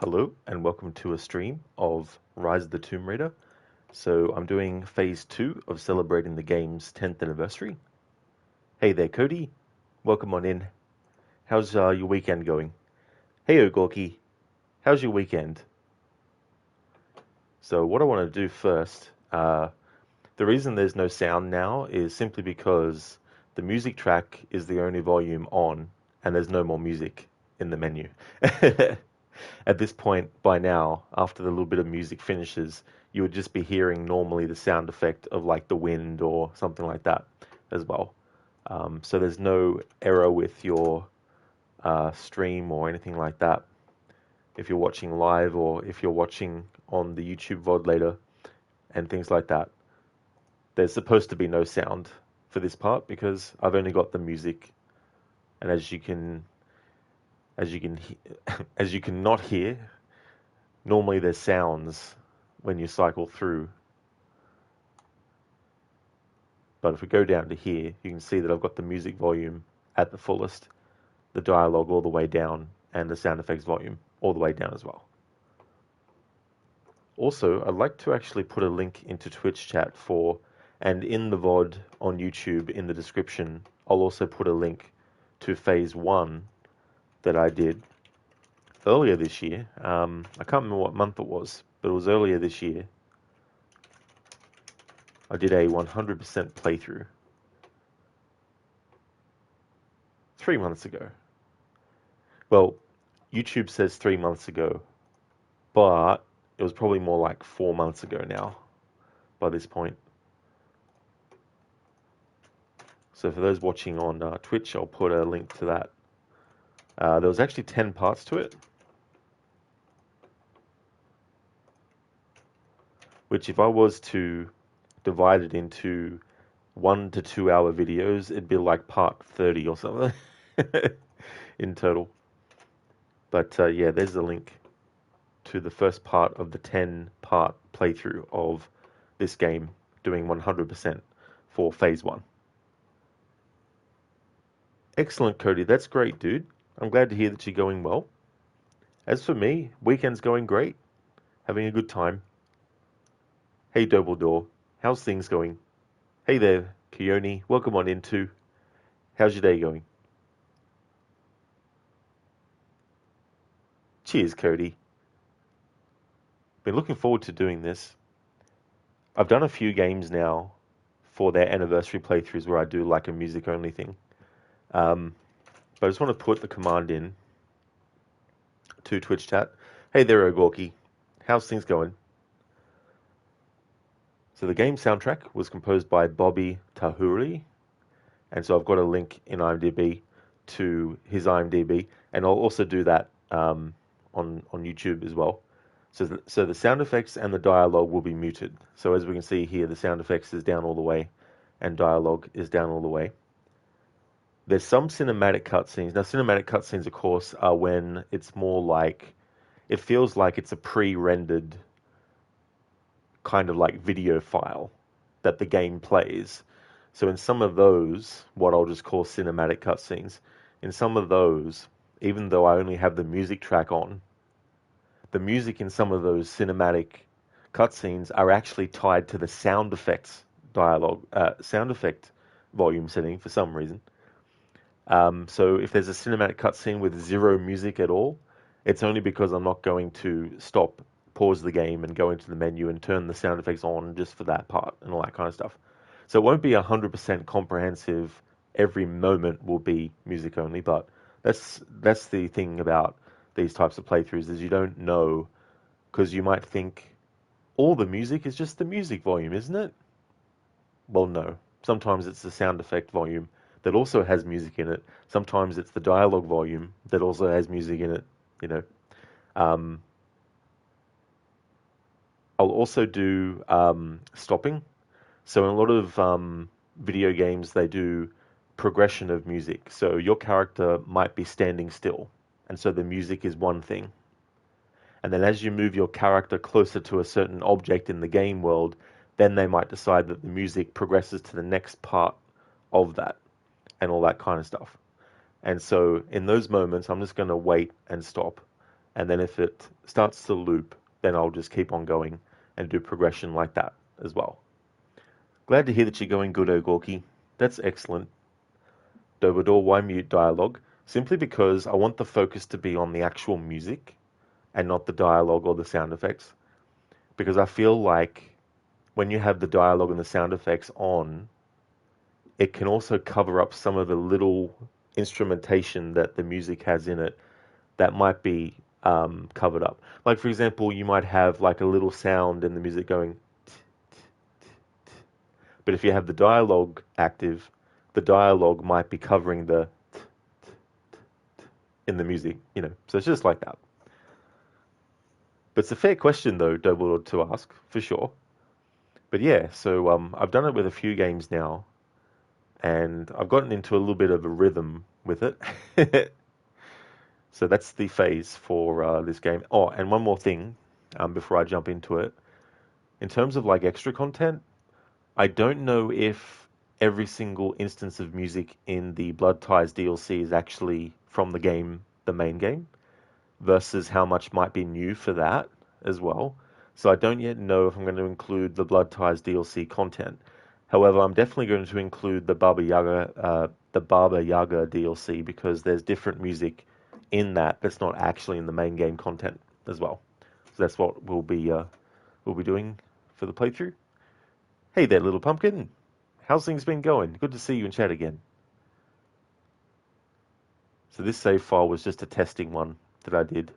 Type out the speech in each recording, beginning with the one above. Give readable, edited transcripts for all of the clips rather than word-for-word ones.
Hello and welcome to a stream of Rise of the Tomb Raider. So I'm doing phase 2 of celebrating the game's 10th anniversary. Hey there, Cody. Welcome on in. How's your weekend going? Hey, Gorky. How's your weekend? So what I want to do first, the reason there's no sound now is simply because the music track is the only volume on and there's no more music in the menu. At this point, by now, after the little bit of music finishes, you would just be hearing normally the sound effect of like the wind or something like that as well. So there's no error with your stream or anything like that. If you're watching live or if you're watching on the YouTube VOD later and things like that, there's supposed to be no sound for this part because I've only got the music, and as you can not hear, normally there's sounds when you cycle through. But if we go down to here, you can see that I've got the music volume at the fullest, the dialogue all the way down, and the sound effects volume all the way down as well. Also, I'd like to actually put a link into Twitch chat and in the VOD on YouTube in the description, I'll also put a link to phase 1 that I did earlier this year. I can't remember what month it was, but it was earlier this year. I did a 100% playthrough 3 months ago. Well, YouTube says 3 months ago, but it was probably more like 4 months ago now by this point. So for those watching on Twitch, I'll put a link to that. There was actually 10 parts to it, which if I was to divide it into 1 to 2 hour videos, it'd be like part 30 or something in total. But yeah, there's the link to the first part of the 10-part playthrough of this game, doing 100% for phase 1. Excellent, Cody. That's great, dude. I'm glad to hear that you're going well. As for me, weekend's going great. Having a good time. Hey, Doubledore. How's things going? Hey there, Keone. Welcome on in too. How's your day going? Cheers, Cody. Been looking forward to doing this. I've done a few games now for their anniversary playthroughs where I do like a music-only thing. But I just want to put the command in to Twitch chat. Hey there, Ogorki. How's things going? So the game soundtrack was composed by Bobby Tahuri, and so I've got a link in IMDb to his IMDb, and I'll also do that on YouTube as well. So the sound effects and the dialogue will be muted. So as we can see here, the sound effects is down all the way, and dialogue is down all the way. There's some cinematic cutscenes. Now, cinematic cutscenes, of course, are when it's more like, it feels like it's a pre-rendered kind of like video file that the game plays. So in some of those, what I'll just call cinematic cutscenes, in some of those, even though I only have the music track on, the music in some of those cinematic cutscenes are actually tied to the sound effects sound effect volume setting for some reason. So if there's a cinematic cutscene with zero music at all, it's only because I'm not going to pause the game and go into the menu and turn the sound effects on just for that part and all that kind of stuff. So it won't be 100% comprehensive. Every moment will be music only, but that's the thing about these types of playthroughs is you don't know, because you might think all the music is just the music volume, isn't it? Well, no. Sometimes it's the sound effect volume that also has music in it. Sometimes it's the dialogue volume that also has music in it, you know. I'll also do stopping. So in a lot of video games, they do progression of music. So your character might be standing still, and so the music is one thing. And then as you move your character closer to a certain object in the game world, then they might decide that the music progresses to the next part of that and all that kind of stuff. And so in those moments, I'm just going to wait and stop. And then if it starts to loop, then I'll just keep on going and do progression like that as well. Glad to hear that you're going good, Ogorki. That's excellent. Dobador, why mute dialogue? Simply because I want the focus to be on the actual music and not the dialogue or the sound effects. Because I feel like when you have the dialogue and the sound effects on, it can also cover up some of the little instrumentation that the music has in it that might be covered up. Like, for example, you might have like a little sound in the music going, but if you have the dialogue active, the dialogue might be covering the in the music, you know. So it's just like that. But it's a fair question, though, Double to ask, for sure. But yeah, so I've done it with a few games now, and I've gotten into a little bit of a rhythm with it. So that's the phase for this game. Oh, and one more thing before I jump into it. In terms of like extra content, I don't know if every single instance of music in the Blood Ties DLC is actually from the game, the main game, versus how much might be new for that as well. So I don't yet know if I'm going to include the Blood Ties DLC content. However, I'm definitely going to include the Baba Yaga DLC because there's different music in that that's not actually in the main game content as well. So that's what we'll be doing for the playthrough. Hey there, little pumpkin. How's things been going? Good to see you in chat again. So this save file was just a testing one that I did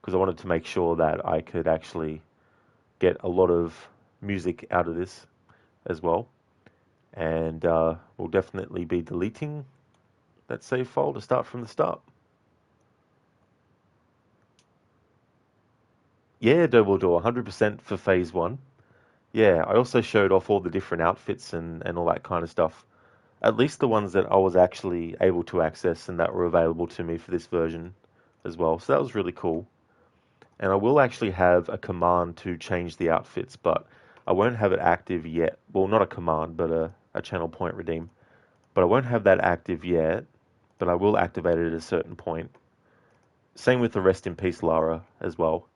because I wanted to make sure that I could actually get a lot of music out of this as well. And we'll definitely be deleting that save file to start from the start. Yeah, Dumbledore, 100% for phase one. Yeah, I also showed off all the different outfits and all that kind of stuff. At least the ones that I was actually able to access and that were available to me for this version as well. So that was really cool. And I will actually have a command to change the outfits, but I won't have it active yet. Well, not a command, but a channel point redeem. But I won't have that active yet, but I will activate it at a certain point. Same with the Rest in Peace Lara as well.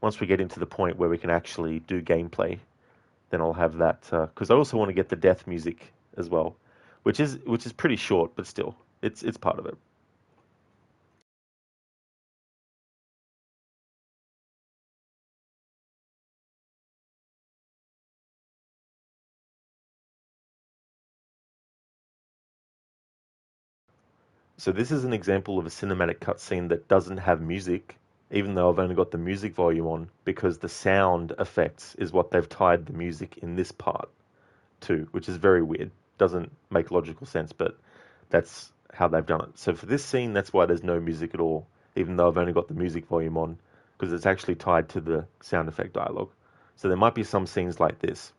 Once we get into the point where we can actually do gameplay, then I'll have that because I also want to get the death music as well, which is pretty short, but still, it's part of it. So this is an example of a cinematic cutscene that doesn't have music, even though I've only got the music volume on, because the sound effects is what they've tied the music in this part to, which is very weird. Doesn't make logical sense, but that's how they've done it. So for this scene, that's why there's no music at all, even though I've only got the music volume on, because it's actually tied to the sound effect dialogue. So there might be some scenes like this,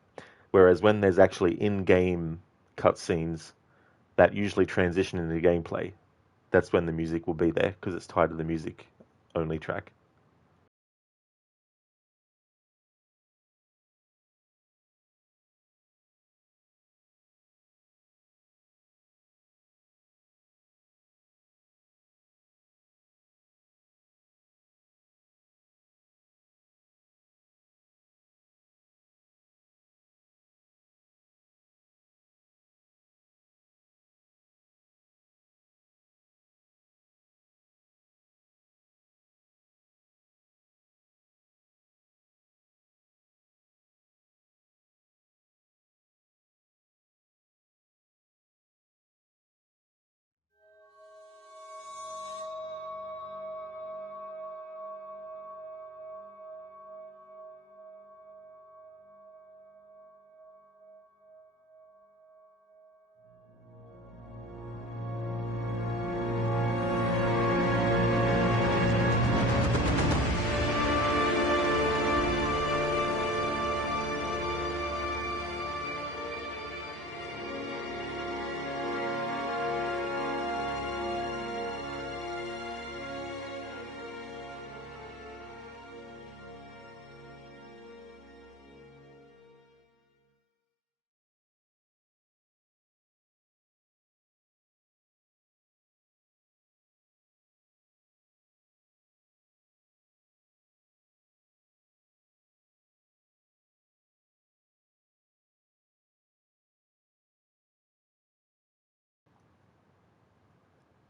whereas when there's actually in-game cutscenes that usually transition into gameplay, that's when the music will be there because it's tied to the music only track.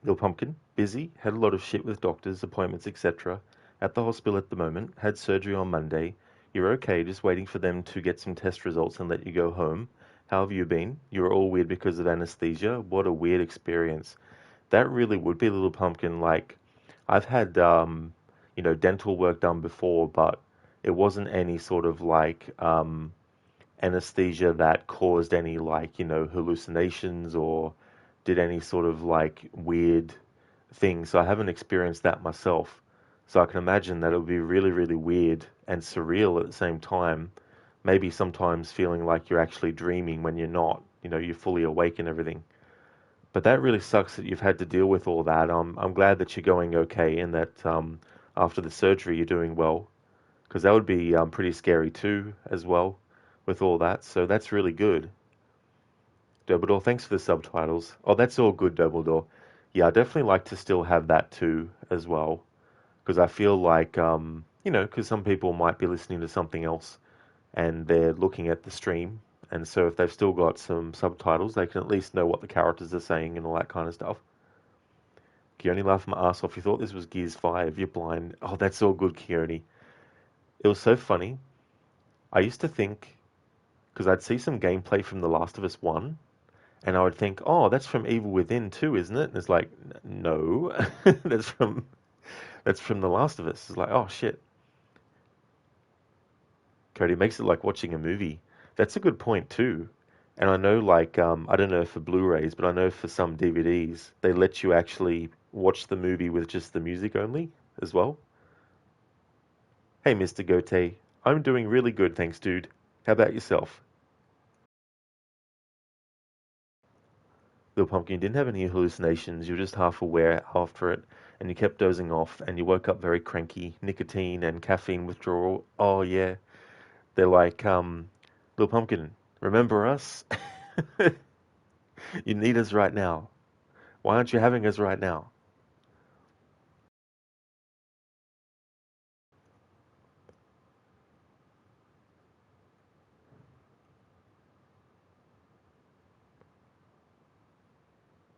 Little Pumpkin, busy, had a lot of shit with doctors, appointments, etc. At the hospital at the moment, had surgery on Monday. You're okay, just waiting for them to get some test results and let you go home. How have you been? You were all weird because of anesthesia. What a weird experience. That really would be Little Pumpkin. Like, I've had, dental work done before, but it wasn't any sort of like, anesthesia that caused any like, hallucinations or did any sort of like weird things. So I haven't experienced that myself. So I can imagine that it would be really, really weird and surreal at the same time. Maybe sometimes feeling like you're actually dreaming when you're not, you're fully awake and everything. But that really sucks that you've had to deal with all that. I'm glad that you're going okay and that after the surgery you're doing well because that would be pretty scary too, as well, with all that. So that's really good. Dumbledore, thanks for the subtitles. Oh, that's all good, Dumbledore. Yeah, I definitely like to still have that too, as well, because I feel like, because some people might be listening to something else and they're looking at the stream, and so if they've still got some subtitles, they can at least know what the characters are saying and all that kind of stuff. Keone laughed my ass off. You thought this was Gears 5. You're blind. Oh, that's all good, Keone. It was so funny. I used to think because I'd see some gameplay from The Last of Us 1, and I would think, oh, that's from Evil Within 2, isn't it? And it's like, no, that's from The Last of Us. It's like, oh shit. Cody makes it like watching a movie. That's a good point too. And I know like I don't know for Blu-rays, but I know for some DVDs they let you actually watch the movie with just the music only as well. Hey, Mr. Gote, I'm doing really good, thanks, dude. How about yourself? Little Pumpkin, you didn't have any hallucinations. You were just half aware after it, and you kept dozing off, and you woke up very cranky. Nicotine and caffeine withdrawal. Oh yeah, they're like, Little Pumpkin, remember us? You need us right now. Why aren't you having us right now?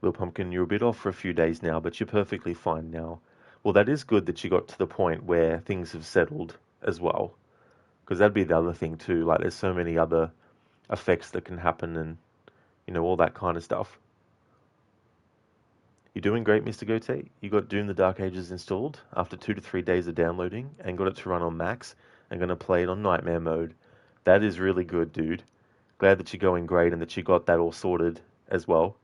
Little Pumpkin, you're a bit off for a few days now, but you're perfectly fine now. Well, that is good that you got to the point where things have settled as well, because that'd be the other thing too. Like, there's so many other effects that can happen, and all that kind of stuff. You're doing great, Mr. Gote. You got Doom the Dark Ages installed after 2 to 3 days of downloading and got it to run on max and going to play it on Nightmare mode. That is really good, dude. Glad that you're going great and that you got that all sorted as well.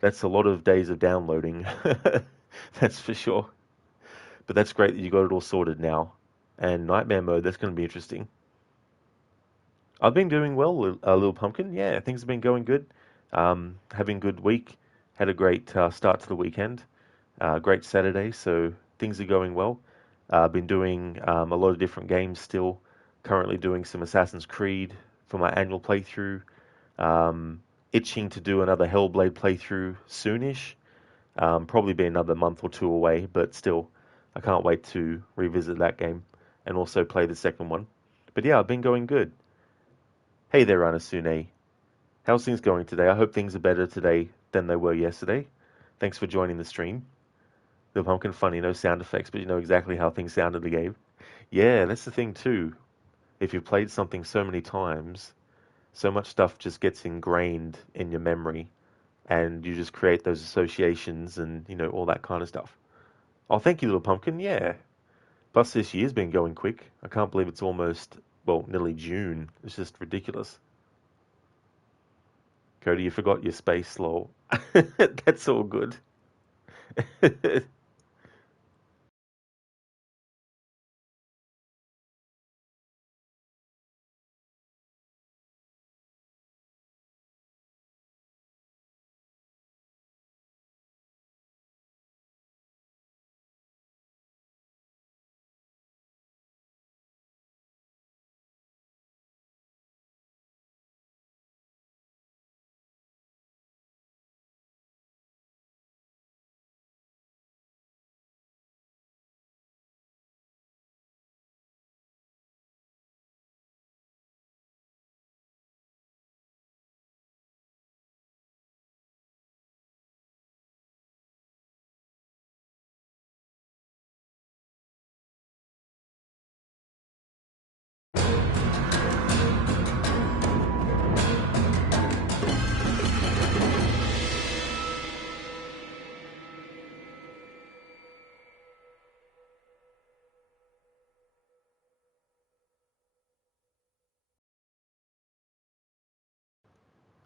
That's a lot of days of downloading. That's for sure. But that's great that you got it all sorted now. And Nightmare mode, that's going to be interesting. I've been doing well, Little Pumpkin. Yeah, things have been going good. Having a good week. Had a great start to the weekend. Great Saturday, so things are going well. Been doing a lot of different games still. Currently doing some Assassin's Creed for my annual playthrough. Itching to do another Hellblade playthrough soonish. Probably be another month or two away, but still, I can't wait to revisit that game and also play the second one. But yeah, I've been going good. Hey there, Anasune. How's things going today? I hope things are better today than they were yesterday. Thanks for joining the stream. The pumpkin funny, no sound effects, but you know exactly how things sound in the game. Yeah, that's the thing too. If you've played something so many times, so much stuff just gets ingrained in your memory, and you just create those associations and all that kind of stuff. Oh, thank you, little pumpkin. Yeah. Plus, this year's been going quick. I can't believe it's almost, well, nearly June. It's just ridiculous. Cody, you forgot your space, lol. That's all good.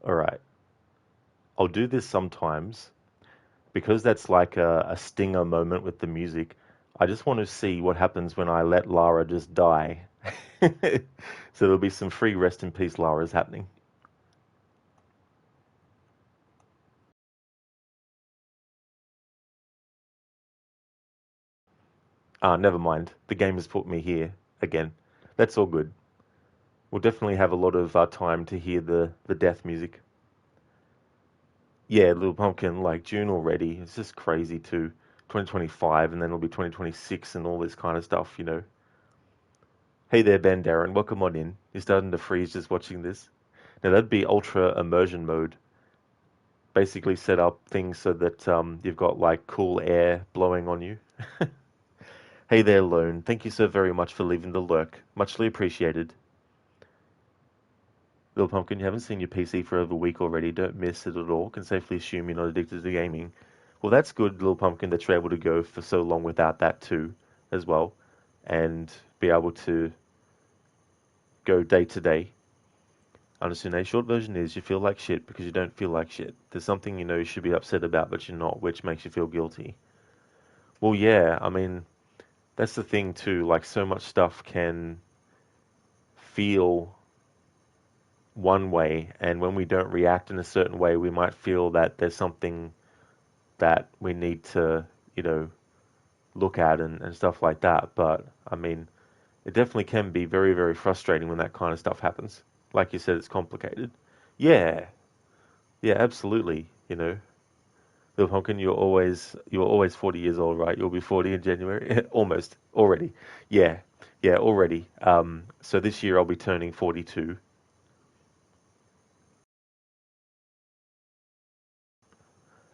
All right. I'll do this sometimes because that's like a stinger moment with the music. I just want to see what happens when I let Lara just die. So there'll be some free rest in peace Lara's happening. Ah, never mind. The game has put me here again. That's all good. We'll definitely have a lot of time to hear the death music. Yeah, Little Pumpkin, like June already. It's just crazy too. 2025, and then it'll be 2026 and all this kind of stuff. Hey there, Ben Darren. Welcome on in. You're starting to freeze just watching this. Now, that'd be ultra immersion mode. Basically, set up things so that you've got like cool air blowing on you. Hey there, Lone. Thank you so very much for leaving the lurk. Muchly appreciated. Little Pumpkin, you haven't seen your PC for over a week already. Don't miss it at all. Can safely assume you're not addicted to gaming. Well, that's good, Little Pumpkin, that you're able to go for so long without that too, as well, and be able to go day to day. Honestly, a short version is you feel like shit because you don't feel like shit. There's something you know you should be upset about, but you're not, which makes you feel guilty. Well, yeah, I mean, that's the thing too. Like, so much stuff can feel one way, and when we don't react in a certain way, we might feel that there's something that we need to, you know, look at and stuff like that. But I mean, it definitely can be very, very frustrating when that kind of stuff happens. Like you said, it's complicated. Yeah, yeah, absolutely. Little Honkin, you're always 40 years old, right? You'll be 40 in January, almost already. Yeah, yeah, already. So this year I'll be turning 42.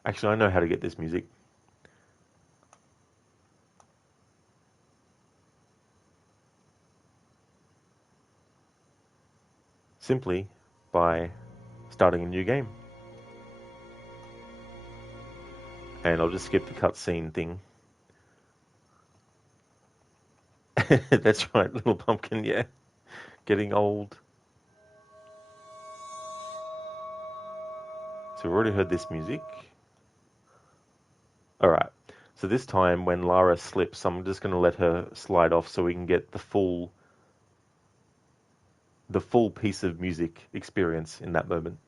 Actually, I know how to get this music simply by starting a new game, and I'll just skip the cutscene thing. That's right, Little Pumpkin. Yeah, getting old. So we've already heard this music. All right. So this time when Lara slips, I'm just going to let her slide off so we can get the full piece of music experience in that moment.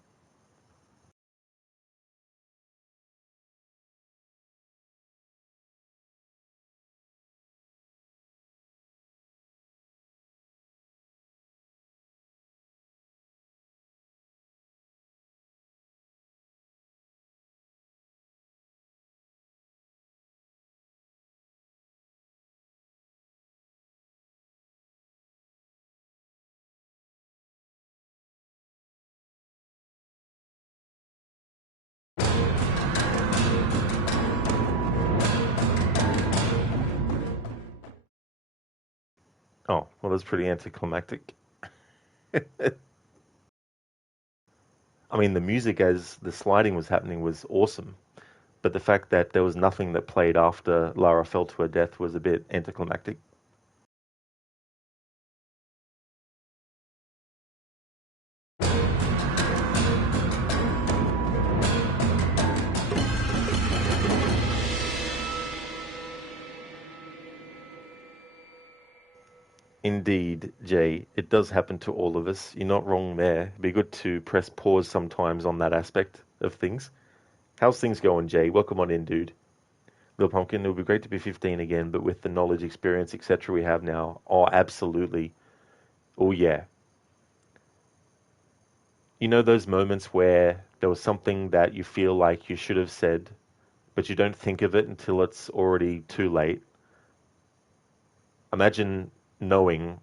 Oh, well, that's pretty anticlimactic. I mean, the music as the sliding was happening was awesome, but the fact that there was nothing that played after Lara fell to her death was a bit anticlimactic. Indeed, Jay, it does happen to all of us. You're not wrong there. It'd be good to press pause sometimes on that aspect of things. How's things going, Jay? Welcome on in, dude. Little Pumpkin, it would be great to be 15 again, but with the knowledge, experience, etc. we have now. Oh, absolutely. Oh, yeah. You know those moments where there was something that you feel like you should have said, but you don't think of it until it's already too late? Imagine knowing,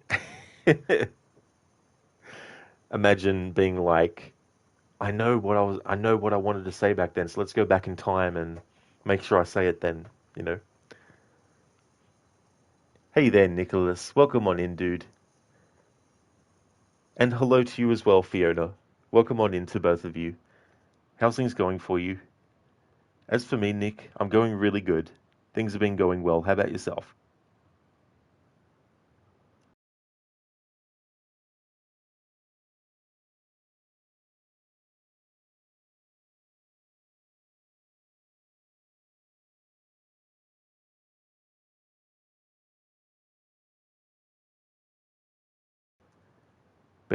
imagine being like, I know what I wanted to say back then, so let's go back in time and make sure I say it then, you know? Hey there, Nicholas. Welcome on in, dude. And hello to you as well, Fiona. Welcome on in to both of you. How's things going for you? As for me, Nick, I'm going really good. Things have been going well. How about yourself?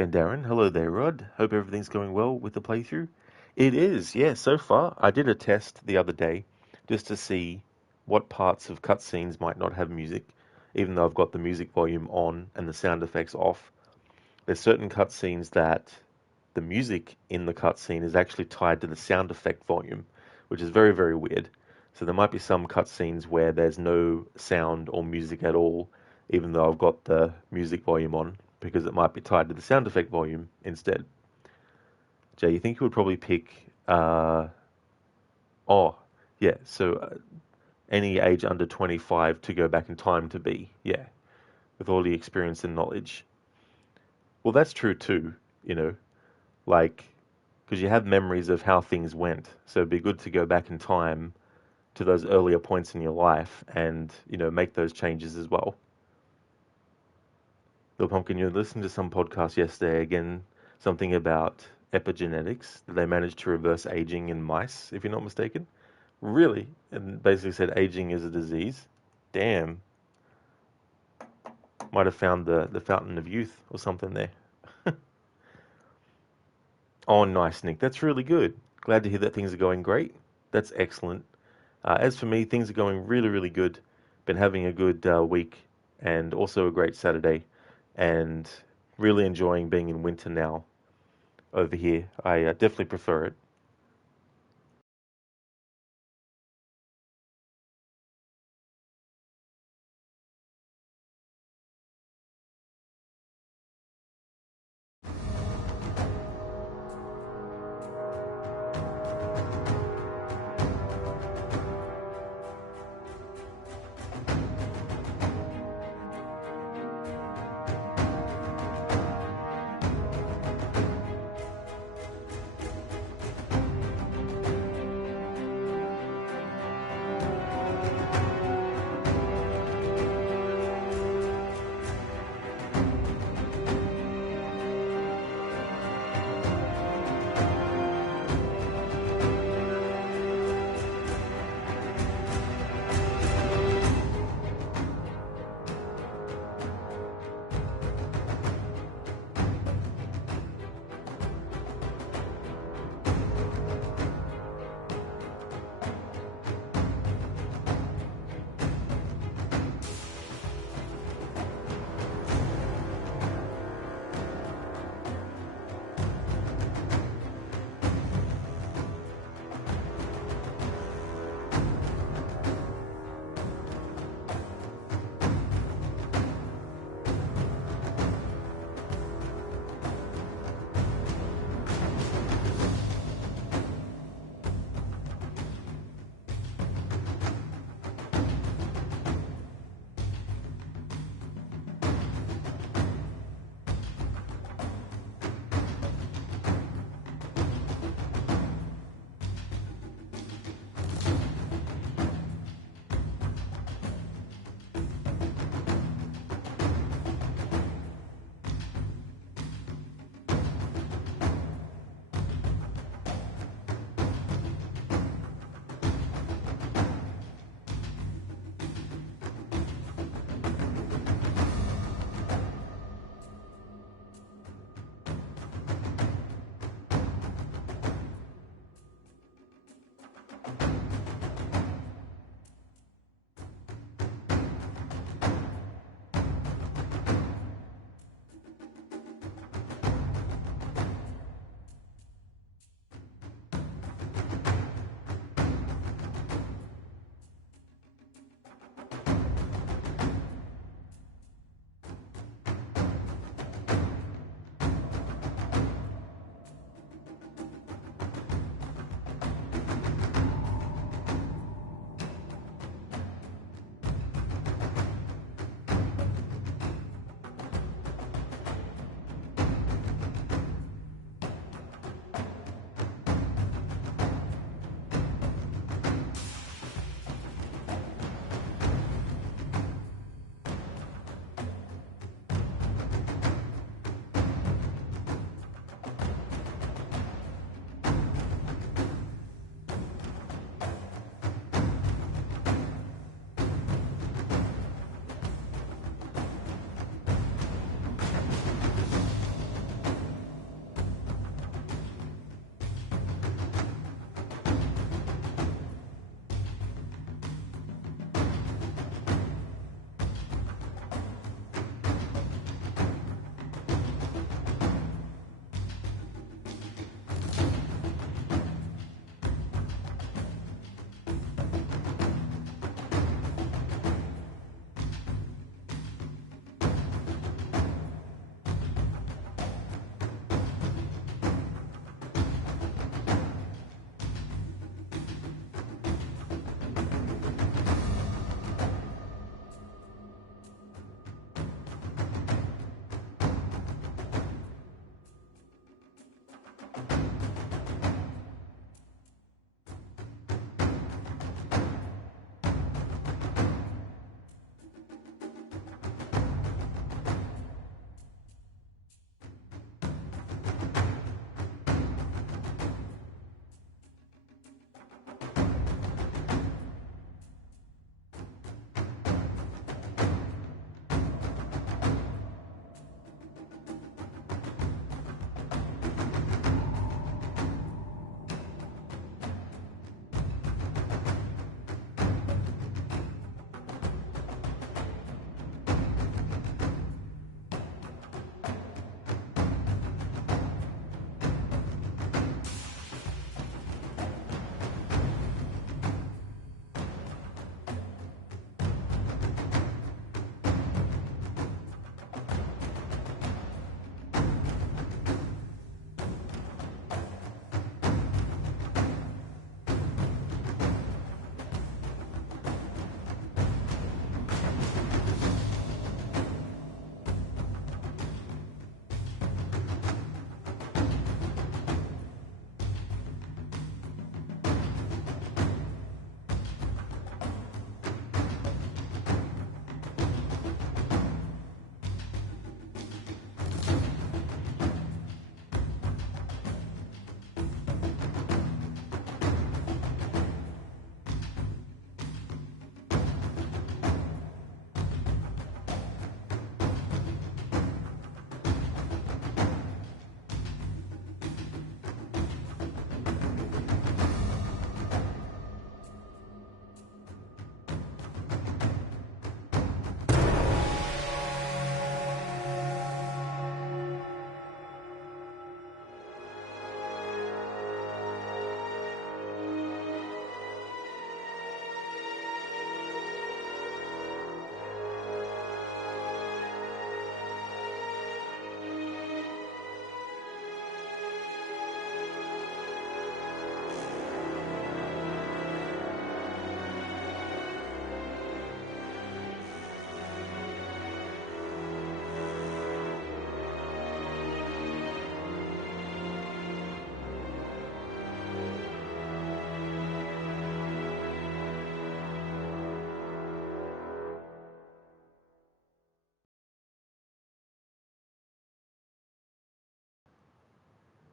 Van Darren, hello there, Rod. Hope everything's going well with the playthrough. It is, yeah, so far. I did a test the other day just to see what parts of cutscenes might not have music, even though I've got the music volume on and the sound effects off. There's certain cutscenes that the music in the cutscene is actually tied to the sound effect volume, which is very, very weird. So there might be some cutscenes where there's no sound or music at all, even though I've got the music volume on, because it might be tied to the sound effect volume instead. Jay, you think you would probably pick, oh, yeah, so any age under 25 to go back in time to be, yeah, with all the experience and knowledge. Well, that's true too, you know, like, because you have memories of how things went. So it'd be good to go back in time to those earlier points in your life and, make those changes as well. The Pumpkin, you listened to some podcast yesterday, again, something about epigenetics, that they managed to reverse aging in mice, if you're not mistaken. Really? And basically said aging is a disease. Damn. Might have found the fountain of youth or something there. Oh, nice, Nick. That's really good. Glad to hear that things are going great. That's excellent. As for me, things are going really, really good. Been having a good week and also a great Saturday, and really enjoying being in winter now over here. I definitely prefer it.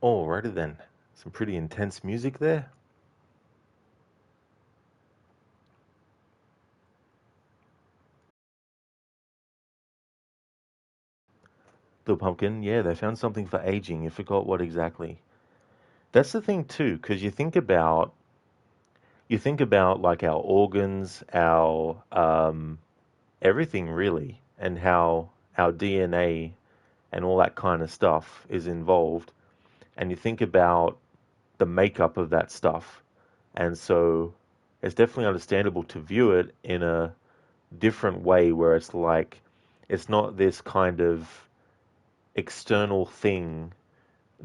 Alrighty then. Some pretty intense music there. Little Pumpkin, yeah, they found something for aging. You forgot what exactly. That's the thing too, because you think about like our organs, our everything really, and how our DNA and all that kind of stuff is involved. And you think about the makeup of that stuff. And so it's definitely understandable to view it in a different way where it's like it's not this kind of external thing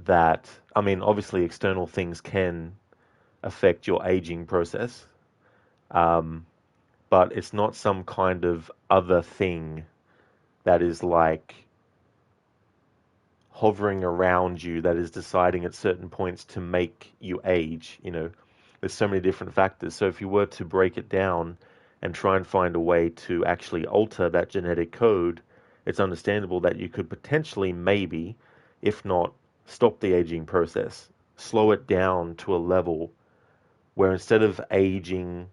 that, I mean, obviously external things can affect your aging process, um, but it's not some kind of other thing that is like hovering around you that is deciding at certain points to make you age. There's so many different factors. So if you were to break it down and try and find a way to actually alter that genetic code, it's understandable that you could potentially, maybe, if not stop the aging process, slow it down to a level where instead of aging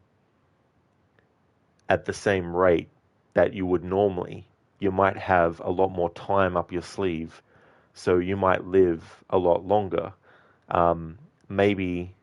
at the same rate that you would normally, you might have a lot more time up your sleeve. So you might live a lot longer. Maybe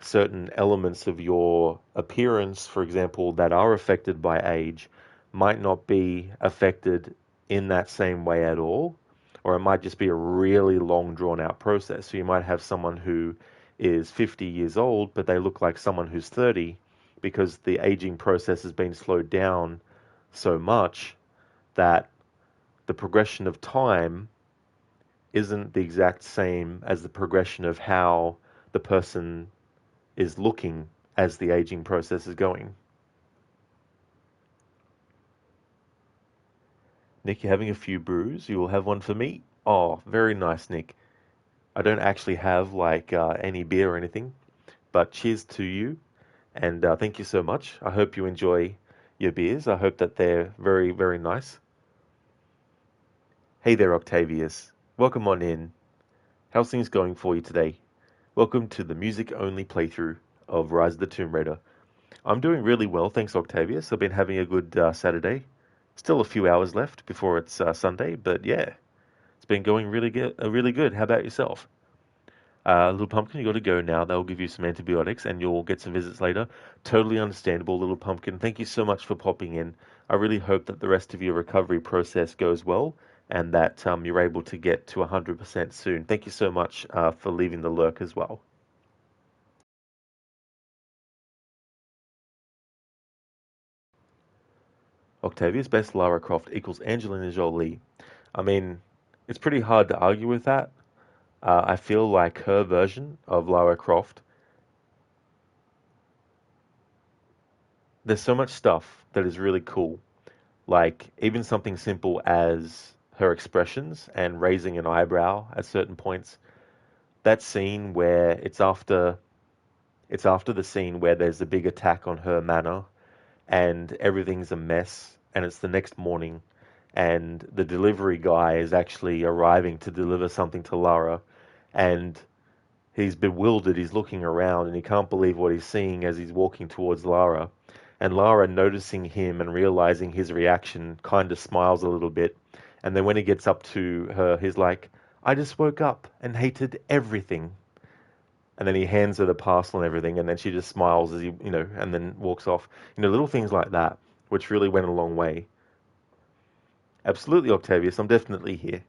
certain elements of your appearance, for example, that are affected by age, might not be affected in that same way at all, or it might just be a really long, drawn out process. So you might have someone who is 50 years old, but they look like someone who's 30 because the aging process has been slowed down so much that the progression of time isn't the exact same as the progression of how the person is looking as the aging process is going. Nick, you're having a few brews. You will have one for me. Oh, very nice, Nick. I don't actually have like any beer or anything, but cheers to you and thank you so much. I hope you enjoy your beers. I hope that they're very, very nice. Hey there, Octavius. Welcome on in. How's things going for you today? Welcome to the music only playthrough of Rise of the Tomb Raider. I'm doing really well, thanks, Octavius. I've been having a good Saturday. Still a few hours left before it's Sunday, but yeah, it's been going really good. Really good. How about yourself? Little Pumpkin, you got to go now. They'll give you some antibiotics, and you'll get some visits later. Totally understandable, Little Pumpkin. Thank you so much for popping in. I really hope that the rest of your recovery process goes well, and that you're able to get to 100% soon. Thank you so much for leaving the lurk as well. Octavia's best Lara Croft equals Angelina Jolie. I mean, it's pretty hard to argue with that. I feel like her version of Lara Croft, there's so much stuff that is really cool. Like, even something simple as her expressions and raising an eyebrow at certain points. That scene where it's after the scene where there's a big attack on her manor and everything's a mess and it's the next morning and the delivery guy is actually arriving to deliver something to Lara and he's bewildered, he's looking around and he can't believe what he's seeing as he's walking towards Lara. And Lara, noticing him and realizing his reaction, kind of smiles a little bit. And then when he gets up to her, he's like, I just woke up and hated everything. And then he hands her the parcel and everything, and then she just smiles as and then walks off. Little things like that, which really went a long way. Absolutely, Octavius, I'm definitely here.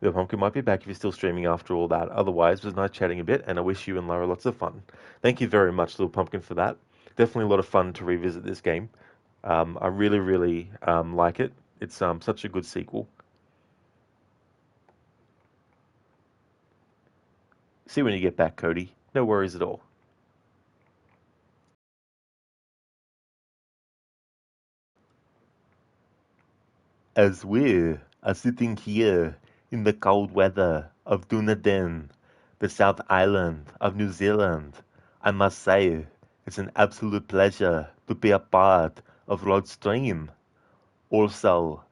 The pumpkin might be back if you're still streaming after all that. Otherwise, it was nice chatting a bit, and I wish you and Lara lots of fun. Thank you very much, Little Pumpkin, for that. Definitely a lot of fun to revisit this game. I really, really like it. It's such a good sequel. See you when you get back, Cody. No worries at all. As we are sitting here in the cold weather of Dunedin, the South Island of New Zealand, I must say it's an absolute pleasure to be a part of Rod Stream. Also,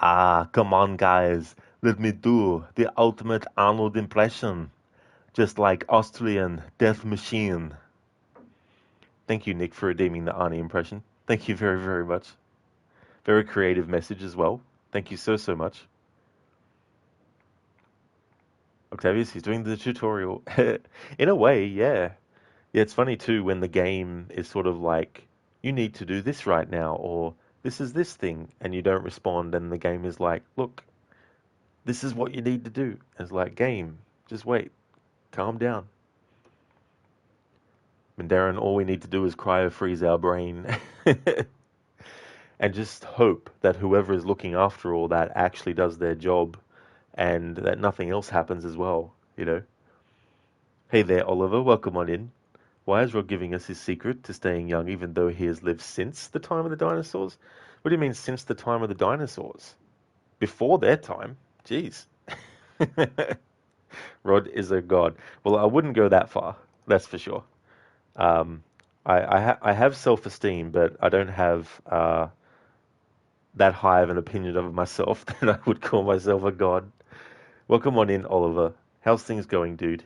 come on, guys, Let me do the ultimate Arnold impression, just like Austrian Death Machine. Thank you, Nick, for redeeming the Arnie impression. Thank you very, very much. Very creative message as well. Thank you so, so much. Octavius, he's doing the tutorial. In a way, yeah. Yeah, it's funny too when the game is sort of like, you need to do this right now, or this is this thing, and you don't respond, and the game is like, look, this is what you need to do. And it's like, game, just wait, calm down. And Darren, all we need to do is cryo freeze our brain and just hope that whoever is looking after all that actually does their job and that nothing else happens as well, you know? Hey there, Oliver, welcome on in. Why is Rod giving us his secret to staying young even though he has lived since the time of the dinosaurs? What do you mean since the time of the dinosaurs? Before their time? Jeez. Rod is a god. Well, I wouldn't go that far, that's for sure. Um, I have self-esteem, but I don't have that high of an opinion of myself that I would call myself a god. Welcome on in, Oliver. How's things going, dude?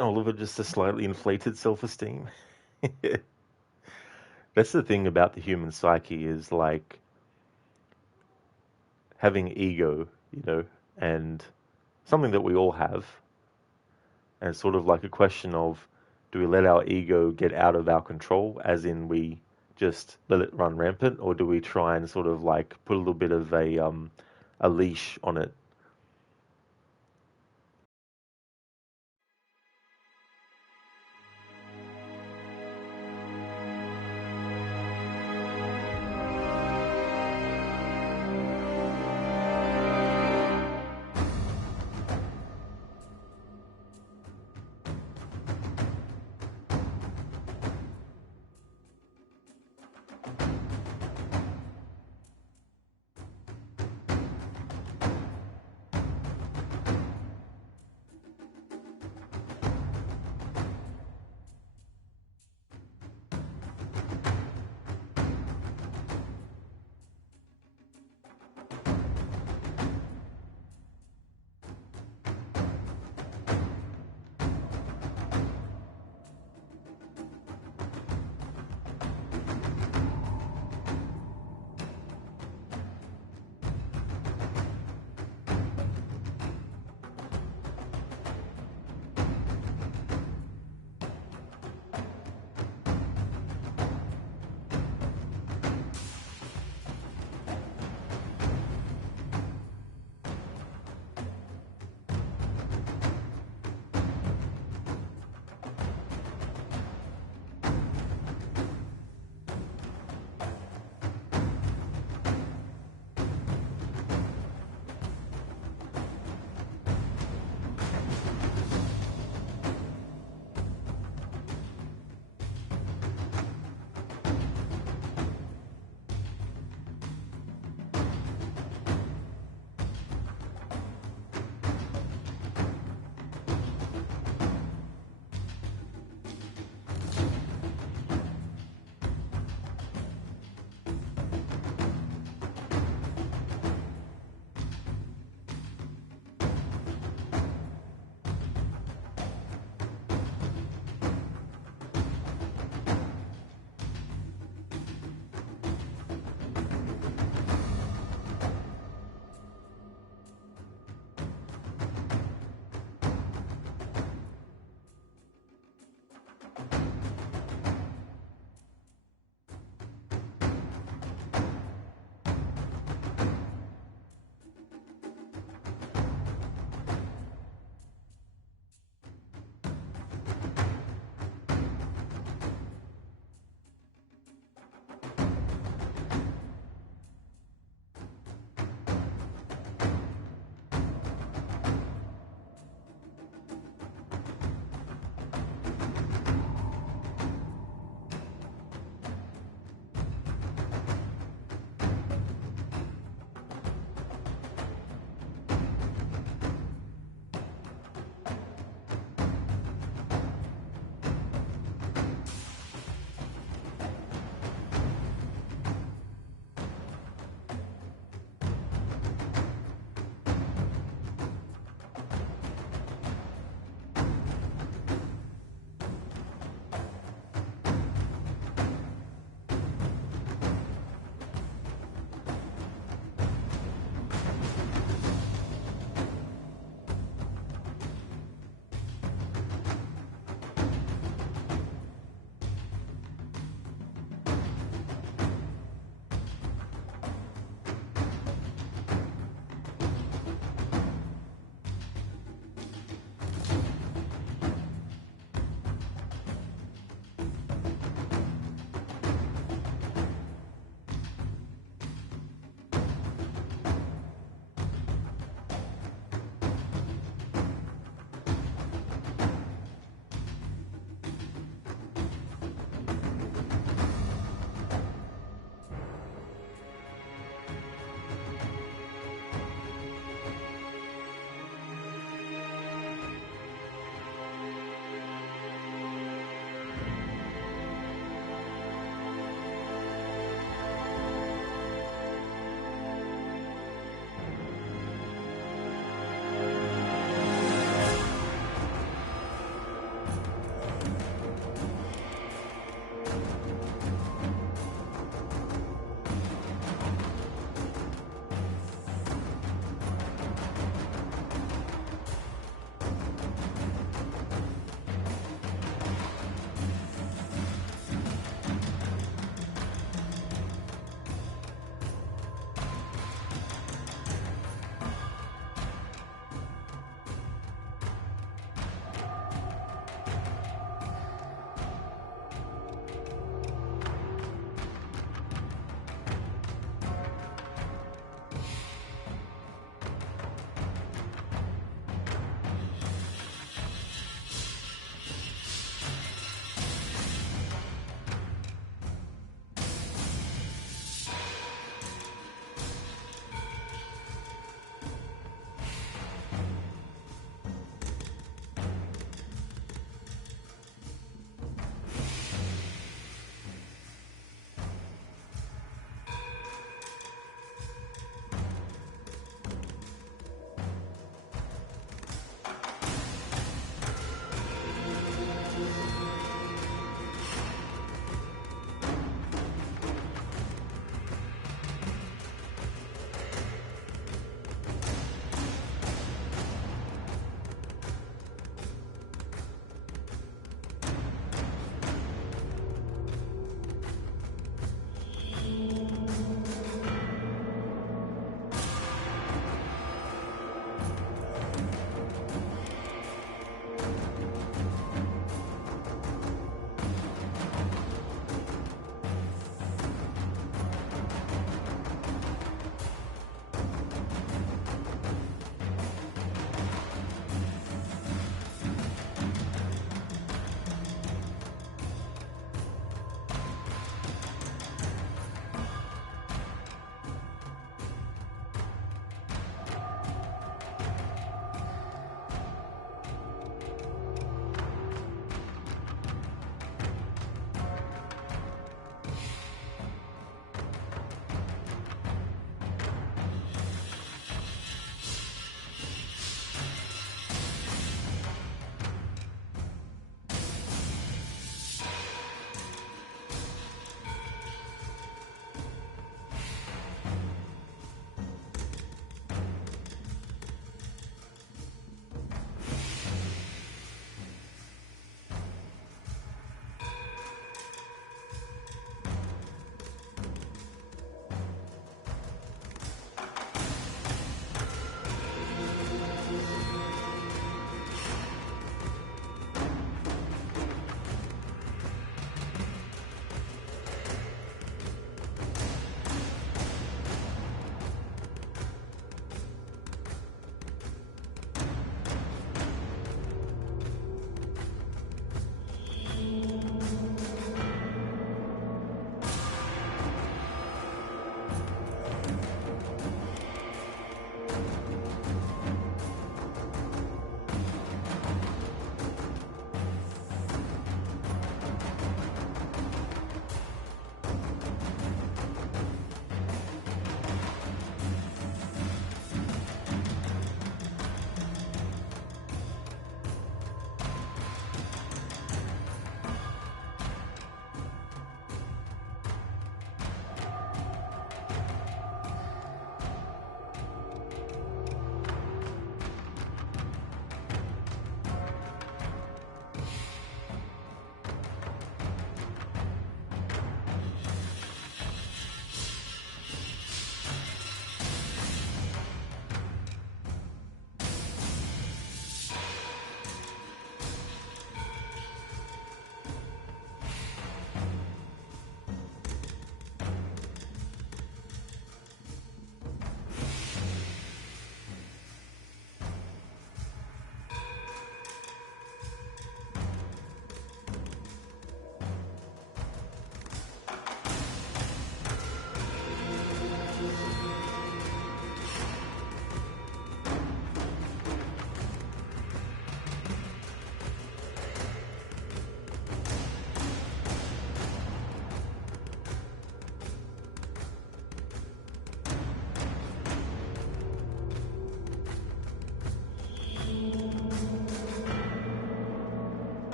Oliver, just a slightly inflated self-esteem. That's the thing about the human psyche is like having ego, you know, and something that we all have, and it's sort of like a question of do we let our ego get out of our control, as in we just let it run rampant, or do we try and sort of like put a little bit of a leash on it?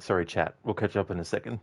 Sorry, chat. We'll catch up in a second.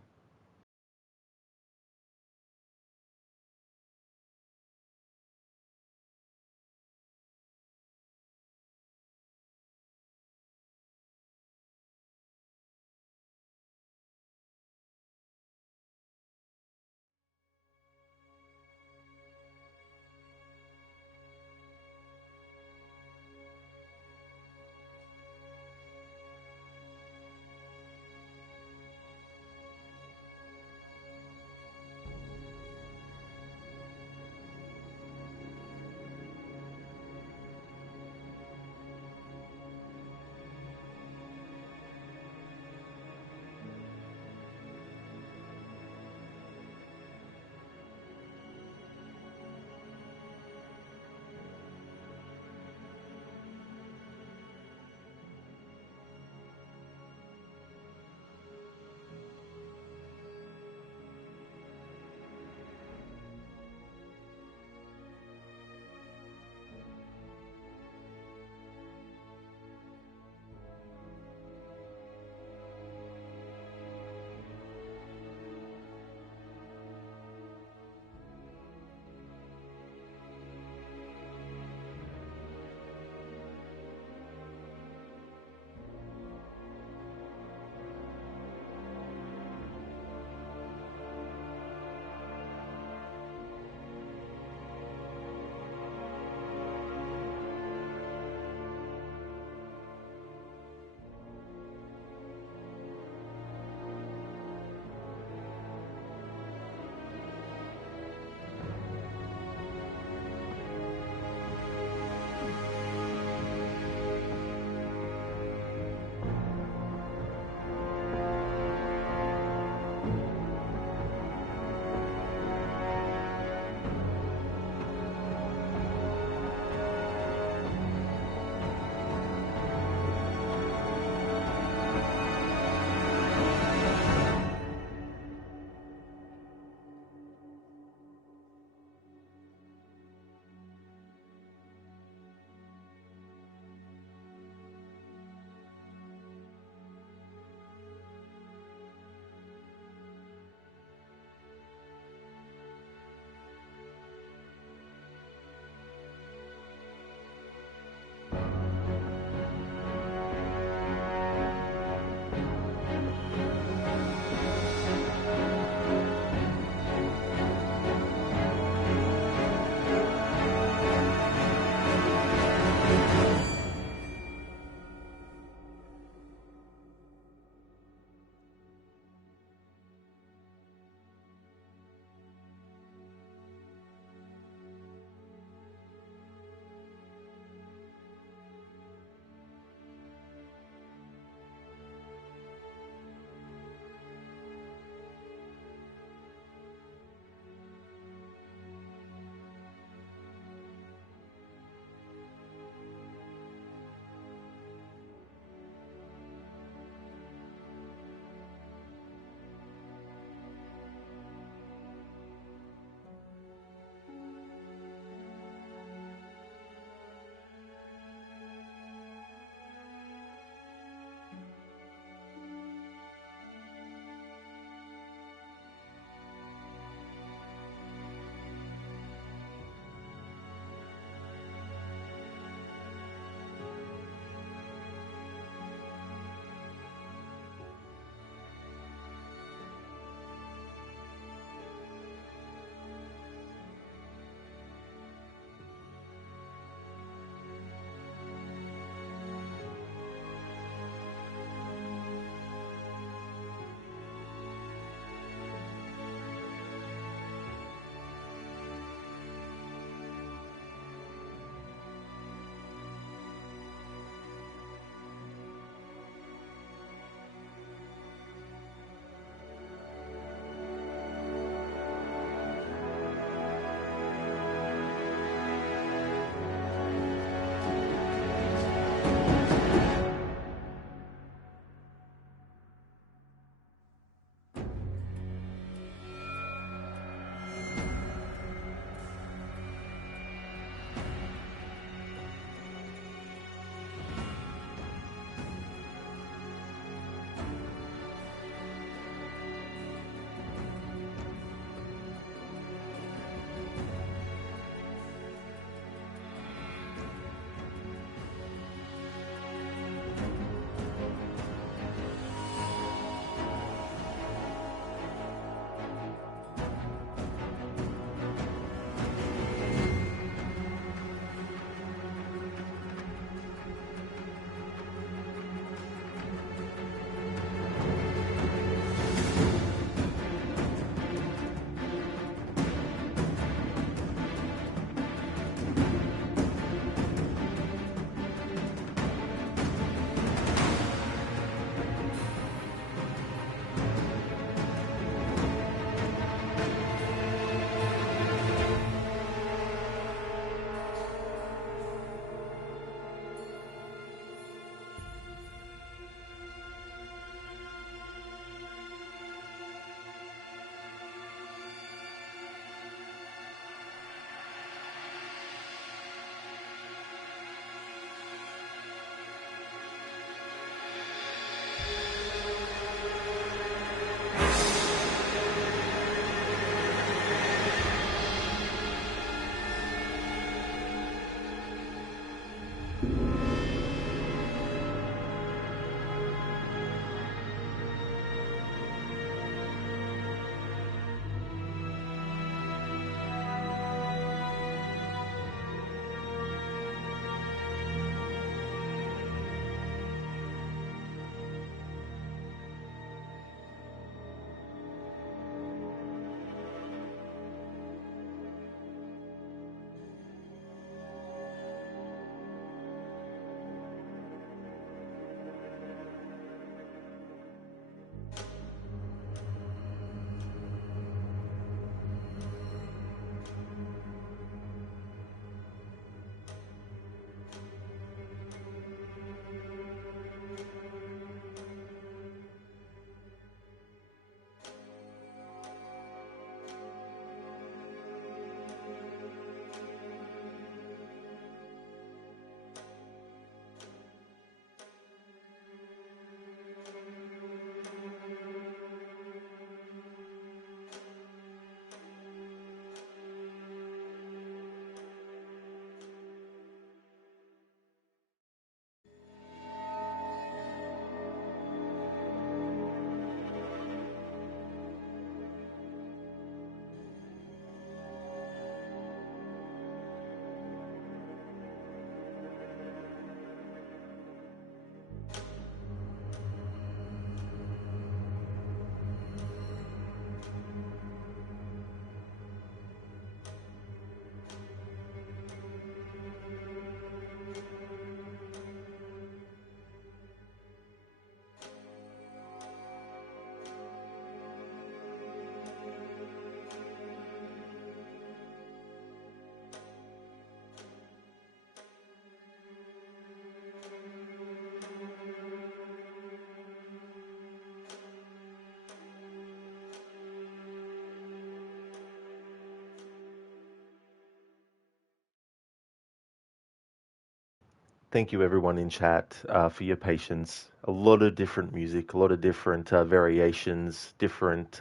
Thank you, everyone in chat, for your patience. A lot of different music, a lot of different variations, different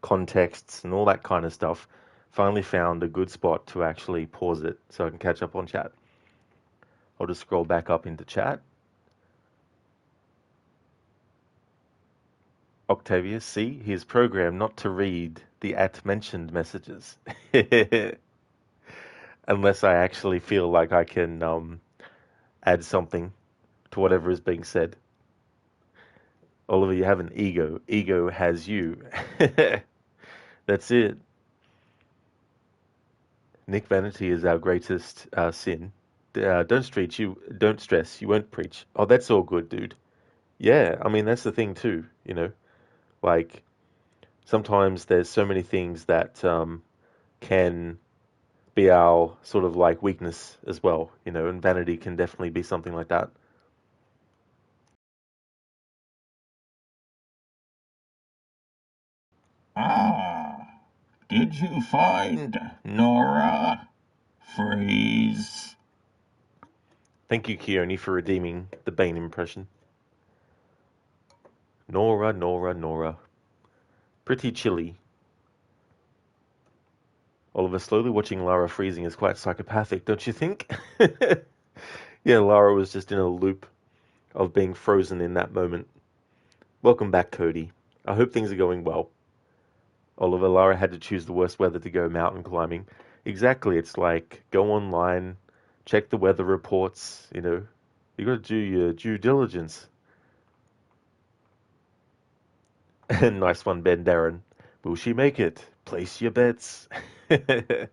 contexts, and all that kind of stuff. Finally found a good spot to actually pause it so I can catch up on chat. I'll just scroll back up into chat. Octavius, see, he is programmed not to read the at mentioned messages unless I actually feel like I can add something to whatever is being said. Oliver, you have an ego. Ego has you. That's it. Nick Vanity is our greatest sin. Don't stress. You won't preach. Oh, that's all good, dude. Yeah, I mean that's the thing too. Like sometimes there's so many things that can be our sort of like weakness as well. And vanity can definitely be something like that. Ah, did you find Nora? Freeze. Thank you, Keone, for redeeming the Bane impression. Nora, Nora, Nora. Pretty chilly. Oliver, slowly watching Lara freezing is quite psychopathic, don't you think? Yeah, Lara was just in a loop of being frozen in that moment. Welcome back, Cody. I hope things are going well. Oliver, Lara had to choose the worst weather to go mountain climbing. Exactly, it's like go online, check the weather reports. You got to do your due diligence. Nice one, Ben Darren. Will she make it? Place your bets. Yeah,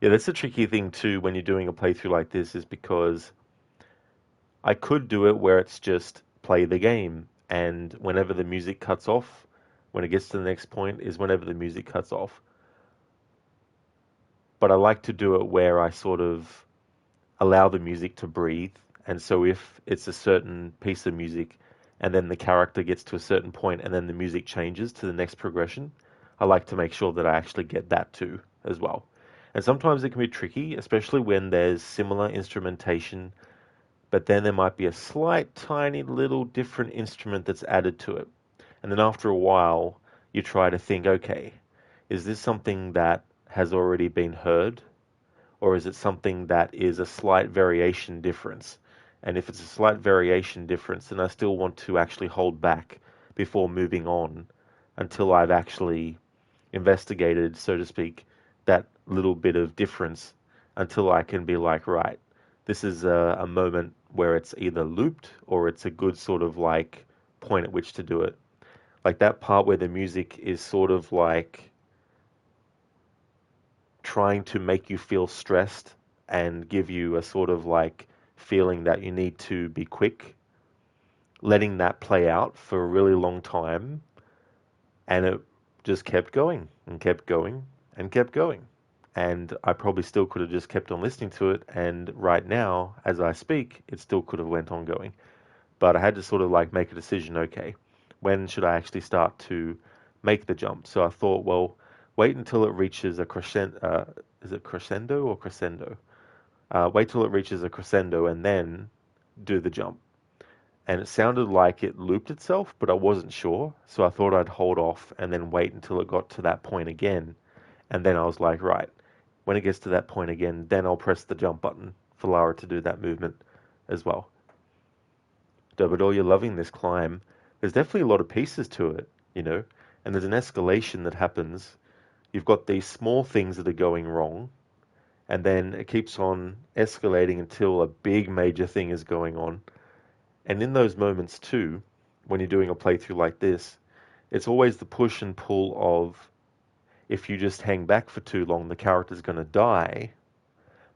that's a tricky thing too when you're doing a playthrough like this, is because I could do it where it's just play the game, and whenever the music cuts off, when it gets to the next point, is whenever the music cuts off. But I like to do it where I sort of allow the music to breathe. And so if it's a certain piece of music and then the character gets to a certain point and then the music changes to the next progression, I like to make sure that I actually get that too as well. And sometimes it can be tricky, especially when there's similar instrumentation, but then there might be a slight, tiny little different instrument that's added to it. And then after a while, you try to think, okay, is this something that has already been heard? Or is it something that is a slight variation difference? And if it's a slight variation difference, then I still want to actually hold back before moving on until I've actually investigated, so to speak, that little bit of difference until I can be like, right, this is a moment where it's either looped or it's a good sort of like point at which to do it. Like that part where the music is sort of like trying to make you feel stressed and give you a sort of like feeling that you need to be quick, letting that play out for a really long time, and it just kept going and kept going and kept going. And I probably still could have just kept on listening to it, and right now, as I speak, it still could have went on going. But I had to sort of like make a decision, okay, when should I actually start to make the jump? So I thought, well, wait until it reaches a crescendo. Is it crescendo or crescendo? Wait till it reaches a crescendo and then do the jump. And it sounded like it looped itself, but I wasn't sure. So I thought I'd hold off and then wait until it got to that point again. And then I was like, right, when it gets to that point again, then I'll press the jump button for Lara to do that movement as well. Dobador, you're loving this climb. There's definitely a lot of pieces to it, and there's an escalation that happens. You've got these small things that are going wrong, and then it keeps on escalating until a big major thing is going on. And in those moments too, when you're doing a playthrough like this, it's always the push and pull of if you just hang back for too long, the character's going to die,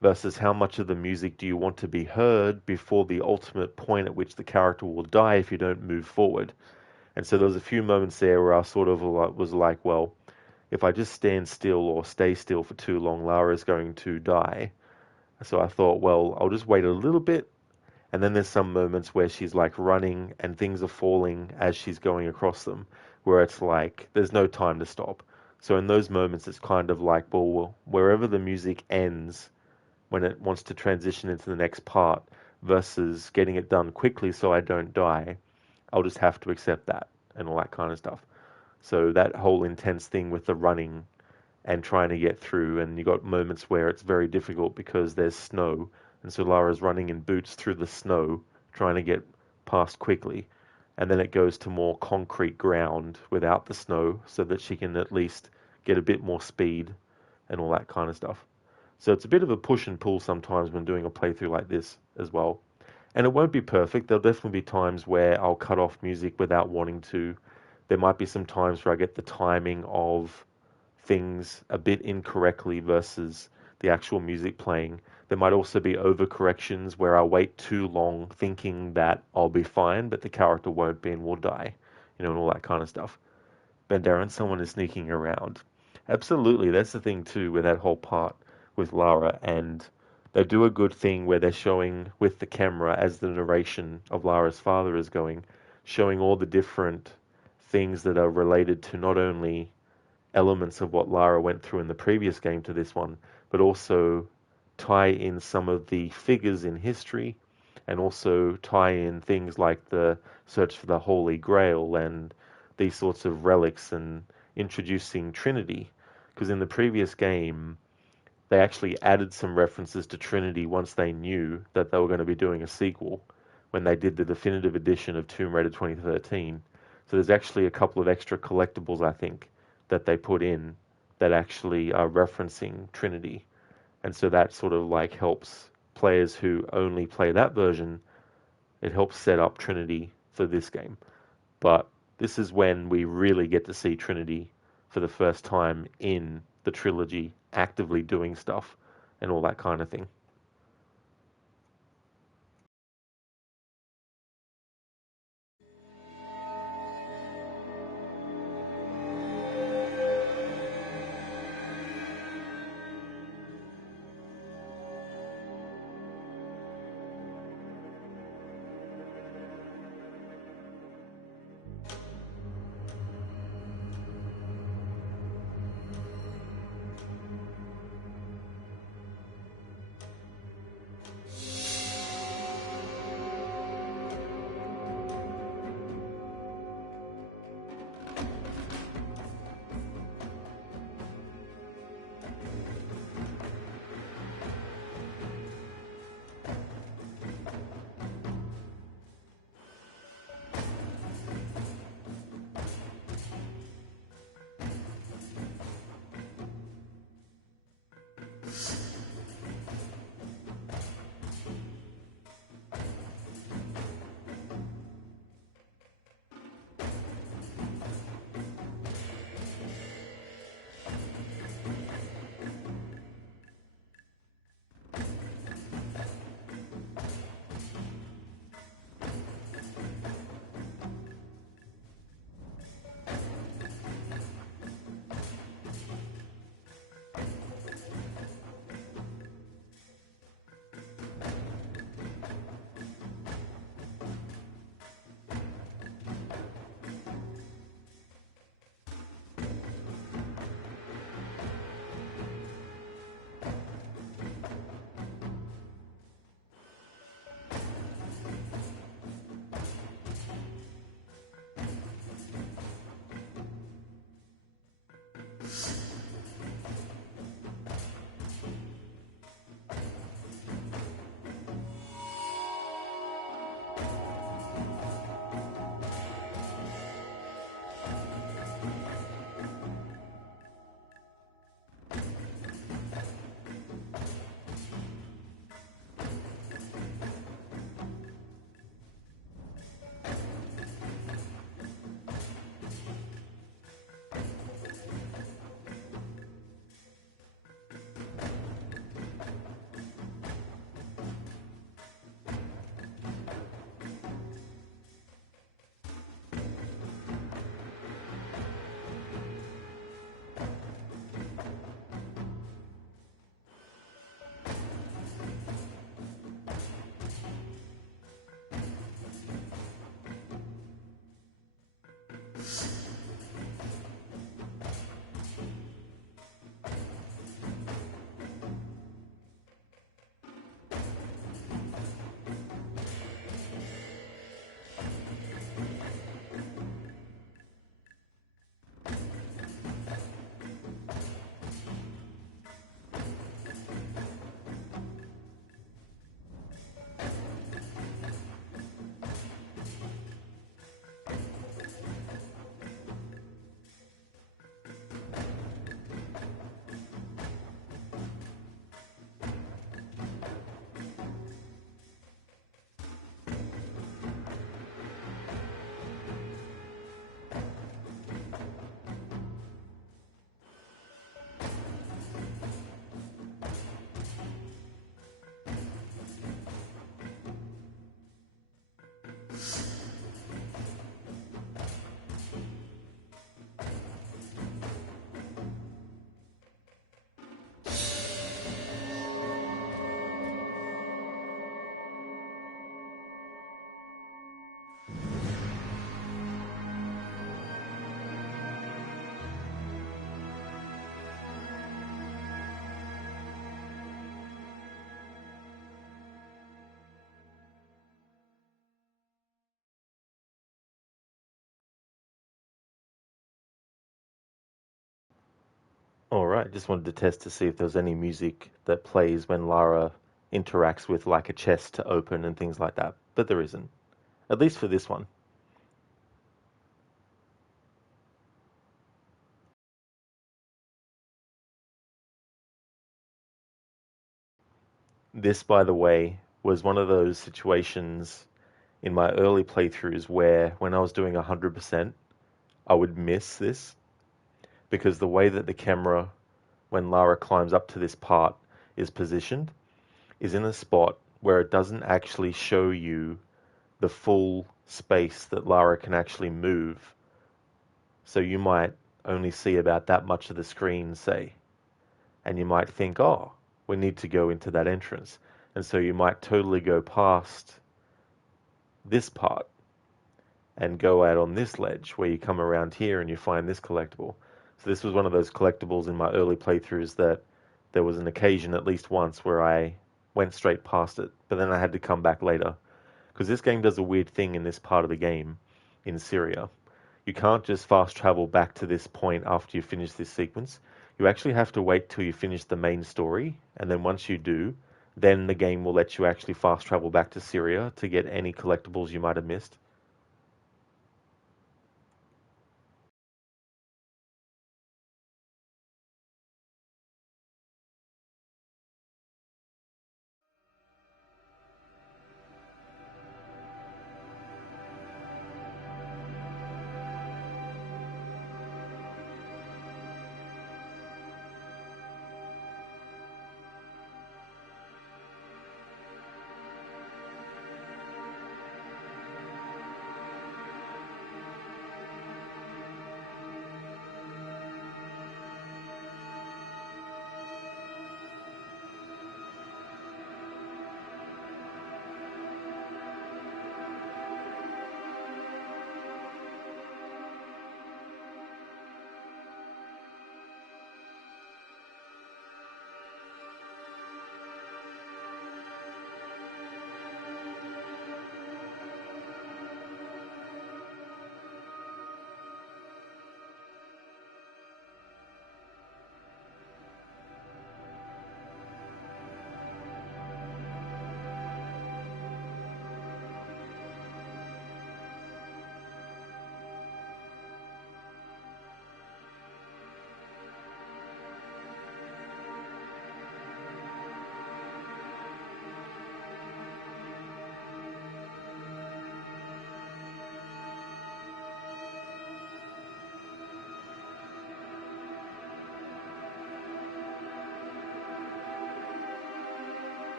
versus how much of the music do you want to be heard before the ultimate point at which the character will die if you don't move forward. And so there was a few moments there where I sort of was like, well, if I just stand still or stay still for too long, Lara's going to die. So I thought, well, I'll just wait a little bit. And then there's some moments where she's like running and things are falling as she's going across them, where it's like there's no time to stop. So in those moments, it's kind of like, well, wherever the music ends, when it wants to transition into the next part versus getting it done quickly so I don't die. I'll just have to accept that and all that kind of stuff. So that whole intense thing with the running and trying to get through, and you got moments where it's very difficult because there's snow, and so Lara's running in boots through the snow, trying to get past quickly, and then it goes to more concrete ground without the snow, so that she can at least get a bit more speed and all that kind of stuff. So it's a bit of a push and pull sometimes when doing a playthrough like this as well. And it won't be perfect. There'll definitely be times where I'll cut off music without wanting to. There might be some times where I get the timing of things a bit incorrectly versus the actual music playing. There might also be overcorrections where I wait too long thinking that I'll be fine, but the character won't be and will die, and all that kind of stuff. Darren, someone is sneaking around. Absolutely, that's the thing too with that whole part with Lara, and they do a good thing where they're showing with the camera as the narration of Lara's father is going, showing all the different things that are related to not only elements of what Lara went through in the previous game to this one, but also tie in some of the figures in history and also tie in things like the search for the Holy Grail and these sorts of relics and introducing Trinity. Because in the previous game, they actually added some references to Trinity once they knew that they were going to be doing a sequel when they did the definitive edition of Tomb Raider 2013. So there's actually a couple of extra collectibles, I think, that they put in that actually are referencing Trinity. And so that sort of like helps players who only play that version, it helps set up Trinity for this game. But this is when we really get to see Trinity for the first time in the trilogy, actively doing stuff and all that kind of thing. All right, just wanted to test to see if there's any music that plays when Lara interacts with like a chest to open and things like that, but there isn't. At least for this one. This, by the way, was one of those situations in my early playthroughs where when I was doing 100%, I would miss this because the way that the camera, when Lara climbs up to this part, is positioned is in a spot where it doesn't actually show you the full space that Lara can actually move. So you might only see about that much of the screen, say, and you might think, oh, we need to go into that entrance. And so you might totally go past this part and go out on this ledge where you come around here and you find this collectible. So this was one of those collectibles in my early playthroughs that there was an occasion at least once where I went straight past it, but then I had to come back later. Because this game does a weird thing in this part of the game in Syria. You can't just fast travel back to this point after you finish this sequence. You actually have to wait till you finish the main story, and then once you do, then the game will let you actually fast travel back to Syria to get any collectibles you might have missed.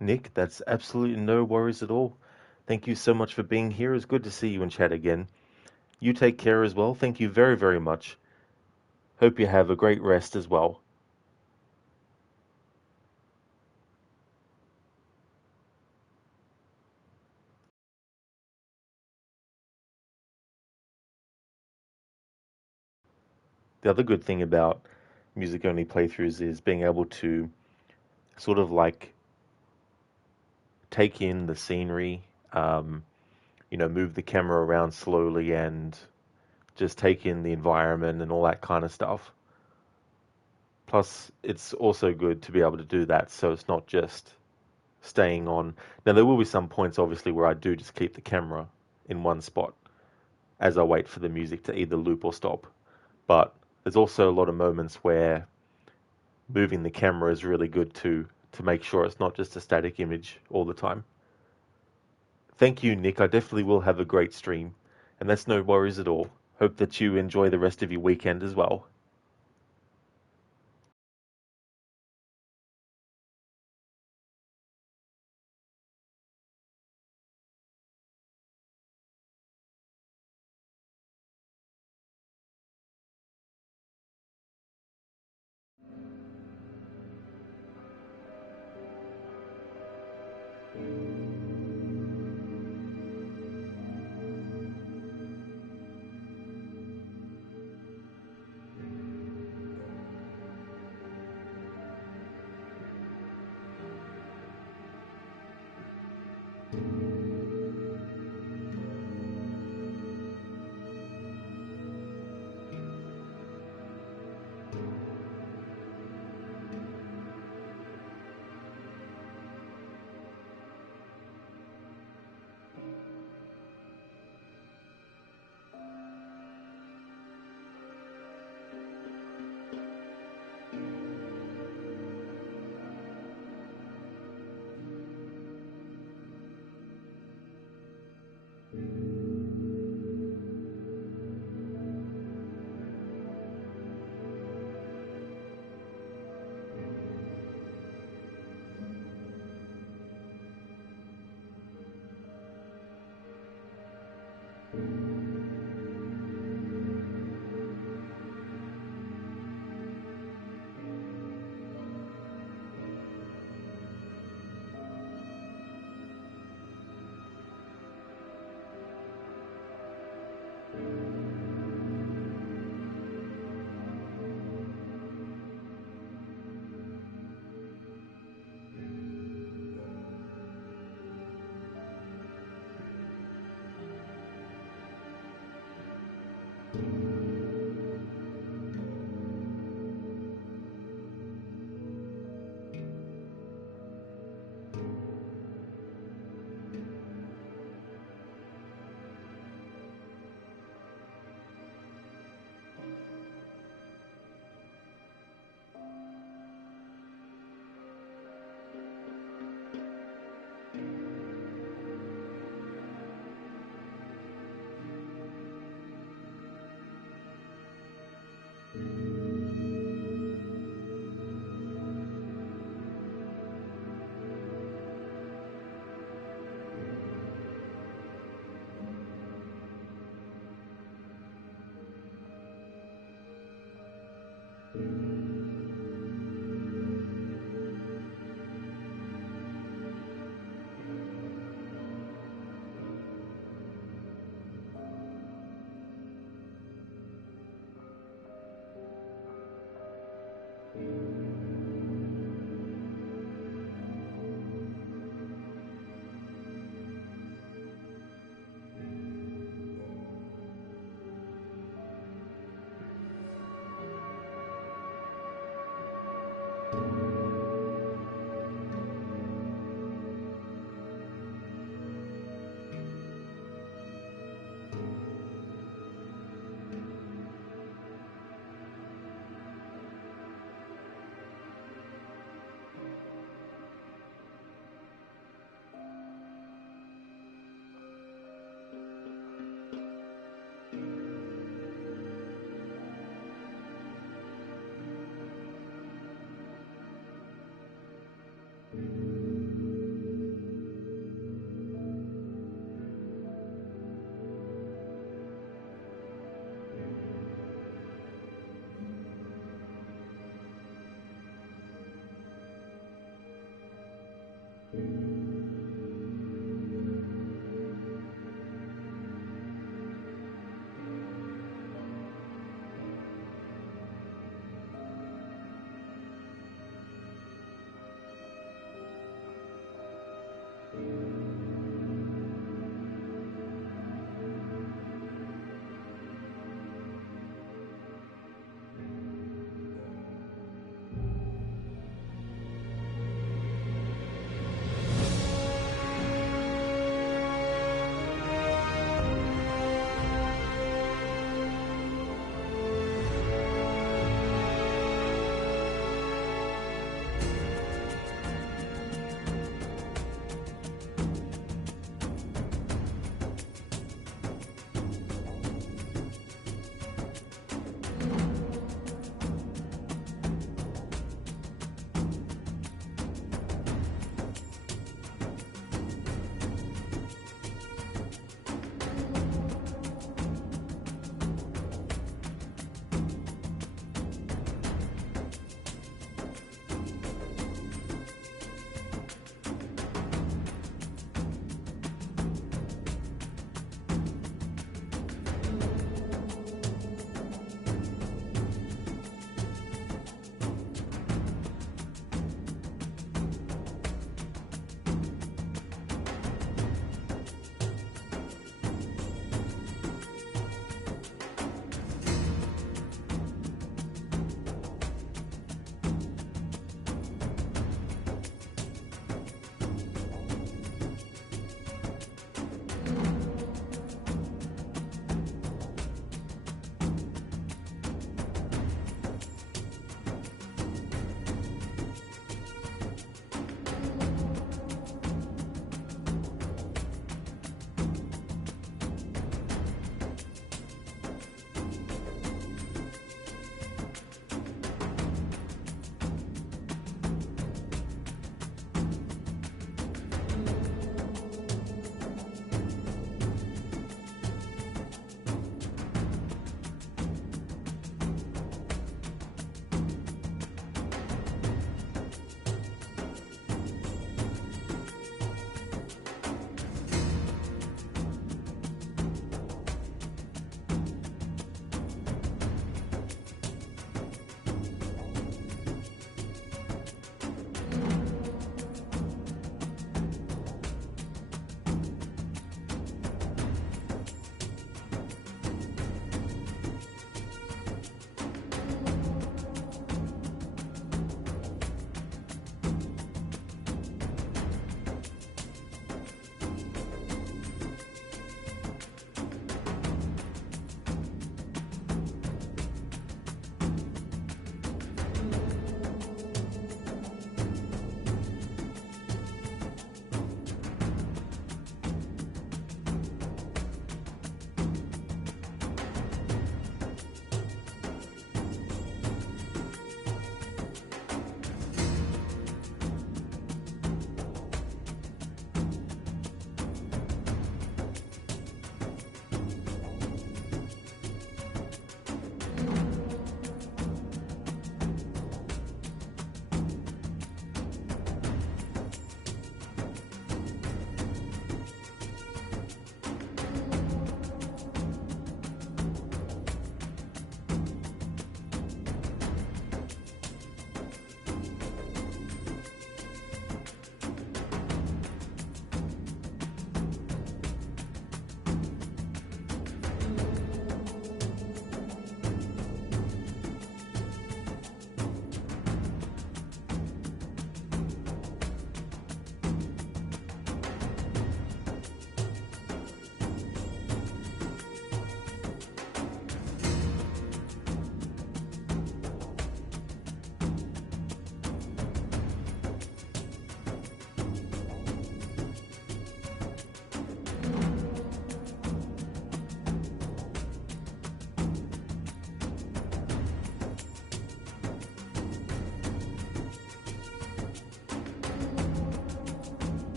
Nick, that's absolutely no worries at all. Thank you so much for being here. It's good to see you in chat again. You take care as well. Thank you very, very much. Hope you have a great rest as well. The other good thing about music only playthroughs is being able to sort of like take in the scenery, um, move the camera around slowly and just take in the environment and all that kind of stuff. Plus, it's also good to be able to do that so it's not just staying on. Now, there will be some points, obviously, where I do just keep the camera in one spot as I wait for the music to either loop or stop. But there's also a lot of moments where moving the camera is really good to make sure it's not just a static image all the time. Thank you, Nick. I definitely will have a great stream, and that's no worries at all. Hope that you enjoy the rest of your weekend as well.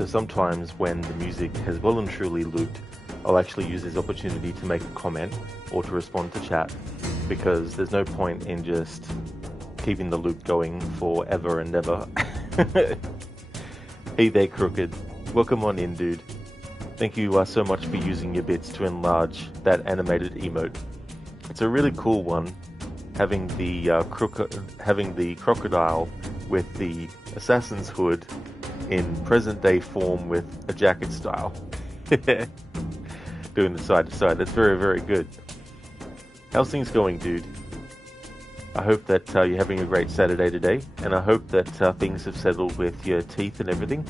So sometimes when the music has well and truly looped, I'll actually use this opportunity to make a comment or to respond to chat, because there's no point in just keeping the loop going forever and ever. Hey there, Crooked. Welcome on in, dude. Thank you so much for using your bits to enlarge that animated emote. It's a really cool one, having the crocodile with the assassin's hood in present day form with a jacket style. Doing the side to side. That's very, very good. How's things going, dude? I hope that you're having a great Saturday today, and I hope that things have settled with your teeth and everything.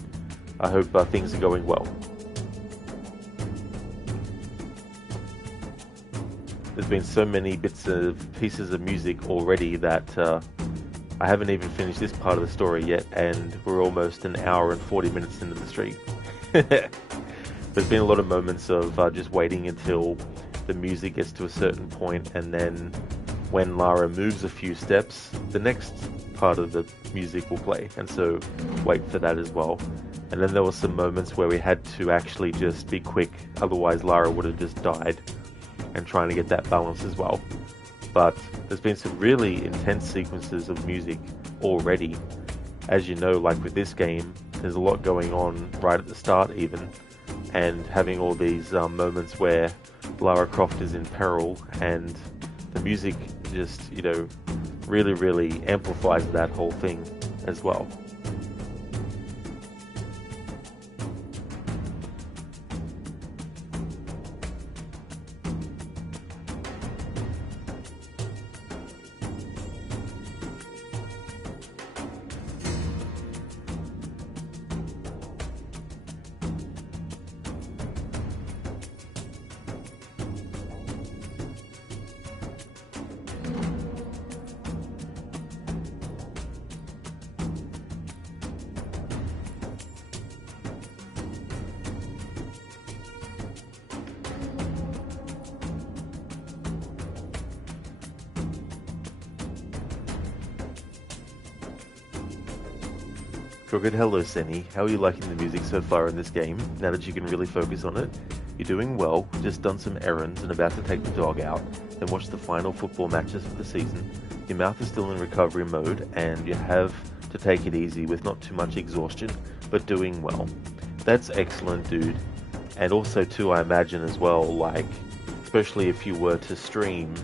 I hope things are going well. There's been so many pieces of music already that I haven't even finished this part of the story yet, and we're almost an hour and 40 minutes into the stream. There's been a lot of moments of just waiting until the music gets to a certain point, and then when Lara moves a few steps, the next part of the music will play, and so wait for that as well. And then there were some moments where we had to actually just be quick, otherwise Lara would have just died, and trying to get that balance as well. But there's been some really intense sequences of music already. As you know, like with this game, there's a lot going on right at the start even, and having all these moments where Lara Croft is in peril, and the music just, really, really amplifies that whole thing as well. Crooked, hello Senny. How are you liking the music so far in this game, now that you can really focus on it? You're doing well, just done some errands and about to take the dog out, then watch the final football matches of the season. Your mouth is still in recovery mode, and you have to take it easy with not too much exhaustion, but doing well. That's excellent, dude. And also too, I imagine as well, like, especially if you were to stream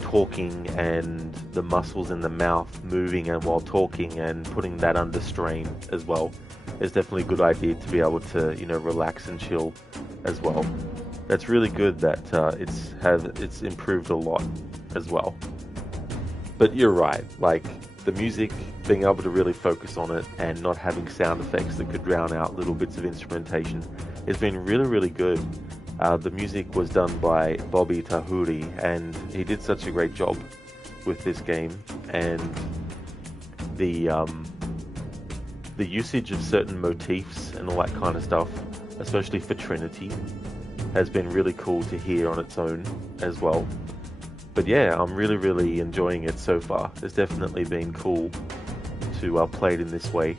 talking and the muscles in the mouth moving and while talking and putting that under strain as well, it's definitely a good idea to be able to, relax and chill as well. That's really good that it's improved a lot as well. But you're right, like the music, being able to really focus on it and not having sound effects that could drown out little bits of instrumentation has been really, really good. The music was done by Bobby Tahuri, and he did such a great job with this game, and the usage of certain motifs and all that kind of stuff, especially for Trinity, has been really cool to hear on its own as well. But yeah, I'm really, really enjoying it so far. It's definitely been cool to play it in this way.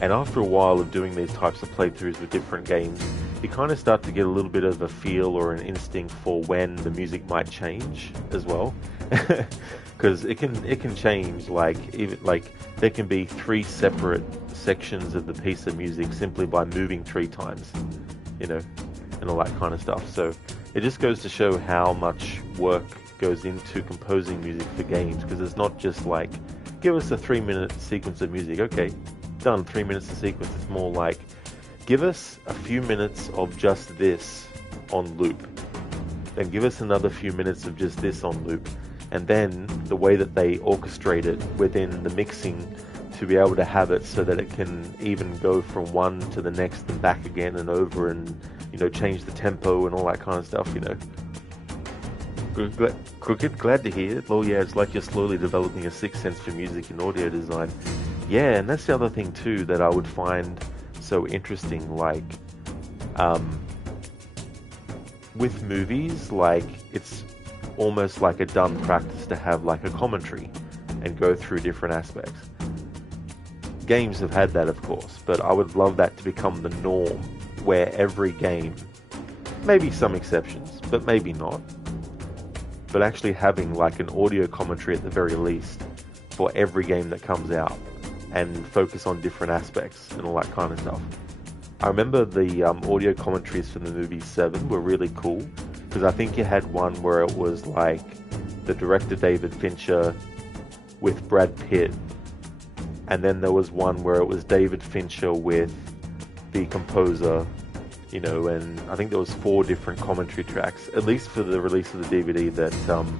And after a while of doing these types of playthroughs with different games, you kind of start to get a little bit of a feel or an instinct for when the music might change as well. Because it can change, there can be 3 separate sections of the piece of music simply by moving 3 times, and all that kind of stuff. So it just goes to show how much work goes into composing music for games, because it's not just like, give us a 3-minute sequence of music, okay, done, 3 minutes of sequence. It's more like, give us a few minutes of just this on loop, then give us another few minutes of just this on loop, and then the way that they orchestrate it within the mixing to be able to have it so that it can even go from one to the next and back again and over, and change the tempo and all that kind of stuff. Crooked, glad to hear it. Well, yeah, it's like you're slowly developing a sixth sense for music and audio design. Yeah, and that's the other thing too that I would find so interesting, like with movies, like it's almost like a dumb practice to have like a commentary and go through different aspects. games have had that, of course, but I would love that to become the norm, where every game, maybe some exceptions, but maybe not, but actually having like an audio commentary at the very least for every game that comes out and focus on different aspects and all that kind of stuff. I remember the audio commentaries for the movie 7 were really cool, because I think you had one where it was like the director David Fincher with Brad Pitt, and then there was one where it was David Fincher with the composer, you know, and I think there was 4 different commentary tracks, at least for the release of the DVD that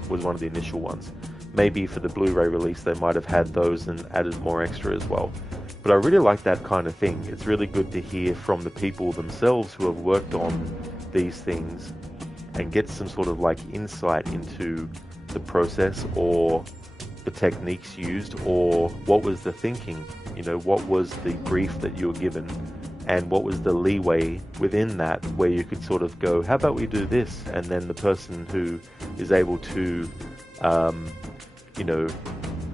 was one of the initial ones. Maybe for the Blu-ray release they might have had those and added more extra as well. But I really like that kind of thing. It's really good to hear from the people themselves who have worked on these things and get some sort of like insight into the process or the techniques used, or what was the thinking, you know, what was the brief that you were given, and what was the leeway within that where you could sort of go, how about we do this? And then the person who is able to, you know,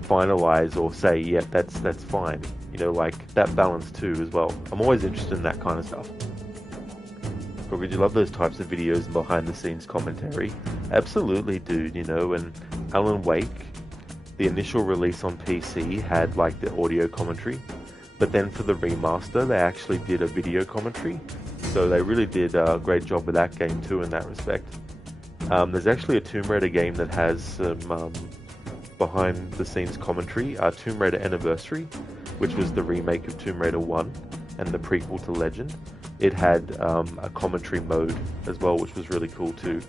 finalize or say, yeah, that's fine. You know, like that balance too as well. I'm always interested in that kind of stuff. But would you love those types of videos and behind the scenes commentary? Absolutely, dude, you know, and Alan Wake, the initial release on PC had like the audio commentary, but then for the remaster they actually did a video commentary, so they really did a great job with that game too in that respect. There's actually a Tomb Raider game that has some behind the scenes commentary, Tomb Raider Anniversary, which was the remake of Tomb Raider 1 and the prequel to Legend. It had a commentary mode as well, which was really cool too.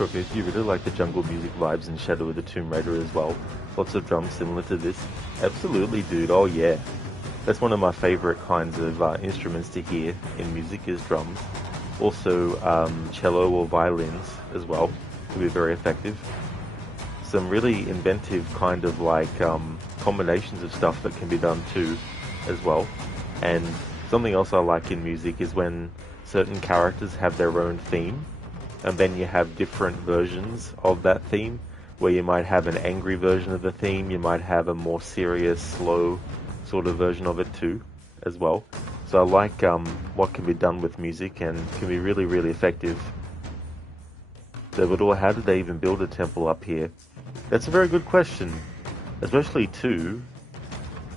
Okay, so you really like the jungle music vibes in Shadow of the Tomb Raider as well. Lots of drums similar to this. Absolutely, dude. Oh yeah. That's one of my favorite kinds of instruments to hear in music is drums. Also, cello or violins as well can be very effective. Some really inventive kind of like combinations of stuff that can be done too as well. And something else I like in music is when certain characters have their own theme, and then you have different versions of that theme, where you might have an angry version of the theme, you might have a more serious, slow sort of version of it too, as well. So I like what can be done with music and can be really, really effective. So, but how did they even build a temple up here? That's a very good question, especially too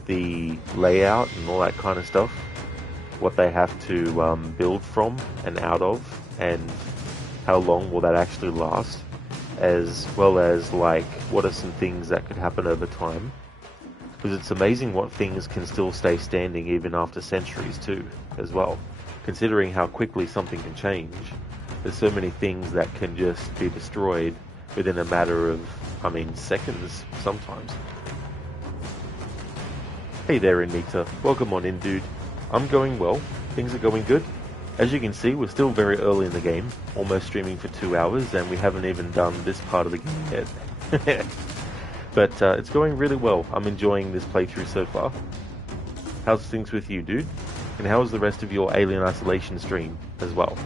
the layout and all that kind of stuff. What they have to build from and out of, and how long will that actually last, as well as like what are some things that could happen over time. Because it's amazing what things can still stay standing even after centuries too, as well. Considering how quickly something can change, there's so many things that can just be destroyed within a matter of, seconds sometimes. Hey there, Anita. Welcome on in, dude. I'm going well. Things are going good. As you can see, we're still very early in the game, almost streaming for 2 hours, and we haven't even done this part of the game yet. But it's going really well. I'm enjoying this playthrough so far. How's things with you, dude? And how was the rest of your Alien Isolation stream as well?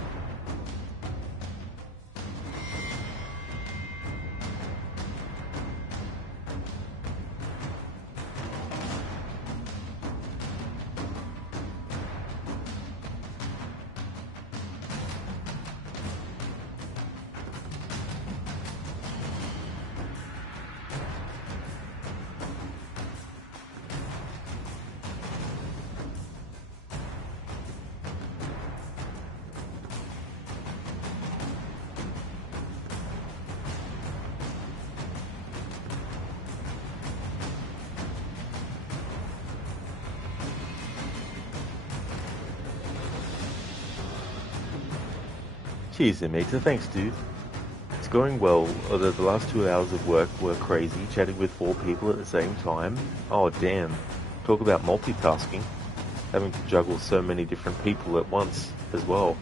Cheers, Amita. Thanks, dude. It's going well, although the last 2 hours of work were crazy, chatting with 4 people at the same time. Oh, damn. Talk about multitasking. Having to juggle so many different people at once as well.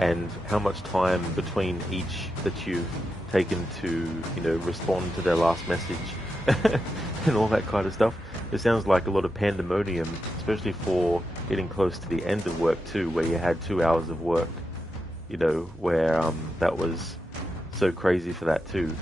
And how much time between each that you've taken to, respond to their last message and all that kind of stuff. It sounds like a lot of pandemonium, especially for getting close to the end of work too, where you had 2 hours of work, where that was so crazy for that too.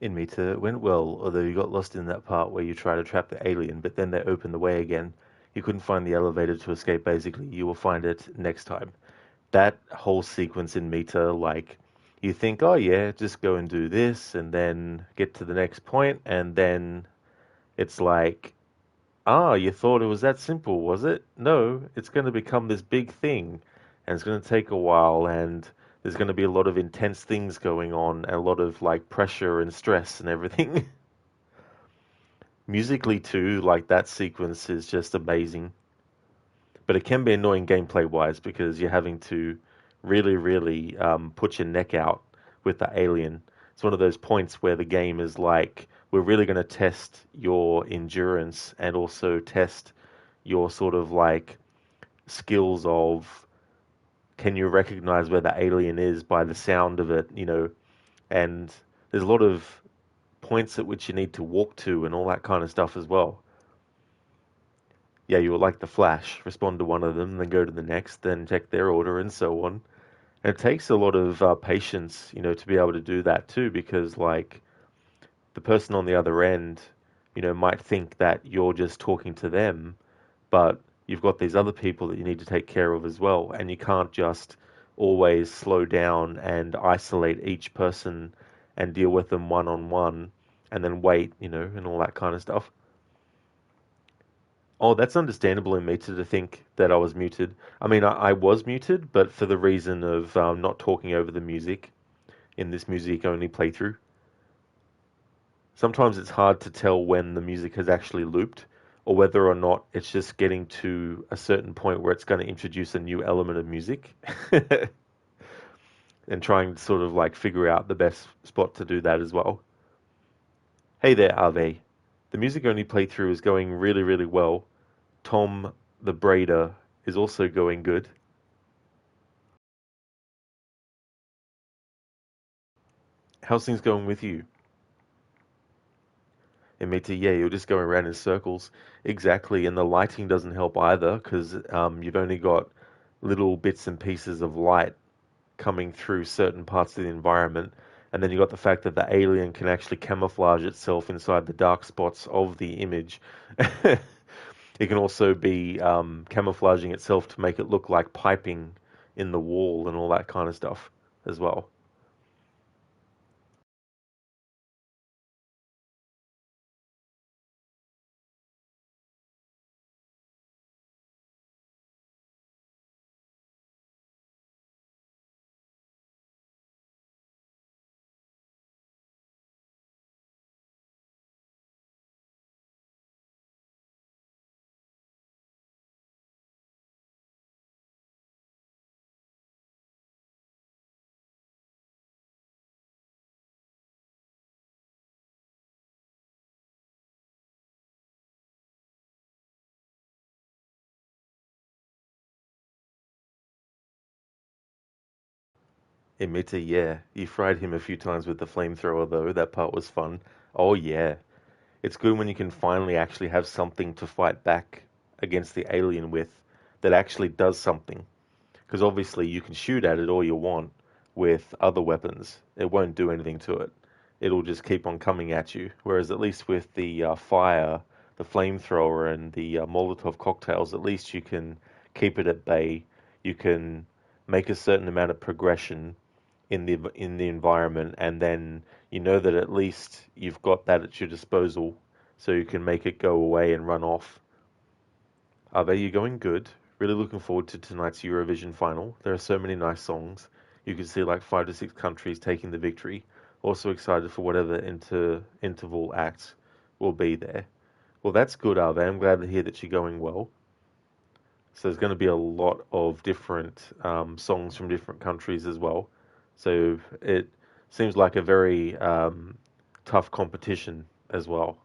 In Meta, it went well, although you got lost in that part where you try to trap the alien, but then they open the way again. You couldn't find the elevator to escape, basically. You will find it next time. That whole sequence in Meta, like, you think, oh yeah, just go and do this, and then get to the next point, and then it's like, ah, you thought it was that simple, was it? No, it's going to become this big thing, and it's going to take a while, and there's going to be a lot of intense things going on, and a lot of like pressure and stress and everything. Musically too, like that sequence is just amazing, but it can be annoying gameplay wise because you're having to really put your neck out with the alien. It's one of those points where the game is like, we're really going to test your endurance and also test your sort of like skills of, can you recognize where the alien is by the sound of it, and there's a lot of points at which you need to walk to and all that kind of stuff as well. Yeah, you will like the Flash, respond to one of them, then go to the next, then check their order, and so on. And it takes a lot of patience, to be able to do that too, because like the person on the other end, might think that you're just talking to them, but you've got these other people that you need to take care of as well, and you can't just always slow down and isolate each person and deal with them one on one, and then wait, and all that kind of stuff. Oh, that's understandable in me to think that I was muted. I mean, I was muted, but for the reason of not talking over the music in this music only playthrough. Sometimes it's hard to tell when the music has actually looped or whether or not it's just getting to a certain point where it's going to introduce a new element of music and trying to sort of like figure out the best spot to do that as well. Hey there, Ave. The music only playthrough is going really well. Tom the Braider is also going good. How's things going with you? And me too, yeah, you're just going around in circles. Exactly, and the lighting doesn't help either because you've only got little bits and pieces of light coming through certain parts of the environment. And then you got the fact that the alien can actually camouflage itself inside the dark spots of the image. It can also be camouflaging itself to make it look like piping in the wall and all that kind of stuff as well. Emitter, yeah. You fried him a few times with the flamethrower, though. That part was fun. Oh, yeah. It's good when you can finally actually have something to fight back against the alien with that actually does something. Because obviously you can shoot at it all you want with other weapons. It won't do anything to it. It'll just keep on coming at you. Whereas at least with the fire, the flamethrower, and the Molotov cocktails, at least you can keep it at bay. You can make a certain amount of progression in the environment, and then you know that at least you've got that at your disposal, so you can make it go away and run off. Are you going good? Really looking forward to tonight's Eurovision final. There are so many nice songs. You can see like 5 to 6 countries taking the victory. Also excited for whatever interval acts will be there. Well, that's good, Arve. I'm glad to hear that you're going well. So there's going to be a lot of different songs from different countries as well. So it seems like a very tough competition as well.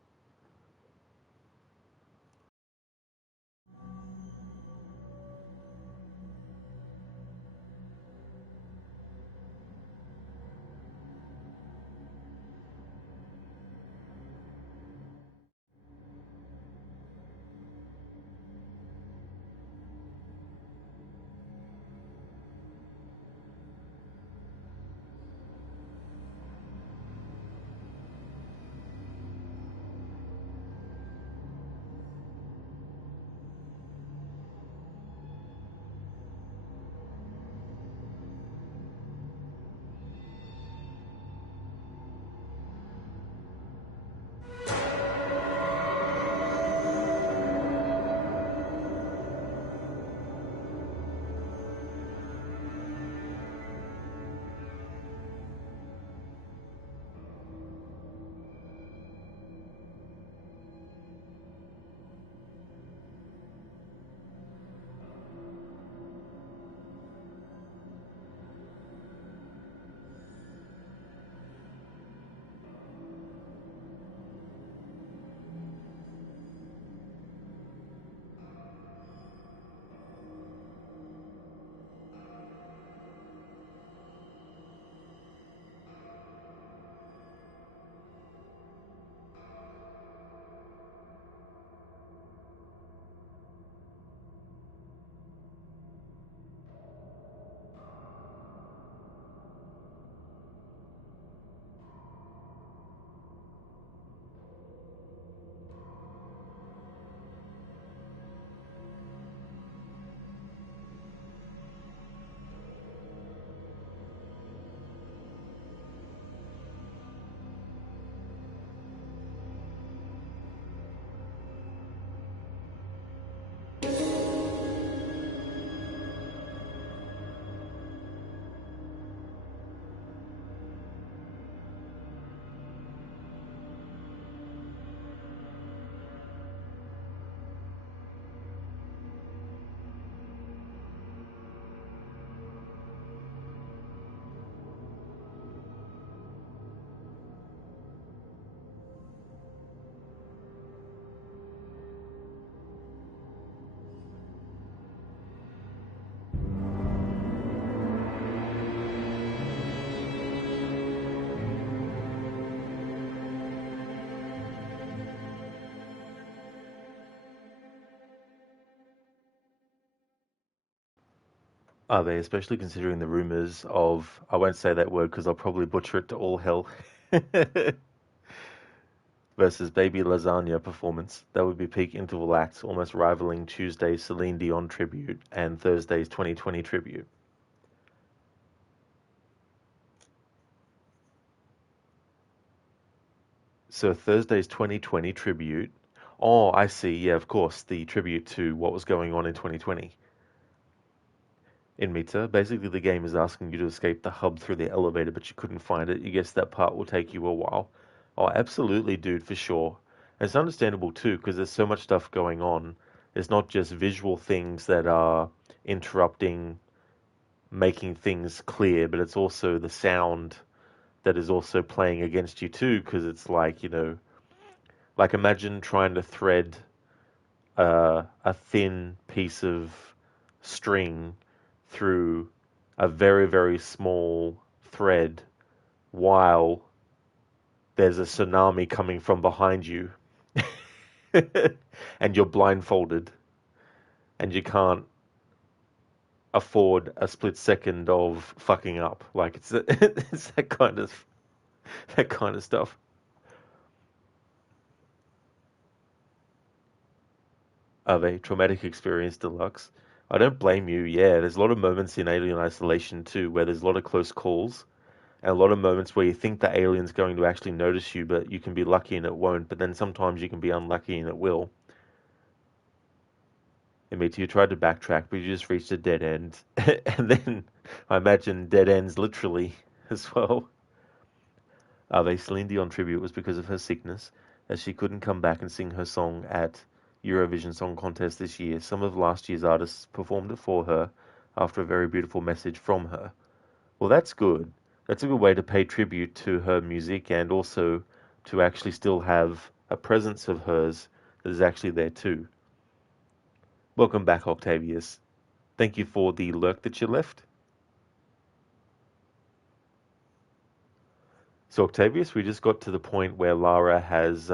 Are they, especially considering the rumors of, I won't say that word because I'll probably butcher it to all hell, versus Baby Lasagna performance. That would be peak interval acts, almost rivaling Tuesday's Celine Dion tribute and Thursday's 2020 tribute. So Thursday's 2020 tribute. Oh, I see. Yeah, of course. The tribute to what was going on in 2020. In Mita, basically the game is asking you to escape the hub through the elevator, but you couldn't find it. You guess that part will take you a while. Oh, absolutely, dude, for sure. And it's understandable too, because there's so much stuff going on. It's not just visual things that are interrupting, making things clear, but it's also the sound that is also playing against you too, because it's like, like imagine trying to thread a thin piece of string through a very, very small thread while there's a tsunami coming from behind you and you're blindfolded and you can't afford a split second of fucking up. Like it's that kind of stuff. Of a traumatic experience deluxe. I don't blame you. Yeah, there's a lot of moments in Alien Isolation too where there's a lot of close calls and a lot of moments where you think the alien's going to actually notice you, but you can be lucky and it won't. But then sometimes you can be unlucky and it will. It means you tried to backtrack, but you just reached a dead end. And then I imagine dead ends literally as well. The Celine Dion tribute was because of her sickness, as she couldn't come back and sing her song at Eurovision Song Contest this year. Some of last year's artists performed it for her after a very beautiful message from her. Well, that's good. That's a good way to pay tribute to her music and also to actually still have a presence of hers that is actually there too. Welcome back, Octavius. Thank you for the lurk that you left. So, Octavius, we just got to the point where Lara has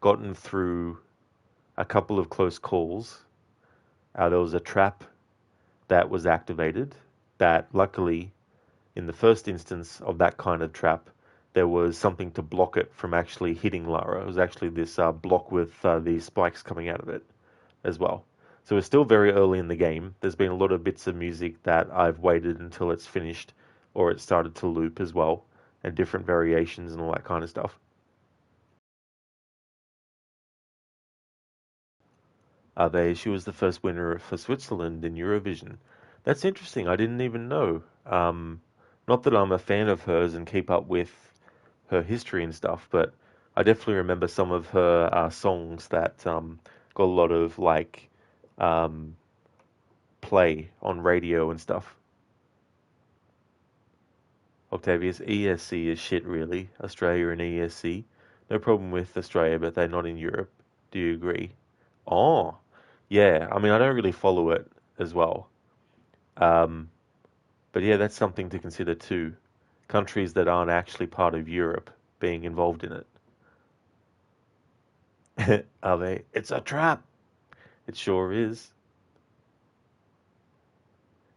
gotten through a couple of close calls. There was a trap that was activated that luckily, in the first instance of that kind of trap, there was something to block it from actually hitting Lara. It was actually this block with these spikes coming out of it as well. So it's still very early in the game. There's been a lot of bits of music that I've waited until it's finished or it started to loop as well, and different variations and all that kind of stuff. She was the first winner for Switzerland in Eurovision. That's interesting. I didn't even know. Not that I'm a fan of hers and keep up with her history and stuff, but I definitely remember some of her songs that got a lot of like um, play on radio and stuff. Octavius, ESC is shit, really. Australia and ESC. No problem with Australia, but they're not in Europe. Do you agree? Oh, yeah. I mean, I don't really follow it as well. Um, but yeah, that's something to consider too. Countries that aren't actually part of Europe being involved in it. Are they? It's a trap. It sure is.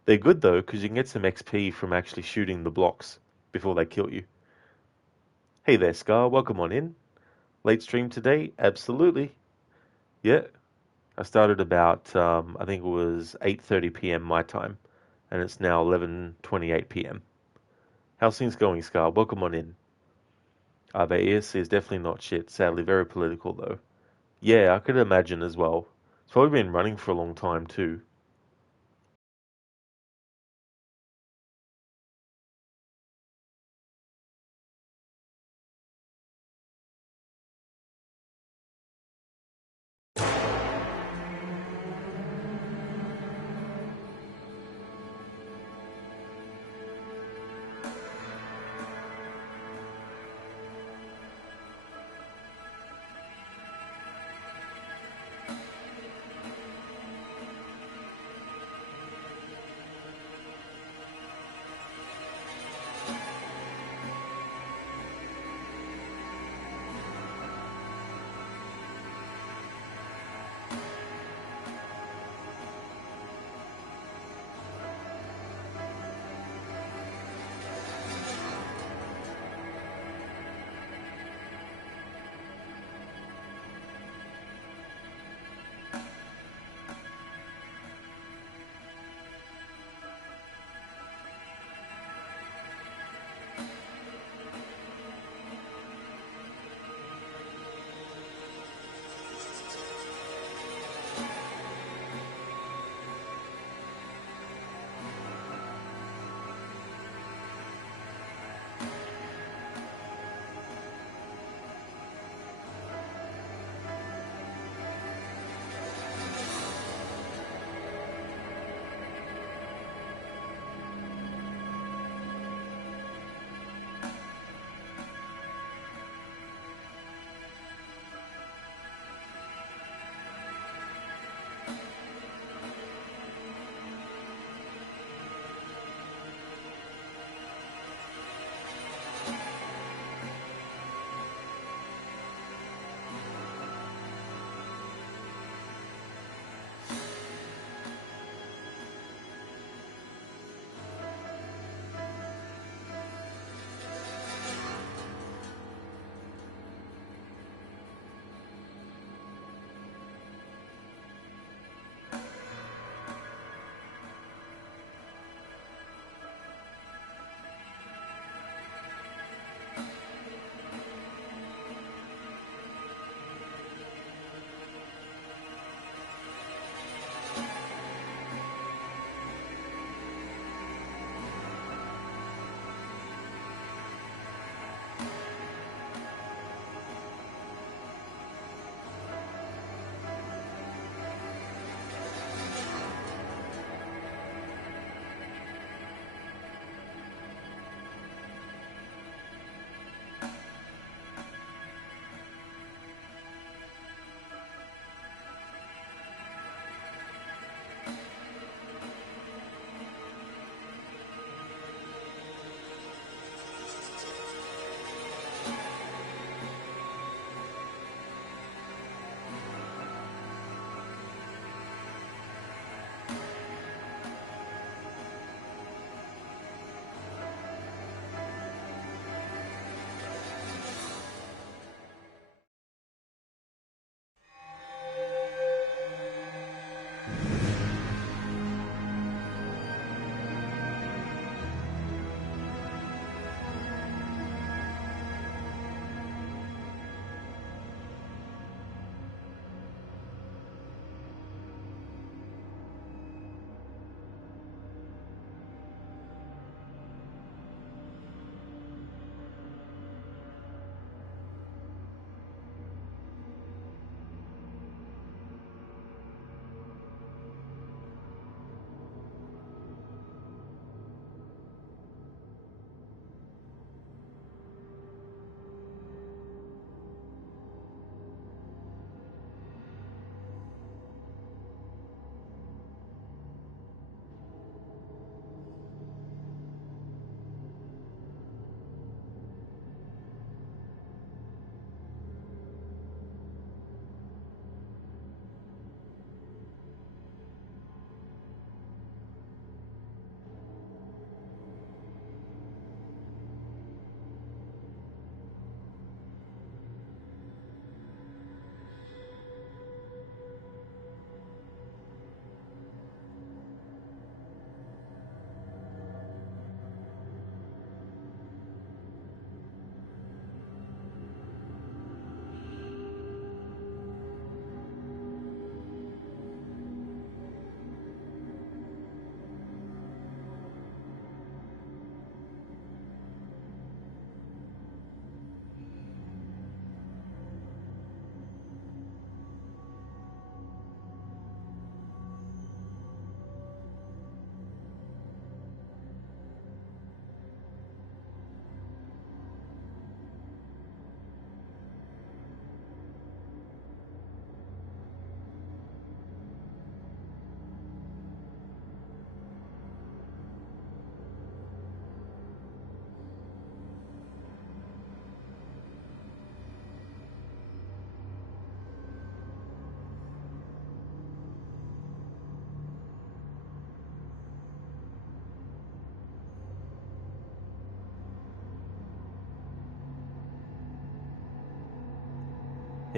They're good though, because you can get some XP from actually shooting the blocks before they kill you. Hey there, Scar. Welcome on in. Late stream today? Absolutely. Yeah. I started about I think it was 8:30 p.m. my time, and it's now 11:28 p.m. How's things going, Scar? Welcome on in. The ESC is definitely not shit. Sadly, very political though. Yeah, I could imagine as well. It's probably been running for a long time too.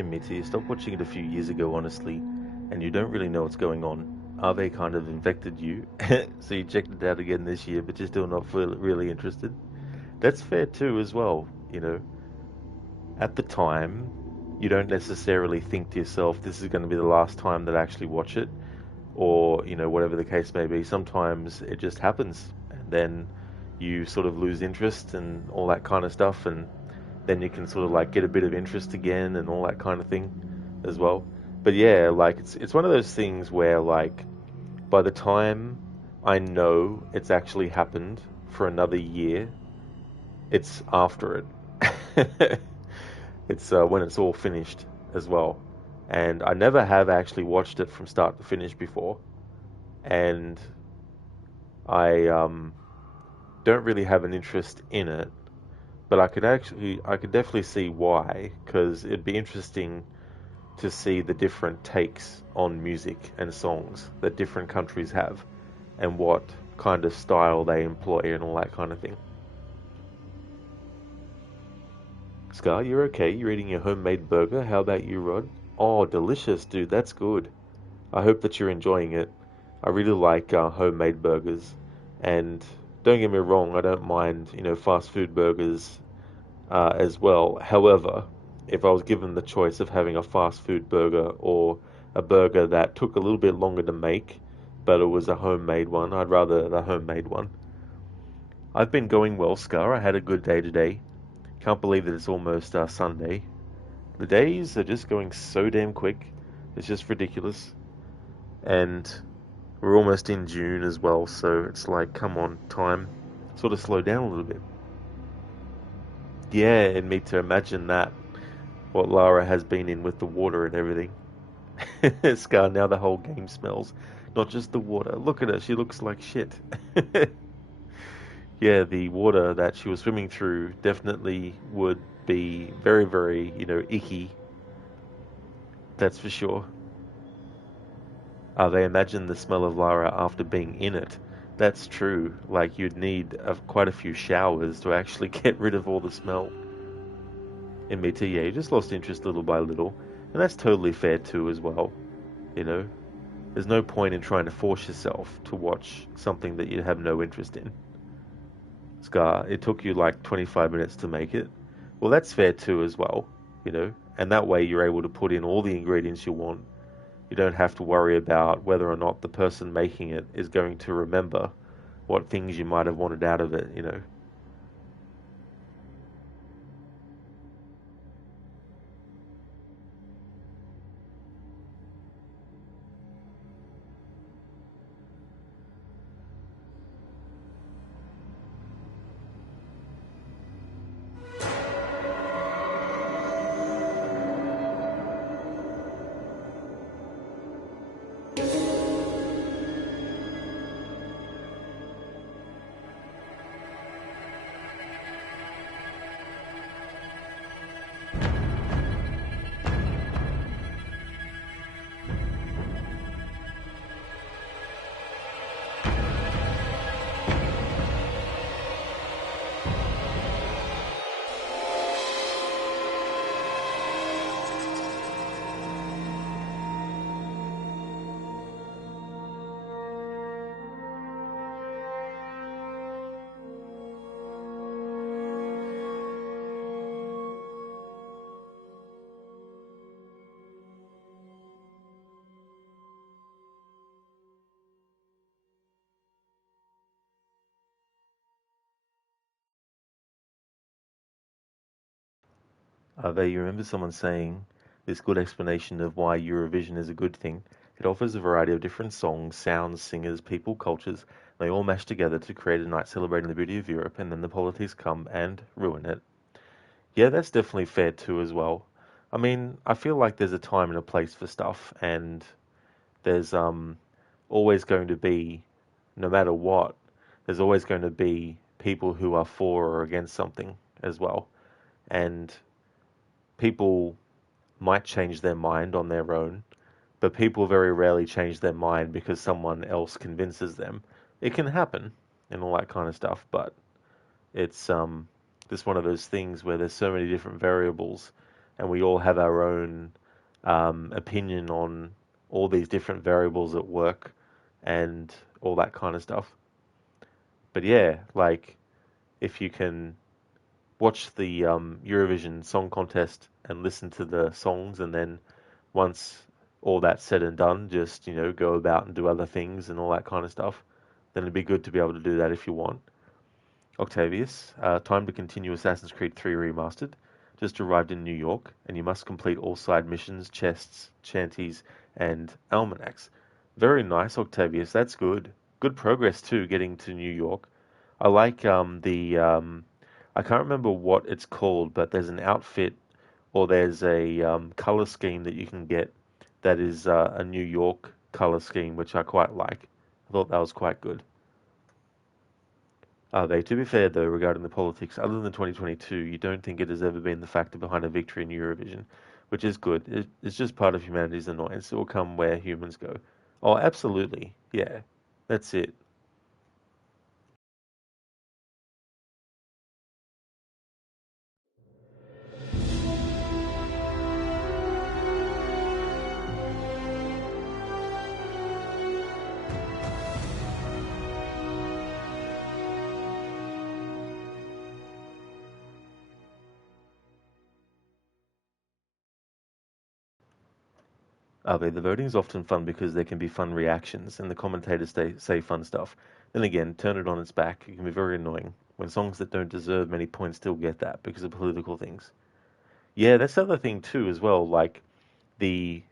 admit to you stopped watching it a few years ago, honestly, and you don't really know what's going on. Are they kind of infected you? So you checked it out again this year, but you're still not really interested? That's fair too, as well. At the time, you don't necessarily think to yourself, this is going to be the last time that I actually watch it, or, whatever the case may be. Sometimes it just happens, and then you sort of lose interest and all that kind of stuff, and then you can sort of like get a bit of interest again and all that kind of thing as well. But yeah, like it's one of those things where like by the time I know it's actually happened for another year, it's after it. It's when it's all finished as well. And I never have actually watched it from start to finish before. And I don't really have an interest in it, but I could definitely see why, because it'd be interesting to see the different takes on music and songs that different countries have and what kind of style they employ and all that kind of thing. Scar, you're okay? You're eating your homemade burger? How about you, Rod? Oh, delicious, dude. That's good. I hope that you're enjoying it. I really like homemade burgers, and don't get me wrong, I don't mind, fast food burgers as well. However, if I was given the choice of having a fast food burger or a burger that took a little bit longer to make, but it was a homemade one, I'd rather the homemade one. I've been going well, Scar. I had a good day today. Can't believe that it's almost Sunday. The days are just going so damn quick. It's just ridiculous. And we're almost in June as well, so it's like, come on, time. Sort of slow down a little bit. Yeah, and me to imagine that, what Lara has been in with the water and everything. Scar, now the whole game smells. Not just the water. Look at her, she looks like shit. Yeah, the water that she was swimming through definitely would be very, very, icky. That's for sure. They imagine the smell of Lara after being in it. That's true. Like, you'd need quite a few showers to actually get rid of all the smell. In me too, yeah, you just lost interest little by little. And that's totally fair too, as well. You know, there's no point in trying to force yourself to watch something that you have no interest in. Scar, it took you like 25 minutes to make it. Well, that's fair too, as well. And that way you're able to put in all the ingredients you want. You don't have to worry about whether or not the person making it is going to remember what things you might have wanted out of it. You remember someone saying this good explanation of why Eurovision is a good thing. It offers a variety of different songs, sounds, singers, people, cultures. They all mash together to create a night celebrating the beauty of Europe, and then the politics come and ruin it. Yeah, that's definitely fair too, as well. I mean, I feel like there's a time and a place for stuff, and there's always going to be, no matter what, there's always going to be people who are for or against something as well. And people might change their mind on their own, but people very rarely change their mind because someone else convinces them. It can happen and all that kind of stuff, but it's just one of those things where there's so many different variables, and we all have our own opinion on all these different variables at work and all that kind of stuff. But yeah, like if you can watch the Eurovision Song Contest and listen to the songs, and then once all that's said and done, just go about and do other things and all that kind of stuff, then it'd be good to be able to do that if you want. Octavius, time to continue Assassin's Creed 3 Remastered. Just arrived in New York, and you must complete all side missions, chests, shanties, and almanacs. Very nice, Octavius. That's good. Good progress too, getting to New York. I like I can't remember what it's called, but there's an outfit or there's a color scheme that you can get that is a New York color scheme, which I quite like. I thought that was quite good. To be fair though, regarding the politics, other than 2022, you don't think it has ever been the factor behind a victory in Eurovision, which is good. It's just part of humanity's annoyance. It will come where humans go. Oh, absolutely. Yeah, that's it. The voting is often fun because there can be fun reactions and the commentators say fun stuff. Then again, turn it on its back, it can be very annoying when songs that don't deserve many points still get that because of political things. Yeah, that's the other thing too, as well, like the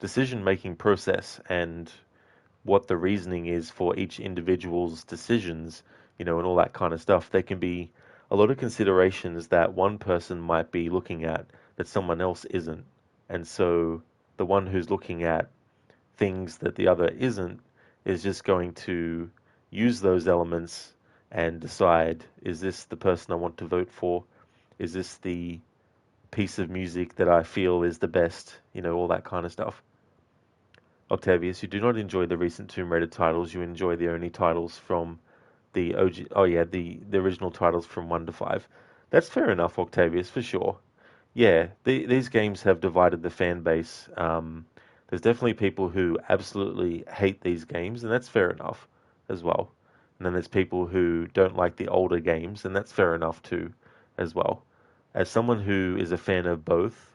decision-making process and what the reasoning is for each individual's decisions, and all that kind of stuff. There can be a lot of considerations that one person might be looking at that someone else isn't. And so the one who's looking at things that the other isn't is just going to use those elements and decide, is this the person I want to vote for? Is this the piece of music that I feel is the best? All that kind of stuff. Octavius, you do not enjoy the recent Tomb Raider titles, you enjoy the only titles from the OG, oh yeah, the original titles from 1 to 5. That's fair enough, Octavius, for sure. Yeah, these games have divided the fan base. There's definitely people who absolutely hate these games, and that's fair enough as well. And then there's people who don't like the older games, and that's fair enough too, as well. As someone who is a fan of both,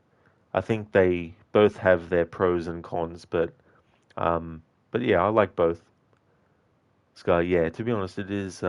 I think they both have their pros and cons, um, but yeah, I like both. Sky, yeah, to be honest, it is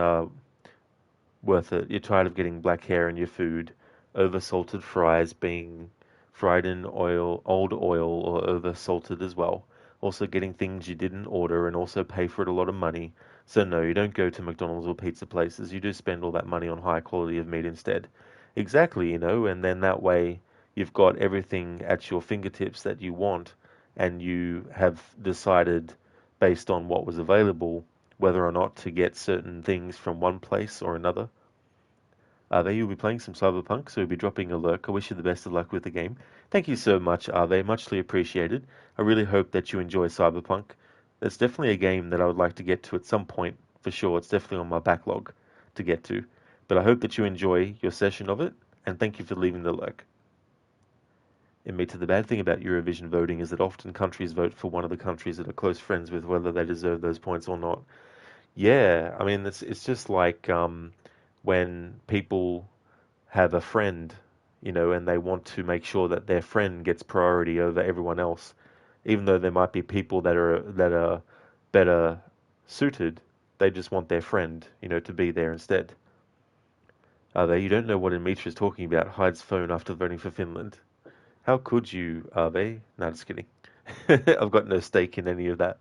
worth it. You're tired of getting black hair in your food, over salted fries being fried in oil, old oil, or over salted as well. Also getting things you didn't order and also pay for it a lot of money. So no, you don't go to McDonald's or pizza places. You do spend all that money on high quality of meat instead. Exactly, and then that way you've got everything at your fingertips that you want, and you have decided based on what was available whether or not to get certain things from one place or another. Ave, you'll be playing some Cyberpunk, so we'll be dropping a lurk. I wish you the best of luck with the game. Thank you so much, Ave. Muchly appreciated. I really hope that you enjoy Cyberpunk. It's definitely a game that I would like to get to at some point, for sure. It's definitely on my backlog to get to. But I hope that you enjoy your session of it, and thank you for leaving the lurk. And me, to the bad thing about Eurovision voting is that often countries vote for one of the countries that are close friends with, whether they deserve those points or not. Yeah, I mean, it's just like when people have a friend, and they want to make sure that their friend gets priority over everyone else, even though there might be people that are better suited, they just want their friend, to be there instead. You don't know what Dimitra is talking about. Hides phone after voting for Finland. How could you, Ave? No, just kidding. I've got no stake in any of that.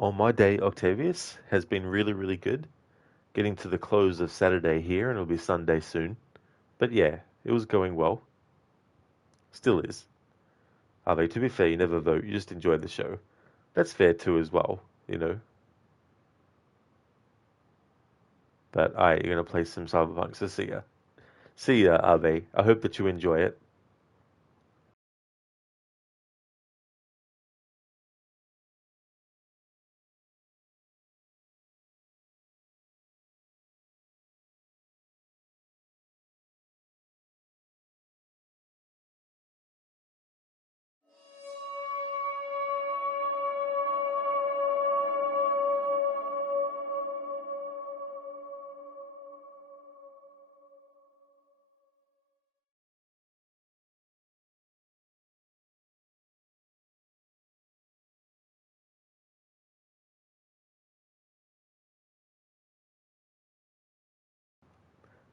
On my day, Octavius has been really, really good. Getting to the close of Saturday here, and it'll be Sunday soon. But yeah, it was going well. Still is. To be fair, you never vote, you just enjoy the show. That's fair too, as well, you know. But I, you're gonna play some Cyberpunk, so see ya. See ya, Ave. I hope that you enjoy it.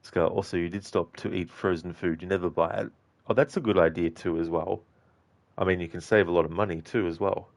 Scar, also, you did stop to eat frozen food. You never buy it. Oh, that's a good idea too, as well. I mean, you can save a lot of money too, as well.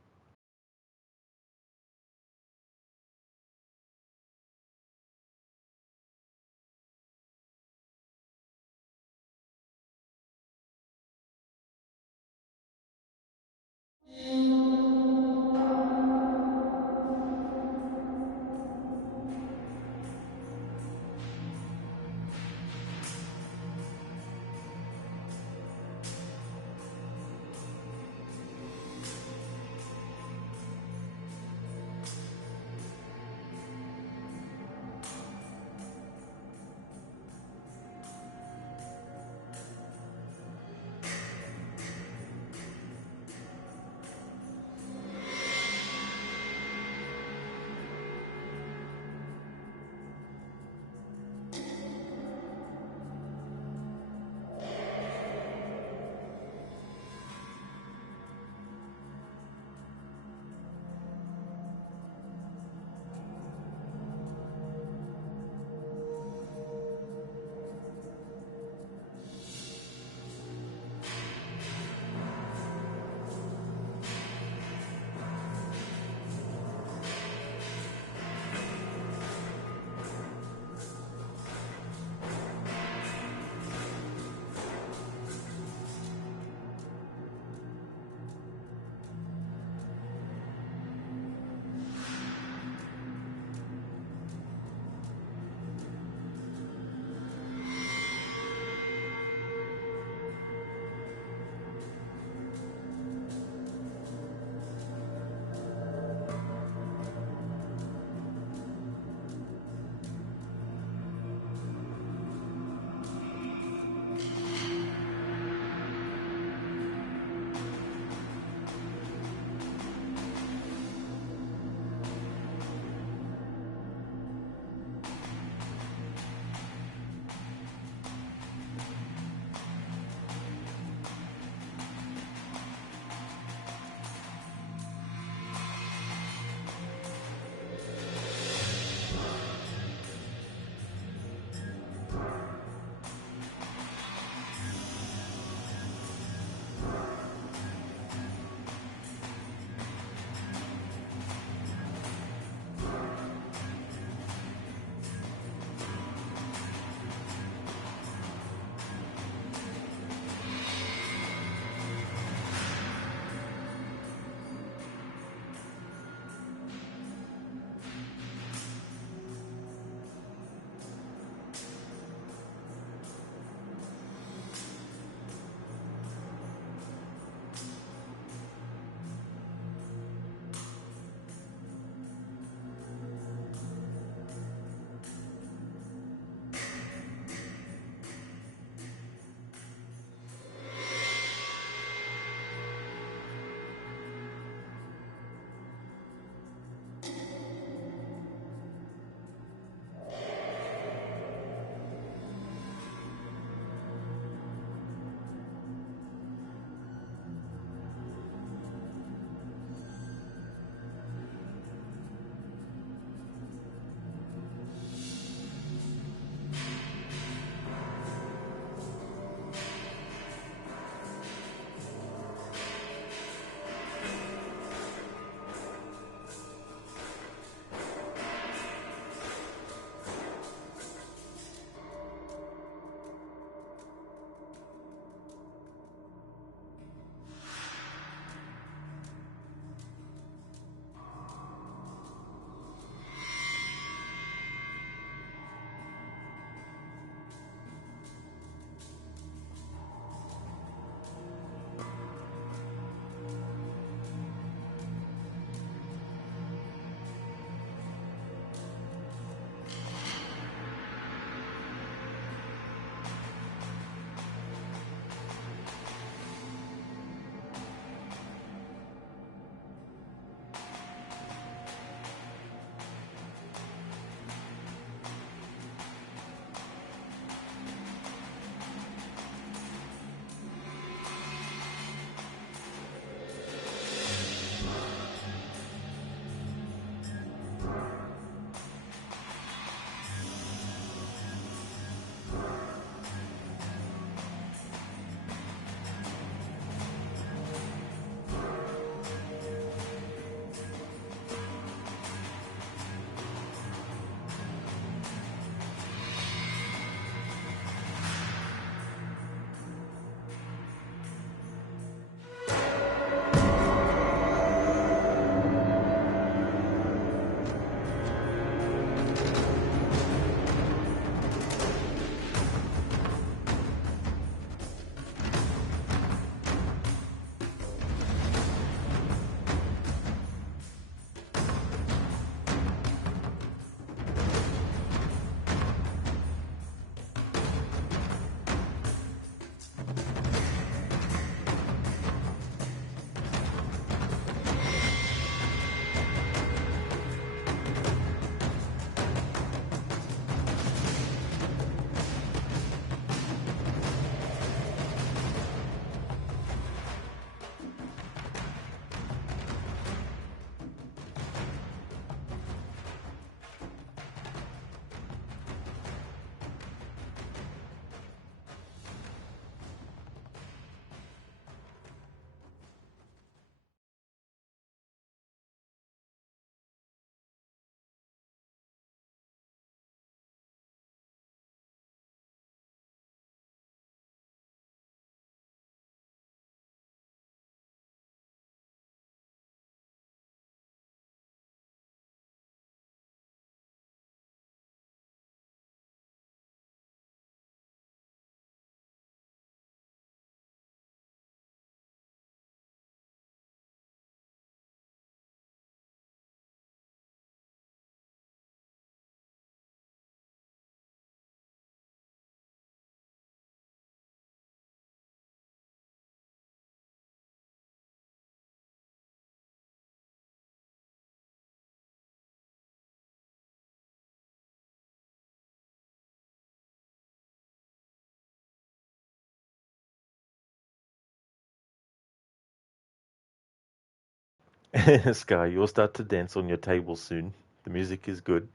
Sky, you'll start to dance on your table soon. The music is good.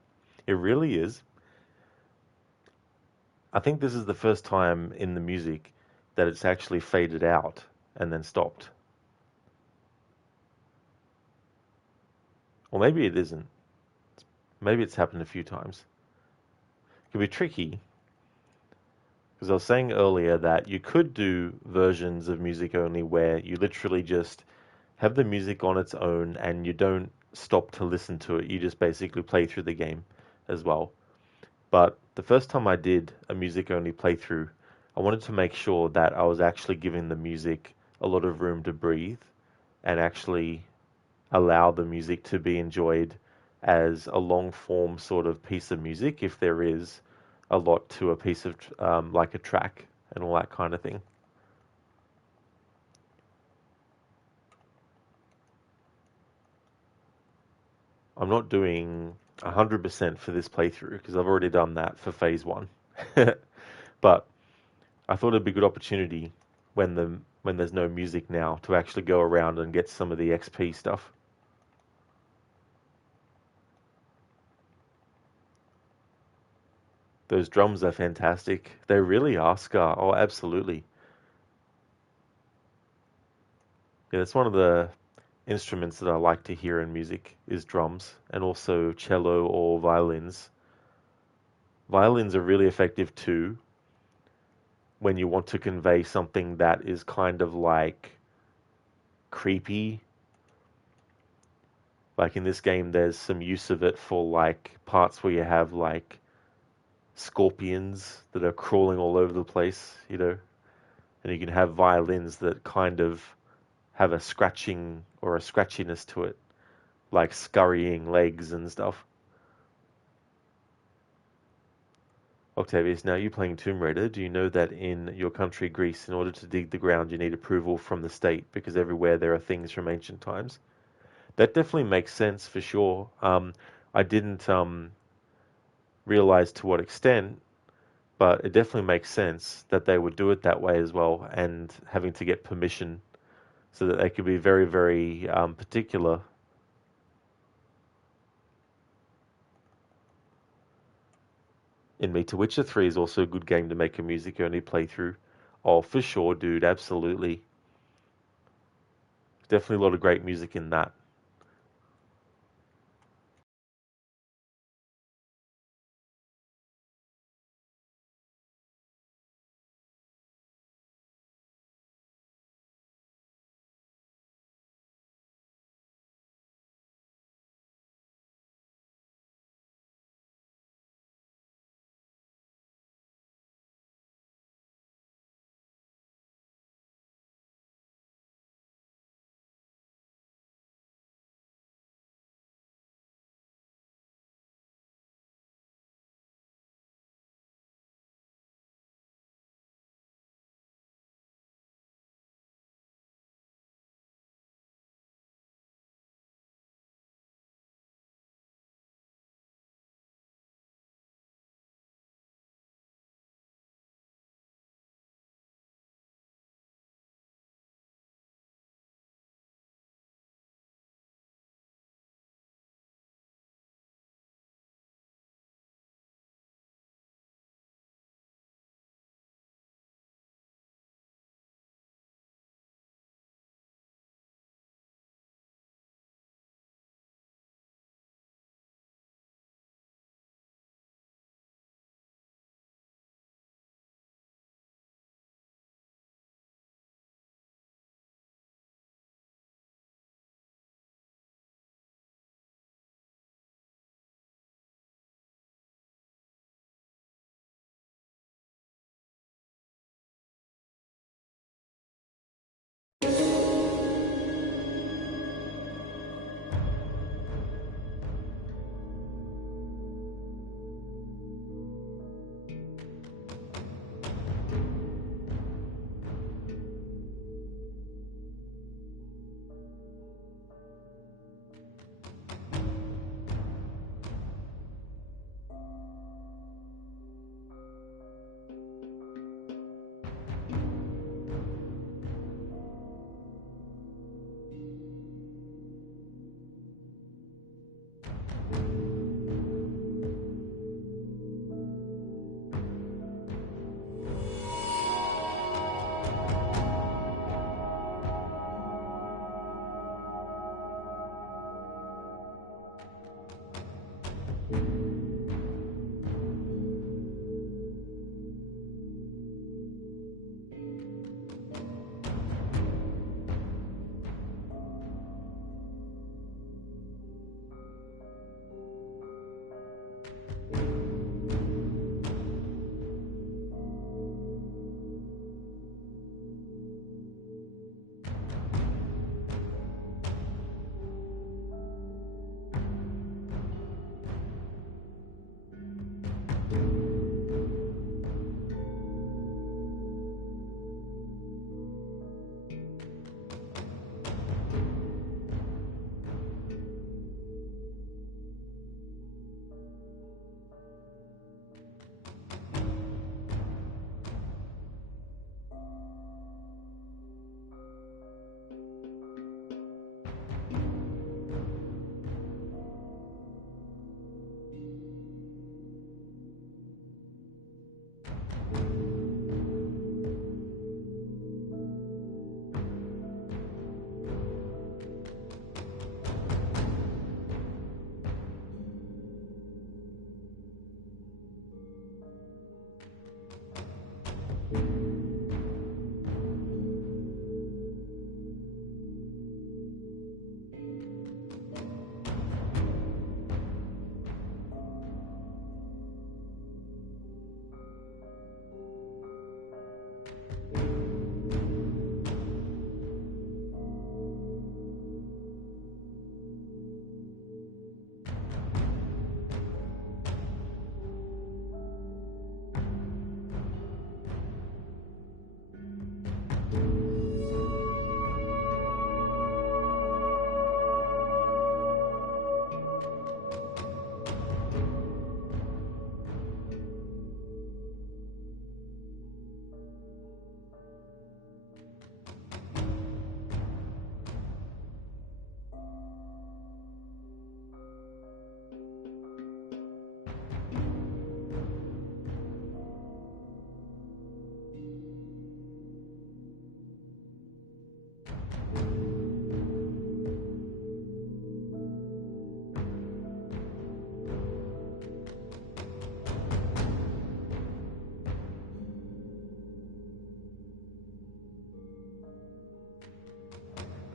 It really is. I think this is the first time in the music that it's actually faded out and then stopped. Or maybe it isn't. Maybe it's happened a few times. It can be tricky because I was saying earlier that you could do versions of music only where you literally just have the music on its own and you don't stop to listen to it. You just basically play through the game as well. But the first time I did a music only playthrough, I wanted to make sure that I was actually giving the music a lot of room to breathe and actually allow the music to be enjoyed as a long form sort of piece of music if there is a lot to a piece of like a track and all that kind of thing. I'm not doing 100% for this playthrough because I've already done that for phase one. But I thought it'd be a good opportunity when there's no music now to actually go around and get some of the XP stuff. Those drums are fantastic. They really are, Scar. Oh, absolutely. Yeah, that's one of the instruments that I like to hear in music is drums and also cello or violins. Violins are really effective too when you want to convey something that is kind of like creepy. Like in this game, there's some use of it for like parts where you have like scorpions that are crawling all over the place, and you can have violins that kind of have a scratching or a scratchiness to it, like scurrying legs and stuff. Octavius, now you're playing Tomb Raider. Do you know that in your country, Greece, in order to dig the ground, you need approval from the state because everywhere there are things from ancient times? That definitely makes sense for sure. I didn't realize to what extent, but it definitely makes sense that they would do it that way as well and having to get permission so that they could be very, very particular. In Me to Witcher 3 is also a good game to make a music only playthrough. Oh, for sure, dude, absolutely. Definitely a lot of great music in that.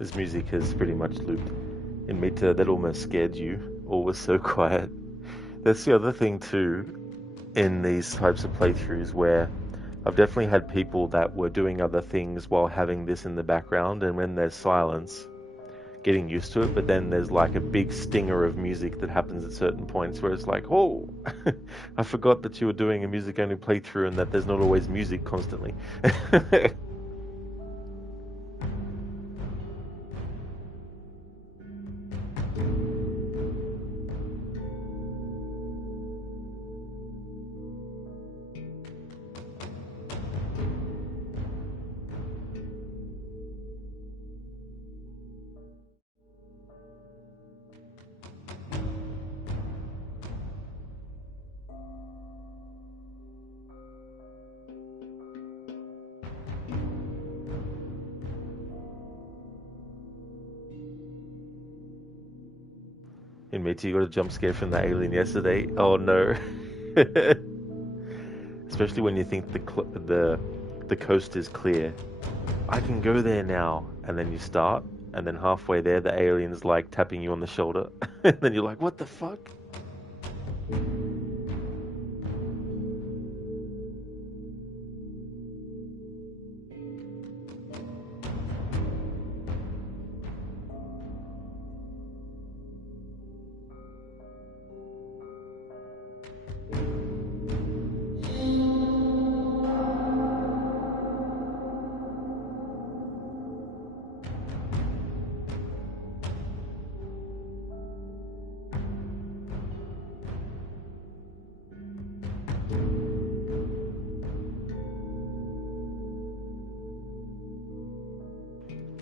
This music has pretty much looped in meter that almost scared you, or was so quiet. That's the other thing too in these types of playthroughs where I've definitely had people that were doing other things while having this in the background, and when there's silence, getting used to it, but then there's like a big stinger of music that happens at certain points where it's like, oh, I forgot that you were doing a music only playthrough and that there's not always music constantly. And Mitzi, you got a jump scare from the alien yesterday. Oh no. Especially when you think the coast is clear. I can go there now, and then you start, and then halfway there, the alien's like tapping you on the shoulder, and then you're like, "What the fuck?"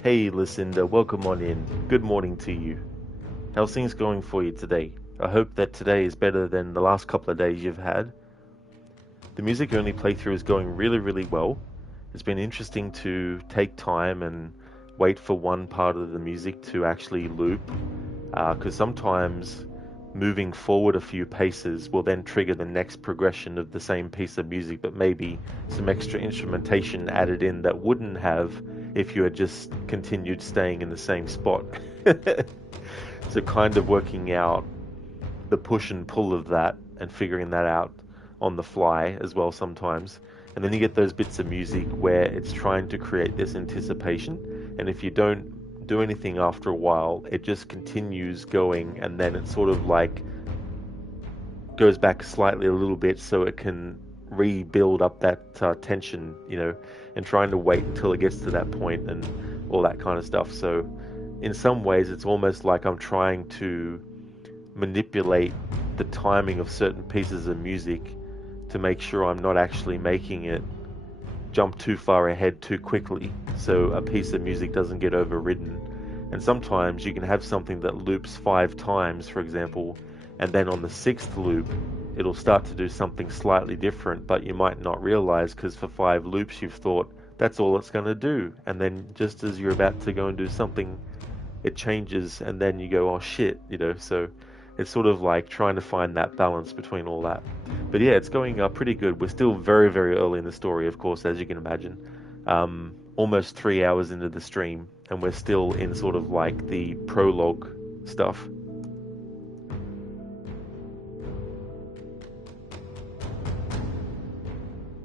Hey, Lucinda, welcome on in. Good morning to you. How's things going for you today? I hope that today is better than the last couple of days you've had. The music only playthrough is going really, really well. It's been interesting to take time and wait for one part of the music to actually loop, because sometimes moving forward a few paces will then trigger the next progression of the same piece of music, but maybe some extra instrumentation added in that wouldn't have if you had just continued staying in the same spot. So kind of working out the push and pull of that and figuring that out on the fly as well sometimes. And then you get those bits of music where it's trying to create this anticipation, and if you don't do anything after a while, it just continues going, and then it sort of like goes back slightly a little bit so it can rebuild up that tension, and trying to wait until it gets to that point and all that kind of stuff. So in some ways, it's almost like I'm trying to manipulate the timing of certain pieces of music to make sure I'm not actually making it jump too far ahead too quickly so a piece of music doesn't get overridden. And sometimes you can have something that loops 5 times, for example, and then on the 6th loop, it'll start to do something slightly different, but you might not realize because for 5 loops you've thought that's all it's going to do. And then just as you're about to go and do something, it changes, and then you go, oh shit. So it's sort of like trying to find that balance between all that. But yeah, it's going pretty good. We're still very, very early in the story, of course, as you can imagine. Almost 3 hours into the stream, and we're still in sort of like the prologue stuff.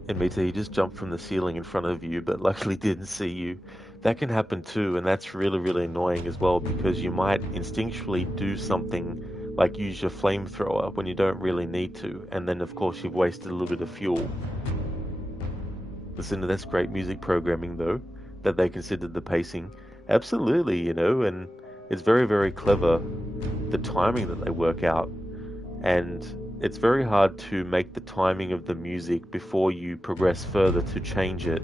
And Mita, he just jumped from the ceiling in front of you, but luckily didn't see you. That can happen too, and that's really, really annoying as well, because you might instinctually do something like use your flamethrower when you don't really need to, and then of course you've wasted a little bit of fuel. Listen, that's great music programming though, that they considered the pacing. Absolutely, and it's very, very clever, the timing that they work out. And it's very hard to make the timing of the music before you progress further to change it.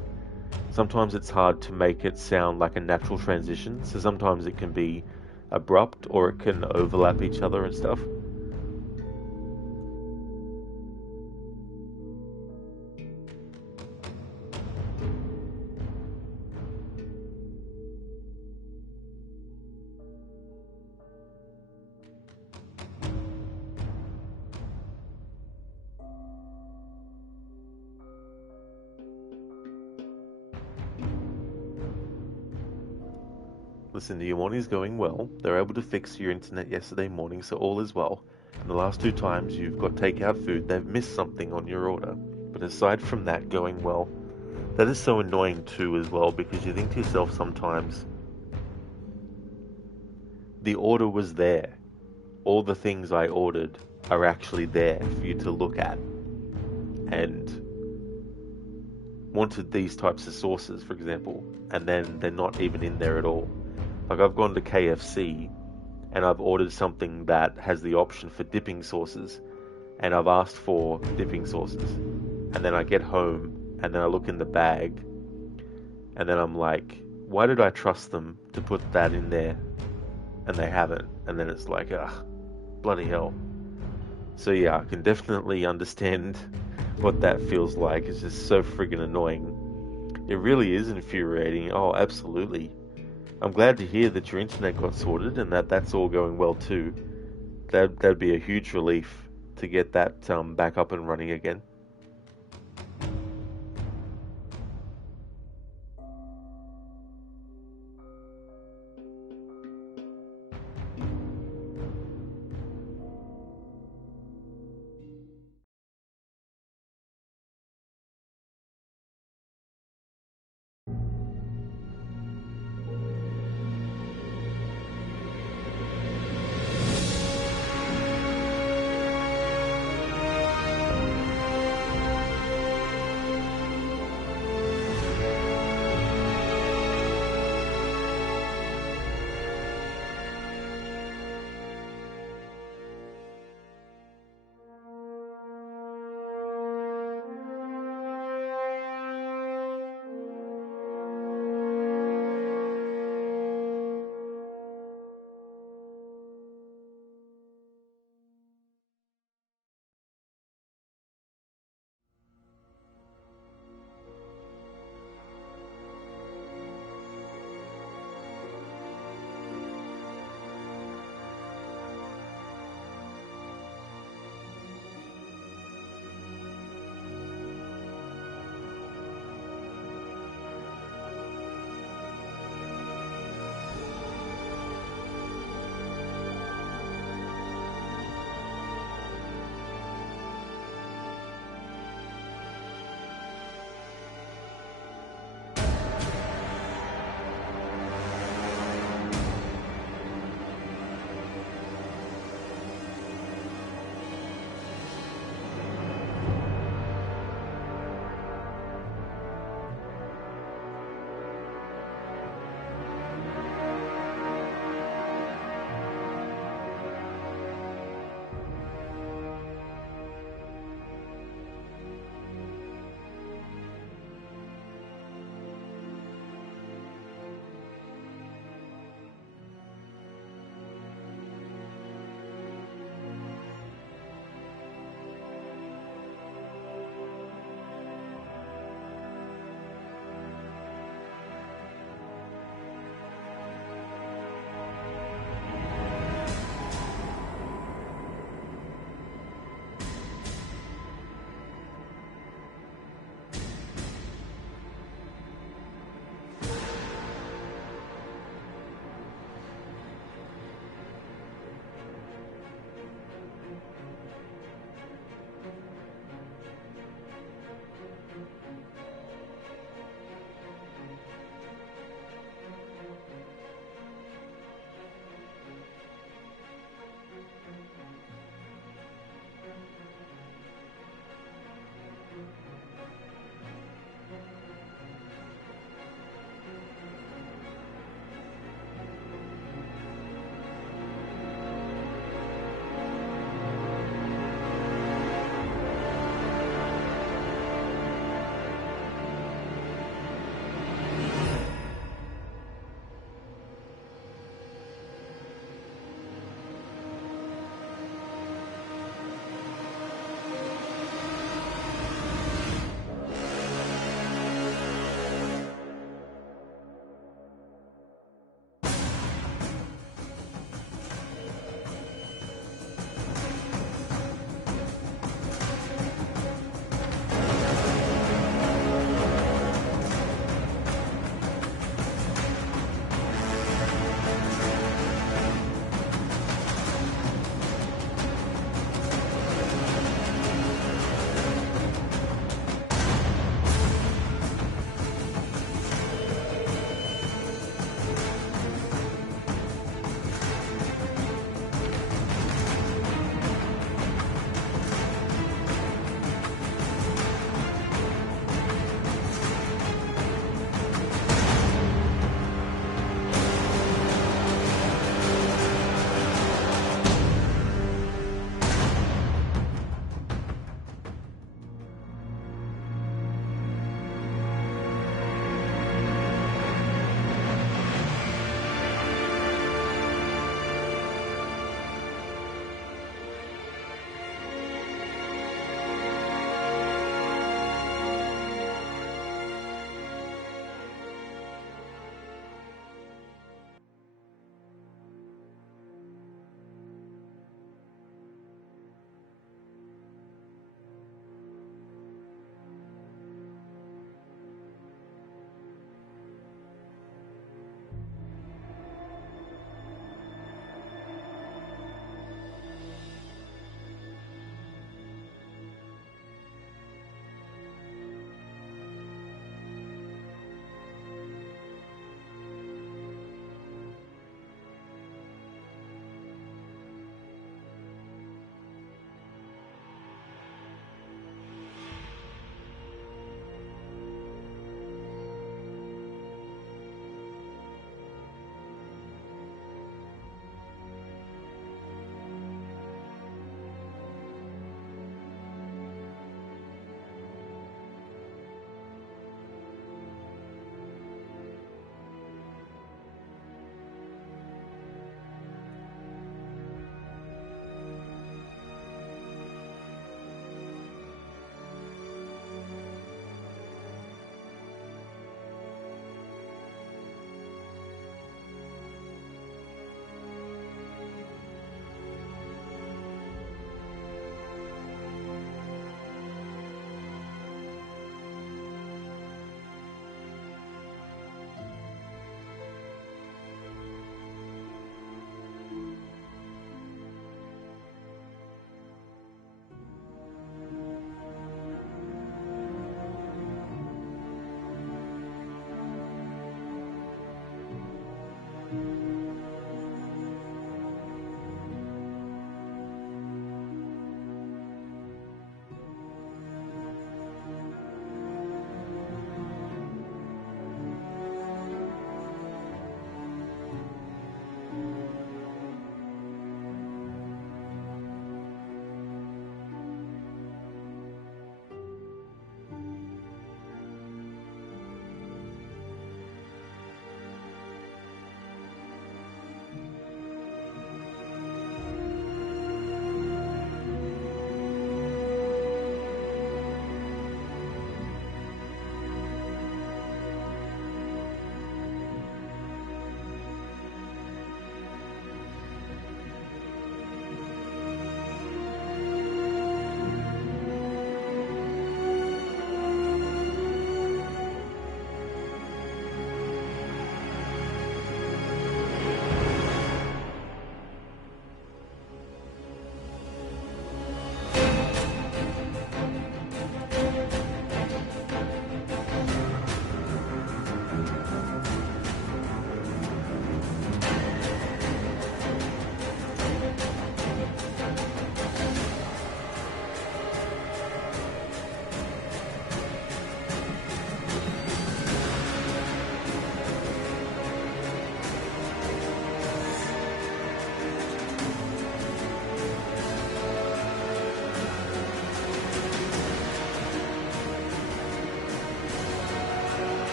Sometimes it's hard to make it sound like a natural transition, so sometimes it can be abrupt or it can overlap each other and stuff. Listen, your morning's going well. They're able to fix your internet yesterday morning, so all is well. And the last two times you've got takeout food, they've missed something on your order. But aside from that going well, that is so annoying too as well, because you think to yourself sometimes, the order was there. All the things I ordered are actually there for you to look at. And wanted these types of sauces, for example, and then they're not even in there at all. Like I've gone to KFC and I've ordered something that has the option for dipping sauces, and I've asked for dipping sauces, and then I get home and then I look in the bag and then I'm like, why did I trust them to put that in there? And they haven't. And then it's like, ugh, bloody hell. So yeah, I can definitely understand what that feels like. It's just so friggin' annoying. It really is infuriating. Oh, absolutely. I'm glad to hear that your internet got sorted and that that's all going well too. That'd be a huge relief to get that back up and running again.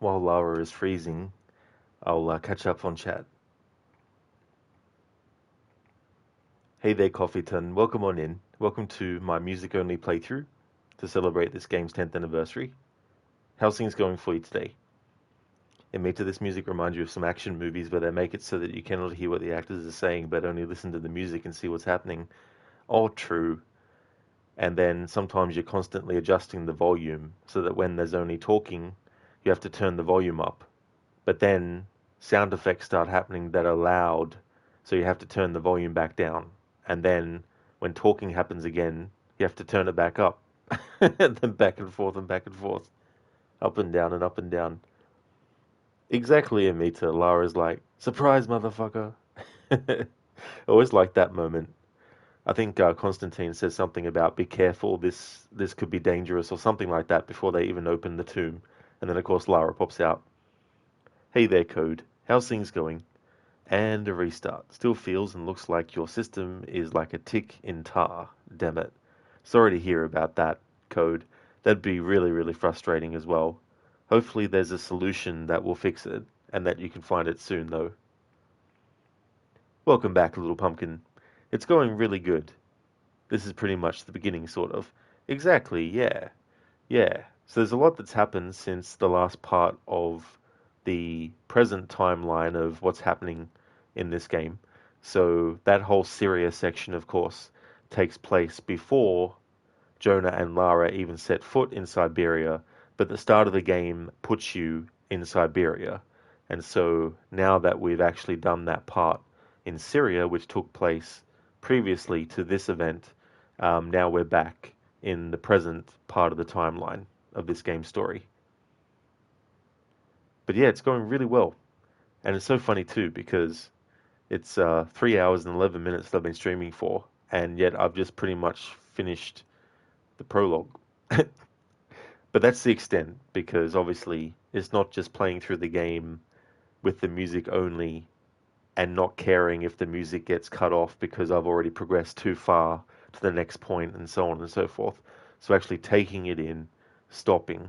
while Lara is freezing, I'll catch up on chat. Hey there, Coffeeton. Welcome on in. Welcome to my music-only playthrough to celebrate this game's 10th anniversary. How's things going for you today? And maybe this music reminds you of some action movies where they make it so that you cannot hear what the actors are saying, but only listen to the music and see what's happening. All true. And then sometimes you're constantly adjusting the volume so that when there's only talking, you have to turn the volume up. But then sound effects start happening that are loud, so you have to turn the volume back down. And then when talking happens again, you have to turn it back up. And then back and forth and back and forth. Up and down and up and down. Exactly, Amita. Lara's like, surprise, motherfucker. I always like that moment. I think Constantine says something about be careful, this could be dangerous or something like that before they even open the tomb. And then of course Lara pops out. Hey there, Code. How's things going? And a restart. Still feels and looks like your system is like a tick in tar. Damn it. Sorry to hear about that, Code. That'd be really, really frustrating as well. Hopefully there's a solution that will fix it, and that you can find it soon, though. Welcome back, little pumpkin. It's going really good. This is pretty much the beginning, sort of. Exactly, yeah. Yeah. So there's a lot that's happened since the last part of the present timeline of what's happening in this game. So that whole Syria section, of course, takes place before Jonah and Lara even set foot in Siberia, but the start of the game puts you in Siberia. And so now that we've actually done that part in Syria, which took place previously to this event, now we're back in the present part of the timeline of this game story. But yeah, it's going really well. And it's so funny too, because it's 3 hours and 11 minutes that I've been streaming for, and yet I've just pretty much finished the prologue. But that's the extent, because obviously it's not just playing through the game with the music only and not caring if the music gets cut off because I've already progressed too far to the next point and so on and so forth. So actually taking it in, stopping,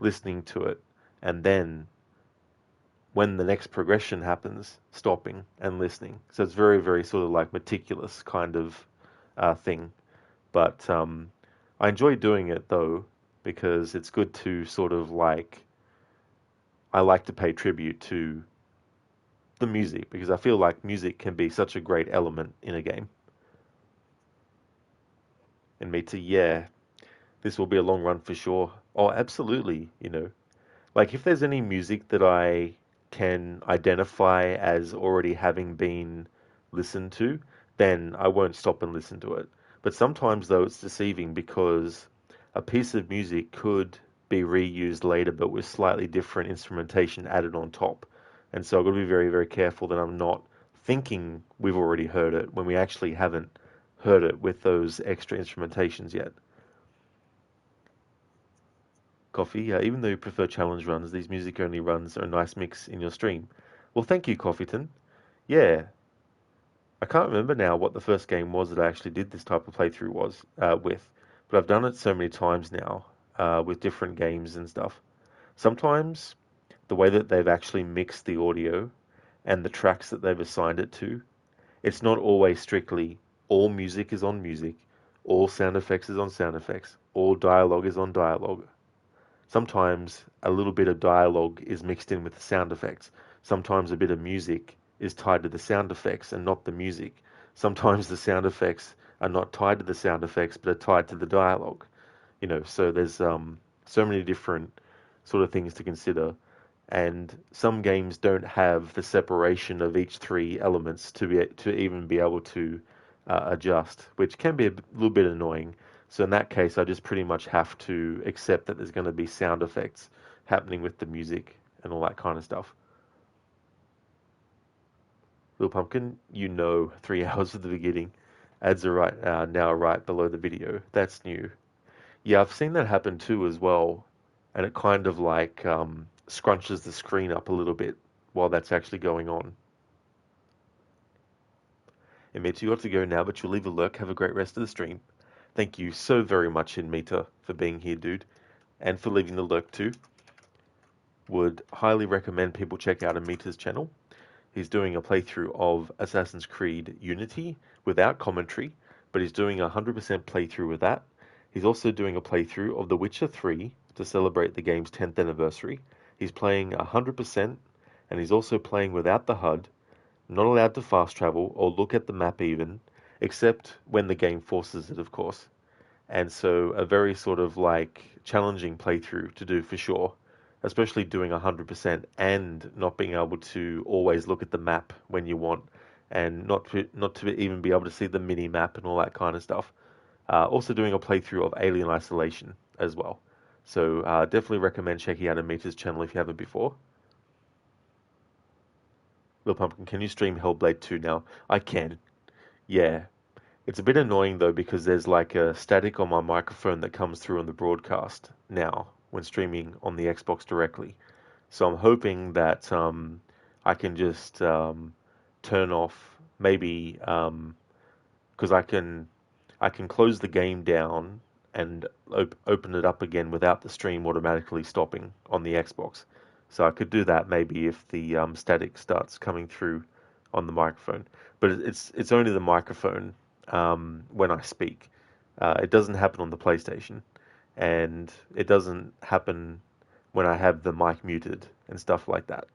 listening to it, and then when the next progression happens, stopping and listening. So it's very, very sort of like meticulous kind of thing. But I enjoy doing it though, because it's good to sort of like, I like to pay tribute to the music because I feel like music can be such a great element in a game. And me too, yeah, this will be a long run for sure. Oh, absolutely, Like if there's any music that I can identify as already having been listened to, then I won't stop and listen to it. But sometimes though it's deceiving because a piece of music could be reused later but with slightly different instrumentation added on top. And so I've got to be very, very careful that I'm not thinking we've already heard it when we actually haven't heard it with those extra instrumentations yet. Coffee, even though you prefer challenge runs, these music only runs are a nice mix in your stream. Well, thank you, Coffeeton. Yeah, I can't remember now what the first game was that I actually did this type of playthrough was with, but I've done it so many times now with different games and stuff. Sometimes the way that they've actually mixed the audio and the tracks that they've assigned it to, it's not always strictly all music is on music, all sound effects is on sound effects, all dialogue is on dialogue. Sometimes a little bit of dialogue is mixed in with the sound effects. Sometimes a bit of music is tied to the sound effects and not the music. Sometimes the sound effects are not tied to the sound effects but are tied to the dialogue. So there's so many different sort of things to consider. And some games don't have the separation of each three elements to even be able to adjust, which can be a little bit annoying. So in that case, I just pretty much have to accept that there's going to be sound effects happening with the music and all that kind of stuff. Little Pumpkin, 3 hours at the beginning. Ads are now right below the video. That's new. Yeah, I've seen that happen too as well, and it kind of like scrunches the screen up a little bit while that's actually going on. Amita, you got to go now, but you'll leave a lurk. Have a great rest of the stream. Thank you so very much, Amita, for being here, dude, and for leaving the lurk too. would highly recommend people check out Amita's channel. He's doing a playthrough of Assassin's Creed Unity without commentary, but he's doing a 100% playthrough with that. He's also doing a playthrough of The Witcher 3 to celebrate the game's 10th anniversary. He's playing 100%, and he's also playing without the HUD, not allowed to fast travel or look at the map even, except when the game forces it, of course. And so a very sort of like challenging playthrough to do for sure, especially doing 100% and not being able to always look at the map when you want, and not to even be able to see the mini map and all that kind of stuff. Also doing a playthrough of Alien Isolation as well. So definitely recommend checking out Amita's channel if you haven't before. Little Pumpkin, can you stream Hellblade 2 now? I can. Yeah. It's a bit annoying though because there's like a static on my microphone that comes through on the broadcast now when streaming on the Xbox directly. So I'm hoping that I can just turn off maybe because I can close the game down and open it up again without the stream automatically stopping on the Xbox. So I could do that maybe if the static starts coming through on the microphone. But it's only the microphone when I speak. It doesn't happen on the PlayStation, and it doesn't happen when I have the mic muted and stuff like that.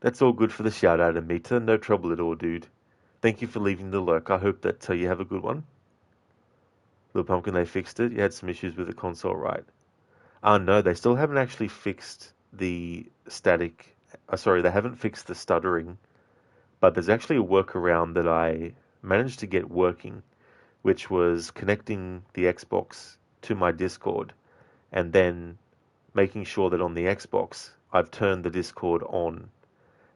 That's all good for the shout out, Amita. No trouble at all, dude. Thank you for leaving the lurk. I hope that you have a good one. Little Pumpkin, they fixed it. You had some issues with the console, right? No, they still haven't actually fixed the static. Sorry, they haven't fixed the stuttering, but there's actually a workaround that I managed to get working, which was connecting the Xbox to my Discord and then making sure that on the Xbox I've turned the Discord on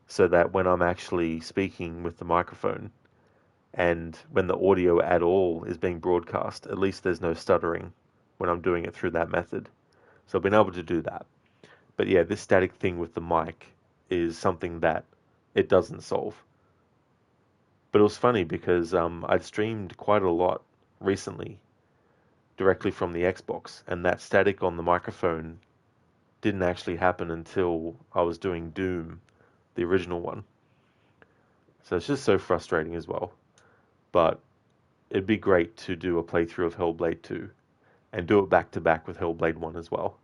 so that when I'm actually speaking with the microphone and when the audio at all is being broadcast, at least there's no stuttering when I'm doing it through that method. So I've been able to do that. But yeah, this static thing with the mic is something that it doesn't solve. But it was funny because I'd streamed quite a lot recently directly from the Xbox, and that static on the microphone didn't actually happen until I was doing Doom, the original one. So it's just so frustrating as well. But it'd be great to do a playthrough of Hellblade 2 and do it back to back with Hellblade 1 as well.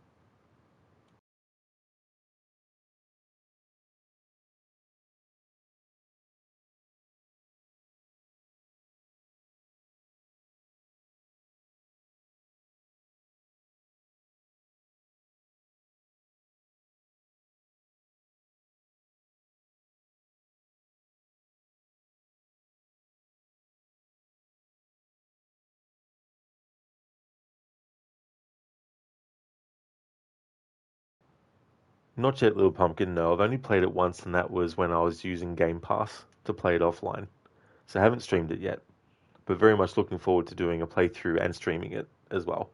Not yet, Little Pumpkin, no. I've only played it once, and that was when I was using Game Pass to play it offline. So I haven't streamed it yet, but very much looking forward to doing a playthrough and streaming it as well.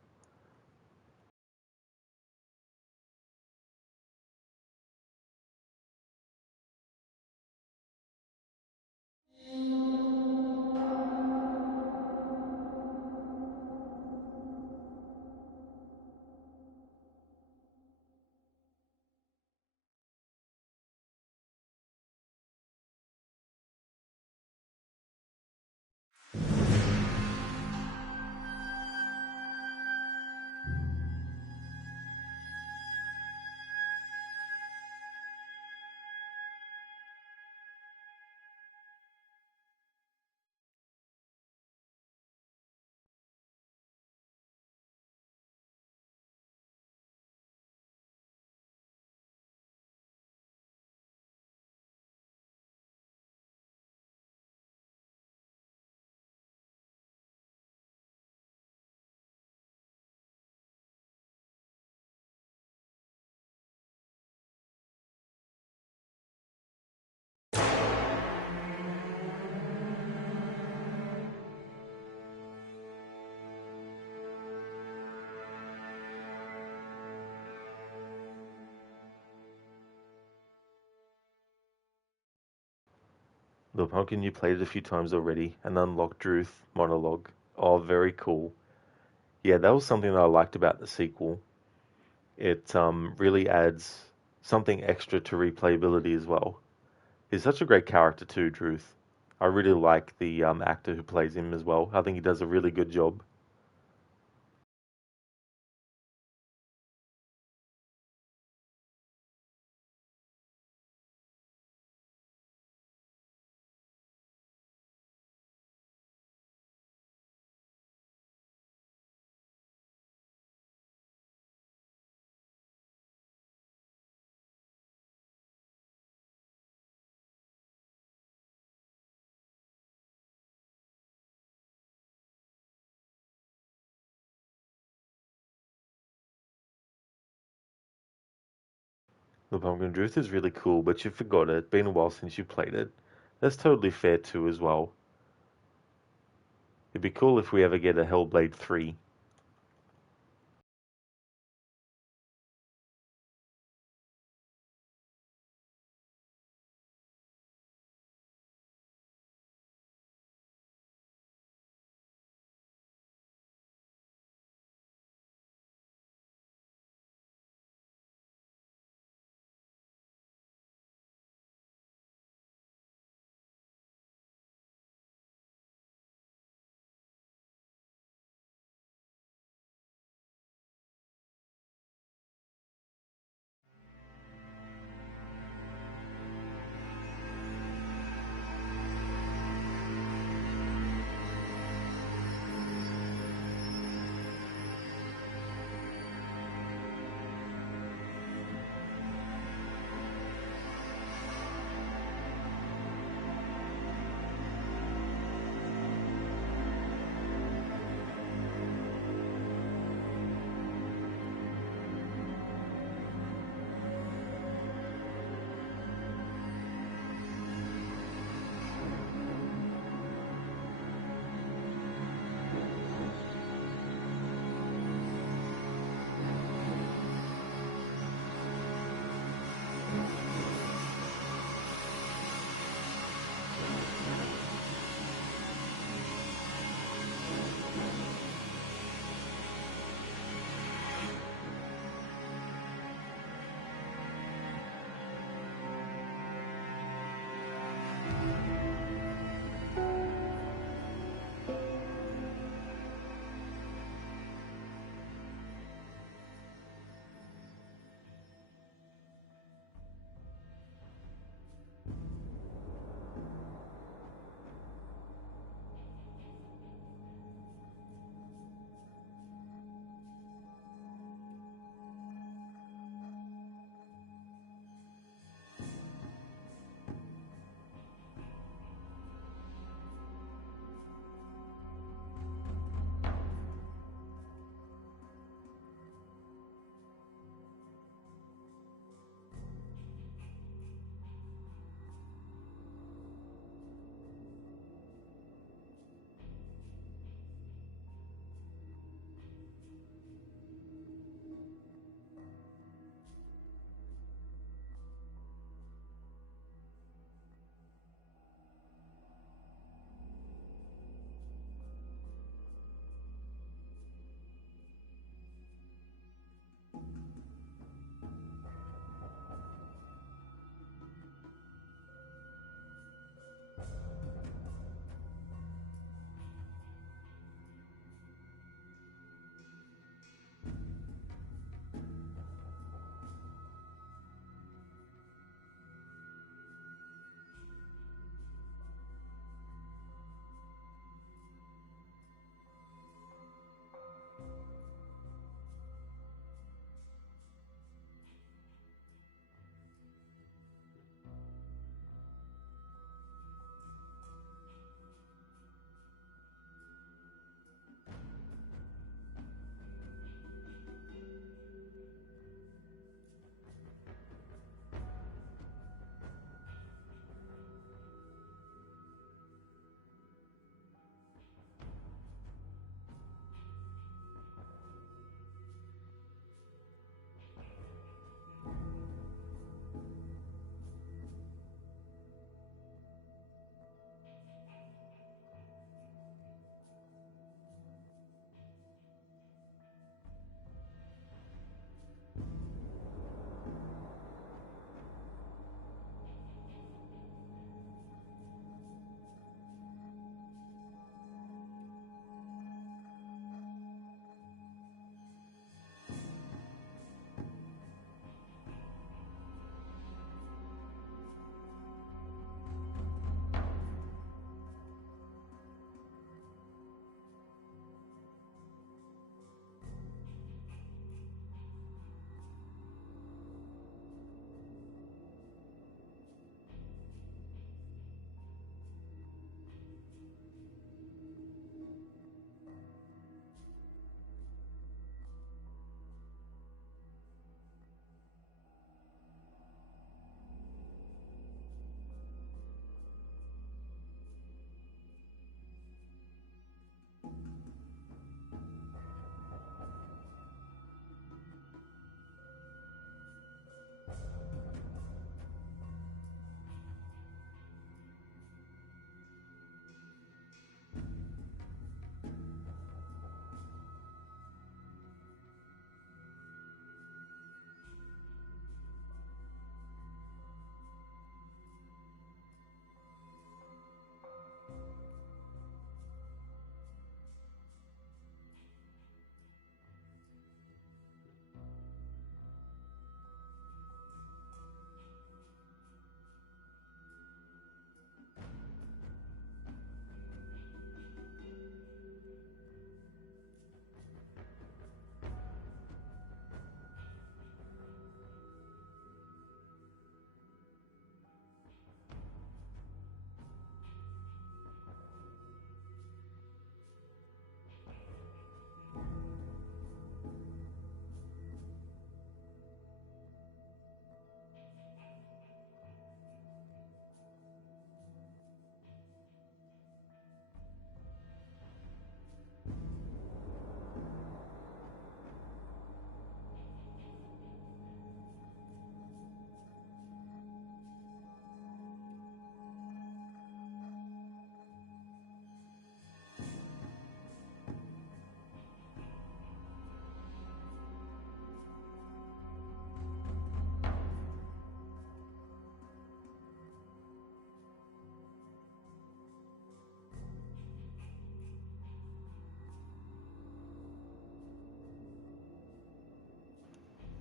Little Pumpkin, you played it a few times already and unlocked Druth monologue. Oh, very cool. Yeah, that was something that I liked about the sequel. It really adds. something extra to replayability as well. He's such a great character too, Druth. I really like the actor who plays him as well. I think he does a really good job. The Pumpkin Druth is really cool, but you forgot it. Been a while since you played it. That's totally fair too as well. It'd be cool if we ever get a Hellblade 3.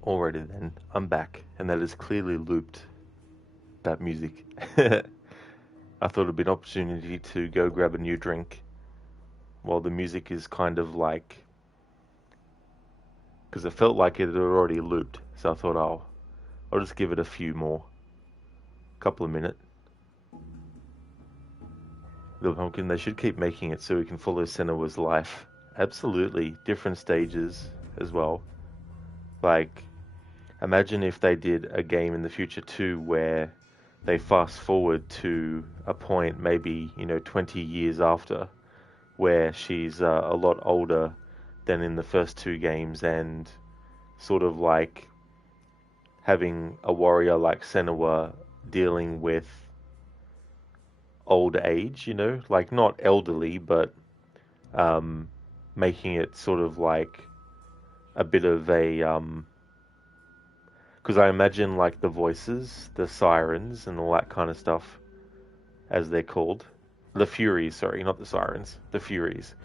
Alrighty then, I'm back, and that is clearly looped, that music. I thought it'd be an opportunity to go grab a new drink while the music is kind of like, because it felt like it had already looped, so I thought I'll just give it a few more, couple of minutes. Little Pumpkin, they should keep making it so we can follow Senua's life. Absolutely, different stages as well. Like, imagine if they did a game in the future too where they fast forward to a point maybe, 20 years after where she's a lot older than in the first two games and sort of like having a warrior like Senua dealing with old age, like not elderly, but um, making it sort of like a bit of a because I imagine like the voices, the sirens, and all that kind of stuff, as they're called, the Furies. Sorry, not the sirens, the Furies.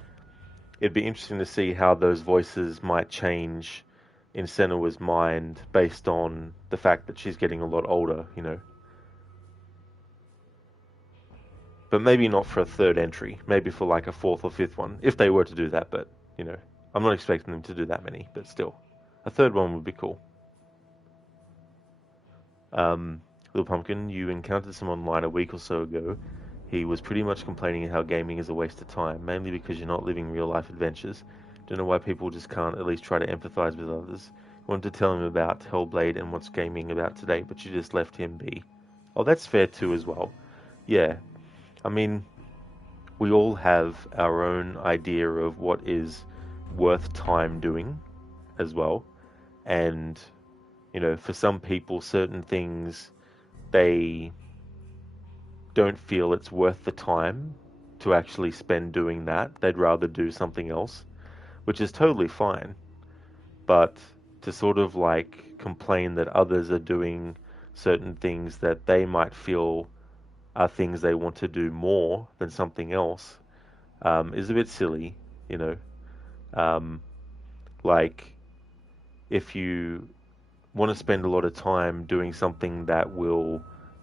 It'd be interesting to see how those voices might change in Senua's mind based on the fact that she's getting a lot older. But maybe not for a third entry, maybe for like a fourth or fifth one, if they were to do that. But, I'm not expecting them to do that many, but still. A third one would be cool. Little Pumpkin, you encountered someone online a week or so ago. He was pretty much complaining how gaming is a waste of time, mainly because you're not living real life adventures. Don't know why people just can't at least try to empathize with others. Wanted to tell him about Hellblade and what's gaming about today, but you just left him be. Oh, that's fair too as well. Yeah, I mean, we all have our own idea of what is worth time doing as well. And, for some people, certain things, they don't feel it's worth the time to actually spend doing that. They'd rather do something else, which is totally fine. But to sort of like complain that others are doing certain things that they might feel are things they want to do more than something else is a bit silly, you know. Um, like, if you want to spend a lot of time doing something that will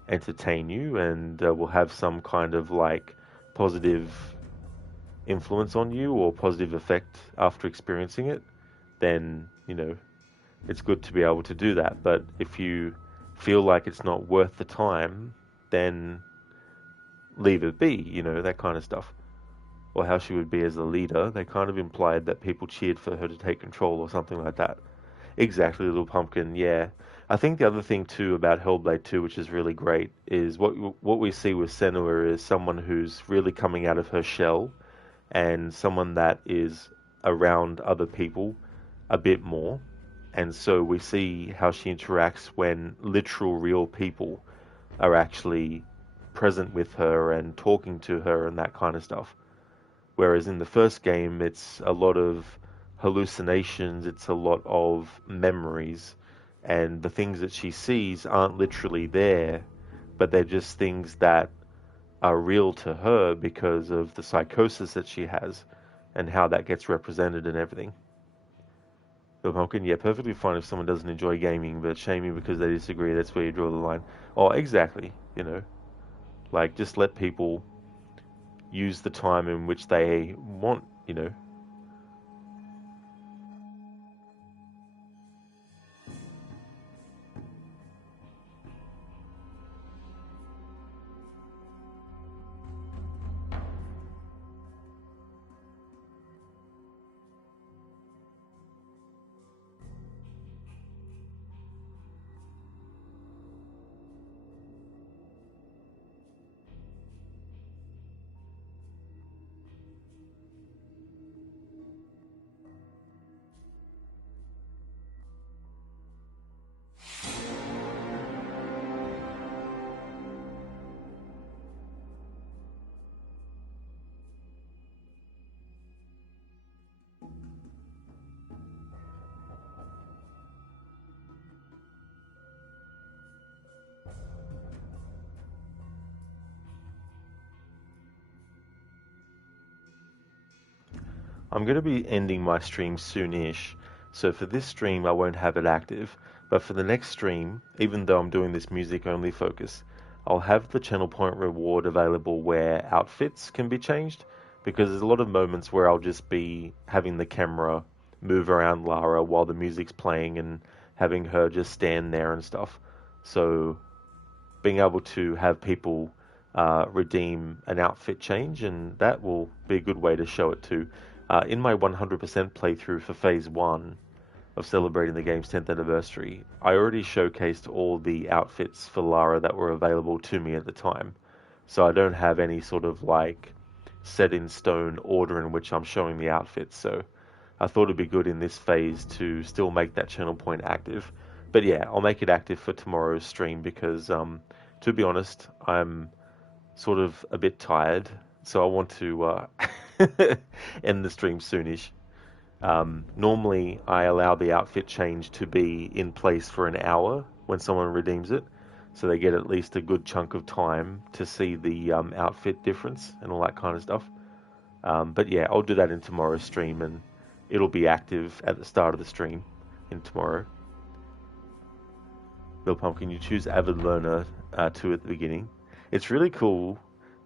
entertain you and will have some kind of like positive influence on you or positive effect after experiencing it, then, it's good to be able to do that. But if you feel like it's not worth the time, then leave it be, that kind of stuff. Or how she would be as a leader. They kind of implied that people cheered for her to take control or something like that. Exactly, Little Pumpkin. Yeah, I think the other thing too about Hellblade 2, which is really great, is what we see with Senua is someone who's really coming out of her shell and someone that is around other people a bit more. And so we see how she interacts when literal real people are actually present with her and talking to her and that kind of stuff. Whereas in the first game, it's a lot of hallucinations, it's a lot of memories, and the things that she sees aren't literally there, but they're just things that are real to her because of the psychosis that she has and how that gets represented and everything. The Pumpkin, yeah, perfectly fine if someone doesn't enjoy gaming, but shaming because they disagree, that's where you draw the line. Oh, exactly. Like, just let people use the time in which they want. I'm going to be ending my stream soonish, So for this stream, I won't have it active. But for the next stream, even though I'm doing this music only focus, I'll have the channel point reward available where outfits can be changed. Because there's a lot of moments where I'll just be having the camera move around Lara while the music's playing and having her just stand there and stuff. So being able to have people redeem an outfit change, and that will be a good way to show it too. In my 100% playthrough for Phase 1 of celebrating the game's 10th anniversary, I already showcased all the outfits for Lara that were available to me at the time. So I don't have any sort of like set in stone order in which I'm showing the outfits. So I thought it'd be good in this phase to still make that channel point active. But yeah, I'll make it active for tomorrow's stream because, to be honest, I'm sort of a bit tired. So I want to end the stream soonish. Normally, I allow the outfit change to be in place for an hour when someone redeems it, so they get at least a good chunk of time to see the outfit difference and all that kind of stuff. But yeah, I'll do that in tomorrow's stream, and it'll be active at the start of the stream in tomorrow. Little Pumpkin, you choose Avid Learner 2 at the beginning. It's really cool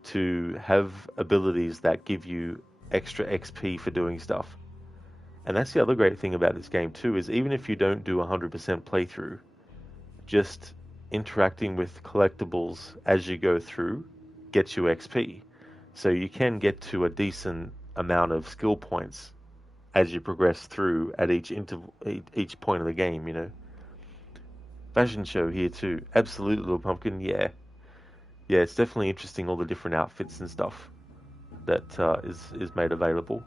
to have abilities that give you extra XP for doing stuff. And that's the other great thing about this game too, is even if you don't do 100% playthrough, just interacting with collectibles as you go through gets you XP. So you can get to a decent amount of skill points as you progress through at each point of the game, you know. Fashion show here too. Absolutely, Little Pumpkin, yeah. Yeah, it's definitely interesting all the different outfits and stuff that is made available.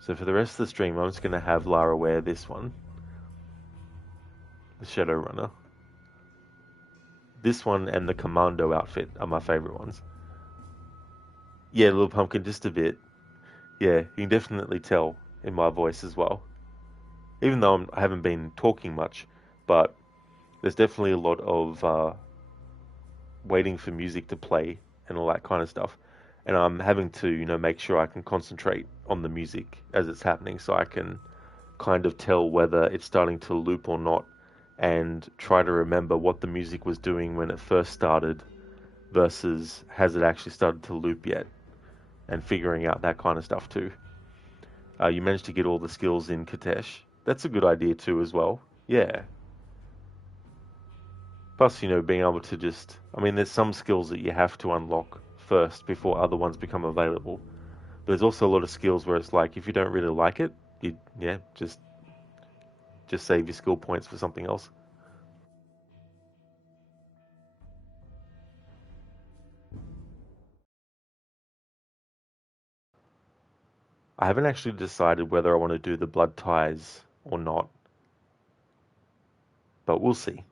So for the rest of the stream, I'm just going to have Lara wear this one, the Shadow Runner. This one and the Commando outfit are my favorite ones. Yeah, Little Pumpkin, just a bit. Yeah, you can definitely tell in my voice as well. Even though I haven't been talking much, but there's definitely a lot of waiting for music to play and all that kind of stuff. And I'm having to, make sure I can concentrate on the music as it's happening so I can kind of tell whether it's starting to loop or not and try to remember what the music was doing when it first started versus has it actually started to loop yet, and figuring out that kind of stuff too. You managed to get all the skills in Katesh. That's a good idea too as well. Yeah. Plus, being able to just, I mean, there's some skills that you have to unlock first before other ones become available. But there's also a lot of skills where it's like, if you don't really like it, yeah, just save your skill points for something else. I haven't actually decided whether I want to do the blood ties or not, but we'll see.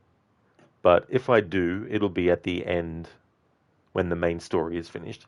But if I do, it'll be at the end when the main story is finished.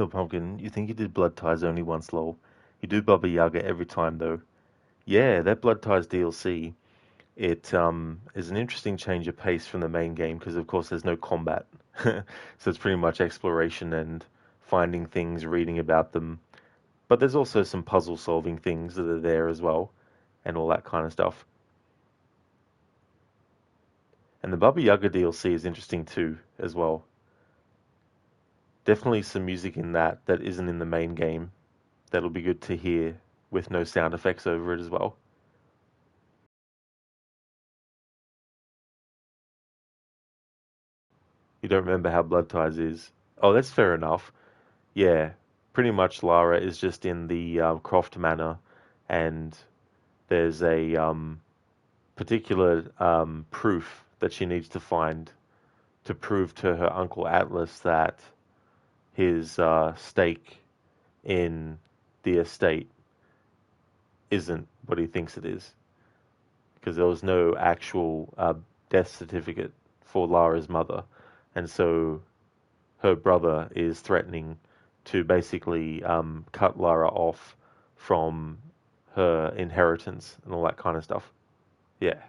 Little Pumpkin, you think you did Blood Ties only once, lol. You do Baba Yaga every time, though. Yeah, that Blood Ties DLC, it is an interesting change of pace from the main game because, of course, there's no combat. So it's pretty much exploration and finding things, reading about them. But there's also some puzzle solving things that are there as well, and all that kind of stuff. And the Baba Yaga DLC is interesting too, as well. Definitely some music in that that isn't in the main game that'll be good to hear with no sound effects over it as well. You don't remember how Blood Ties is? Oh, that's fair enough. Yeah, pretty much Lara is just in the Croft Manor, and there's a particular proof that she needs to find to prove to her uncle Atlas that his stake in the estate isn't what he thinks it is, because there was no actual death certificate for Lara's mother, and so her brother is threatening to basically cut Lara off from her inheritance and all that kind of stuff. Yeah,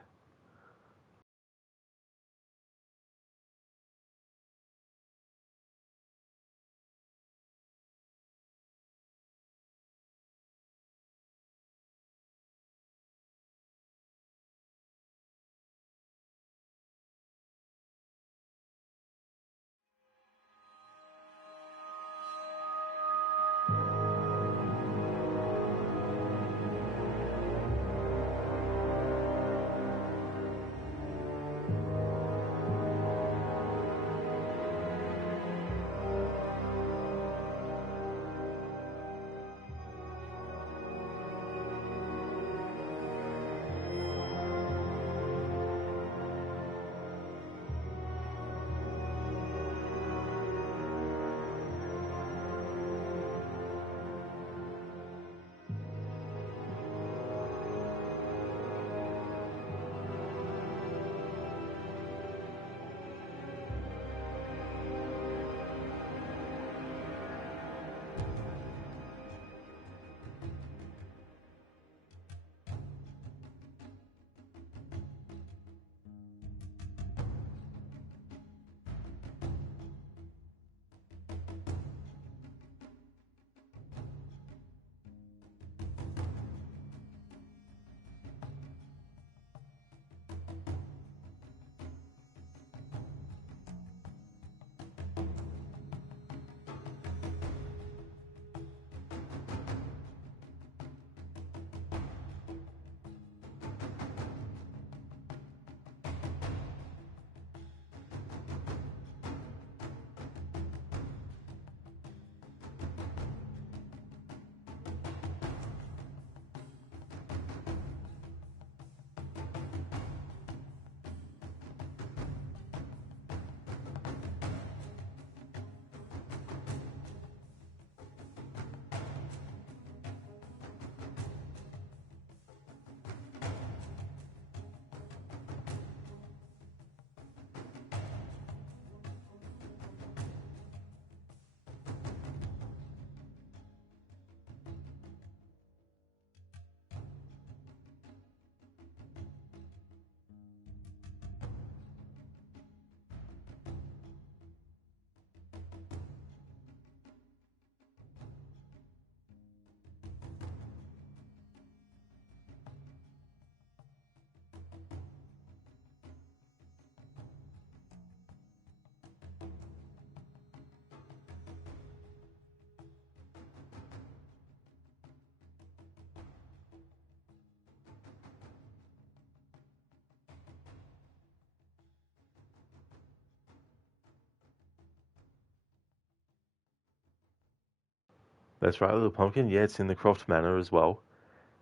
that's right, Little Pumpkin. Yeah, it's in the Croft Manor as well.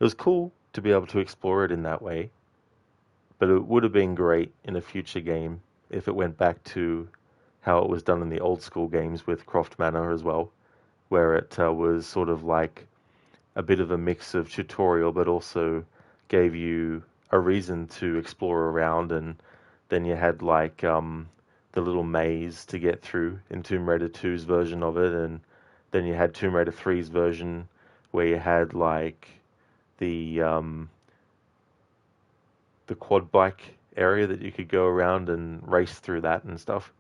It was cool to be able to explore it in that way, but it would have been great in a future game if it went back to how it was done in the old school games with Croft Manor as well, where it was sort of like a bit of a mix of tutorial, but also gave you a reason to explore around, and then you had like the little maze to get through in Tomb Raider 2's version of it, and Then you had Tomb Raider 3's version where you had like the the quad bike area that you could go around and race through that and stuff.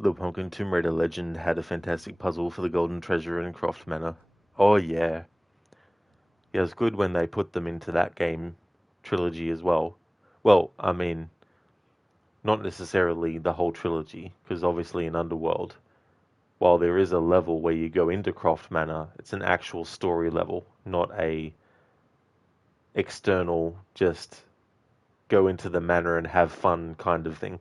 Little Pumpkin Tomb Raider Legend had a fantastic puzzle for the Golden Treasure in Croft Manor. Oh yeah. Yeah, it's good when they put them into that game trilogy as well. Well, I mean, not necessarily the whole trilogy, because obviously in Underworld, while there is a level where you go into Croft Manor, it's an actual story level, not a external just go into the manor and have fun kind of thing.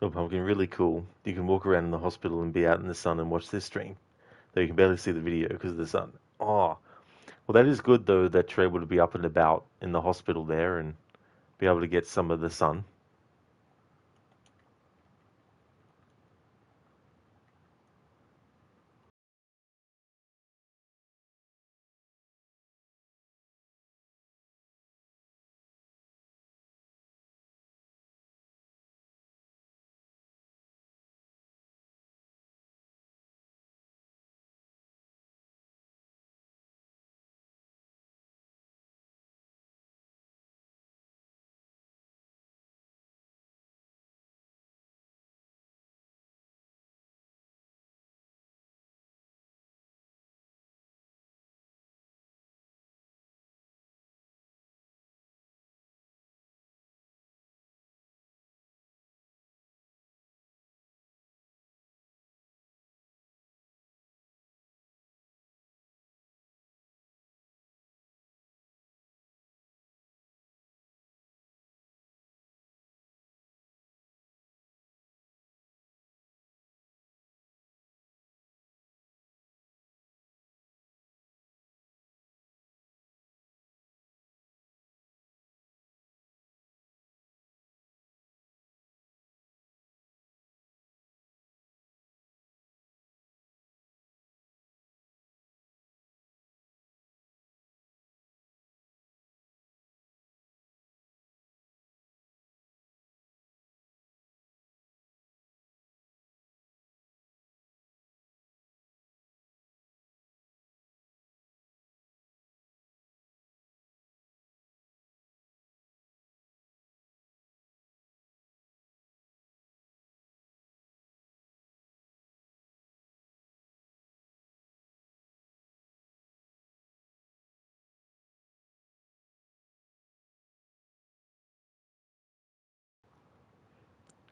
Little Pumpkin, really cool. You can walk around in the hospital and be out in the sun and watch this stream. though you can barely see the video because of the sun. Oh, well, that is good though that you're able to be up and about in the hospital there and be able to get some of the sun.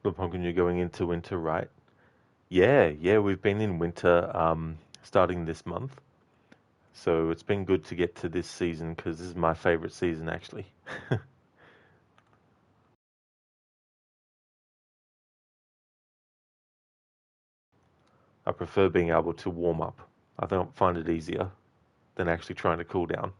The pumpkin, you're going into winter, right? Yeah, yeah, we've been in winter starting this month. So it's been good to get to this season because this is my favorite season actually. I prefer being able to warm up. I don't find it easier than actually trying to cool down.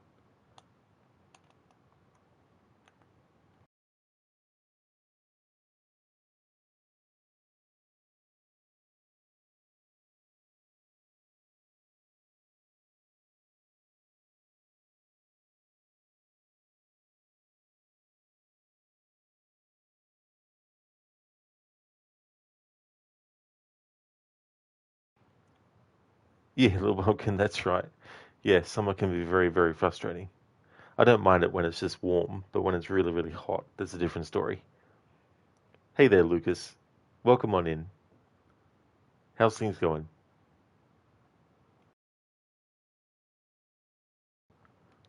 Yeah, little pumpkin, that's right. Yeah, summer can be very, very frustrating. I don't mind it when it's just warm, but when it's really, really hot, that's a different story. Hey there, Lucas. Welcome on in. How's things going?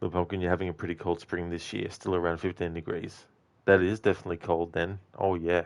Little pumpkin, you're having a pretty cold spring this year, still around 15 degrees. That is definitely cold then. Oh, yeah.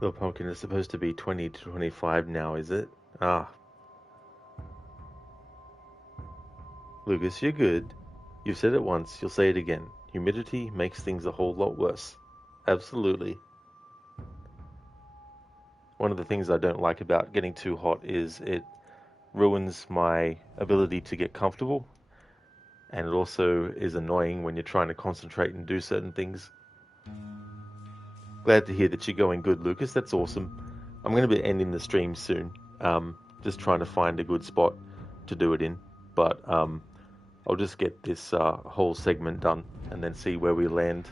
Little pumpkin is supposed to be 20 to 25 now, is it? Ah, Lucas, you're good. You've said it once, you'll say it again. Humidity makes things a whole lot worse. Absolutely. One of the things I don't like about getting too hot is it ruins my ability to get comfortable, and it also is annoying when you're trying to concentrate and do certain things. Glad to hear that you're going good, Lucas. That's awesome. I'm going to be ending the stream soon. Just trying to find a good spot to do it in, but I'll just get this whole segment done and then see where we land.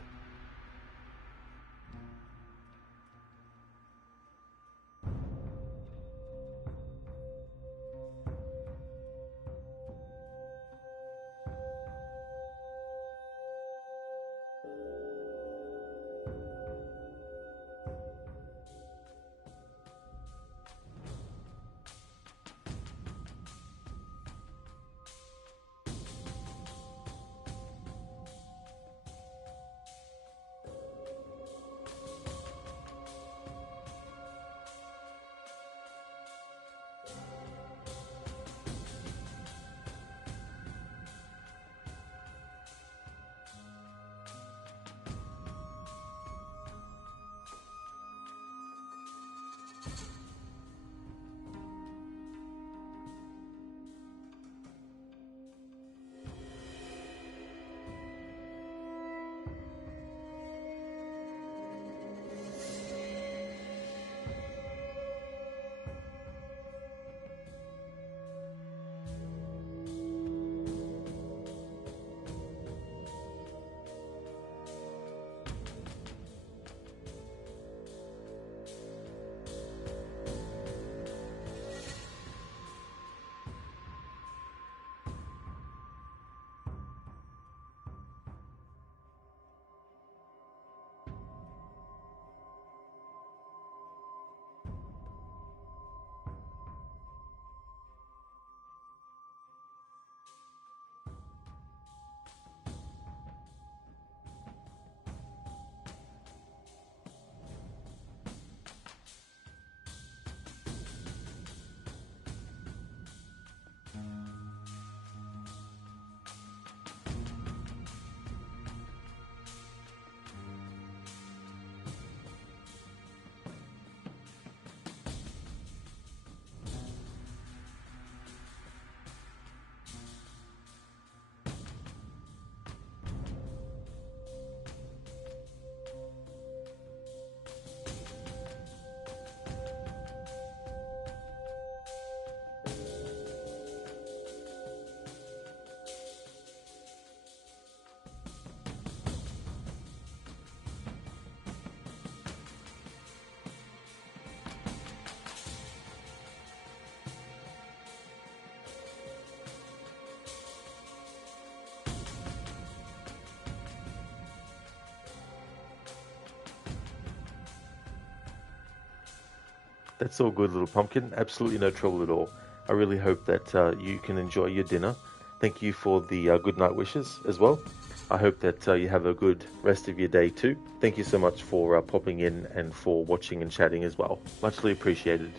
That's all good, little pumpkin. Absolutely no trouble at all. I really hope that you can enjoy your dinner. Thank you for the good night wishes as well. I hope that you have a good rest of your day too. Thank you so much for popping in and for watching and chatting as well. Muchly appreciated.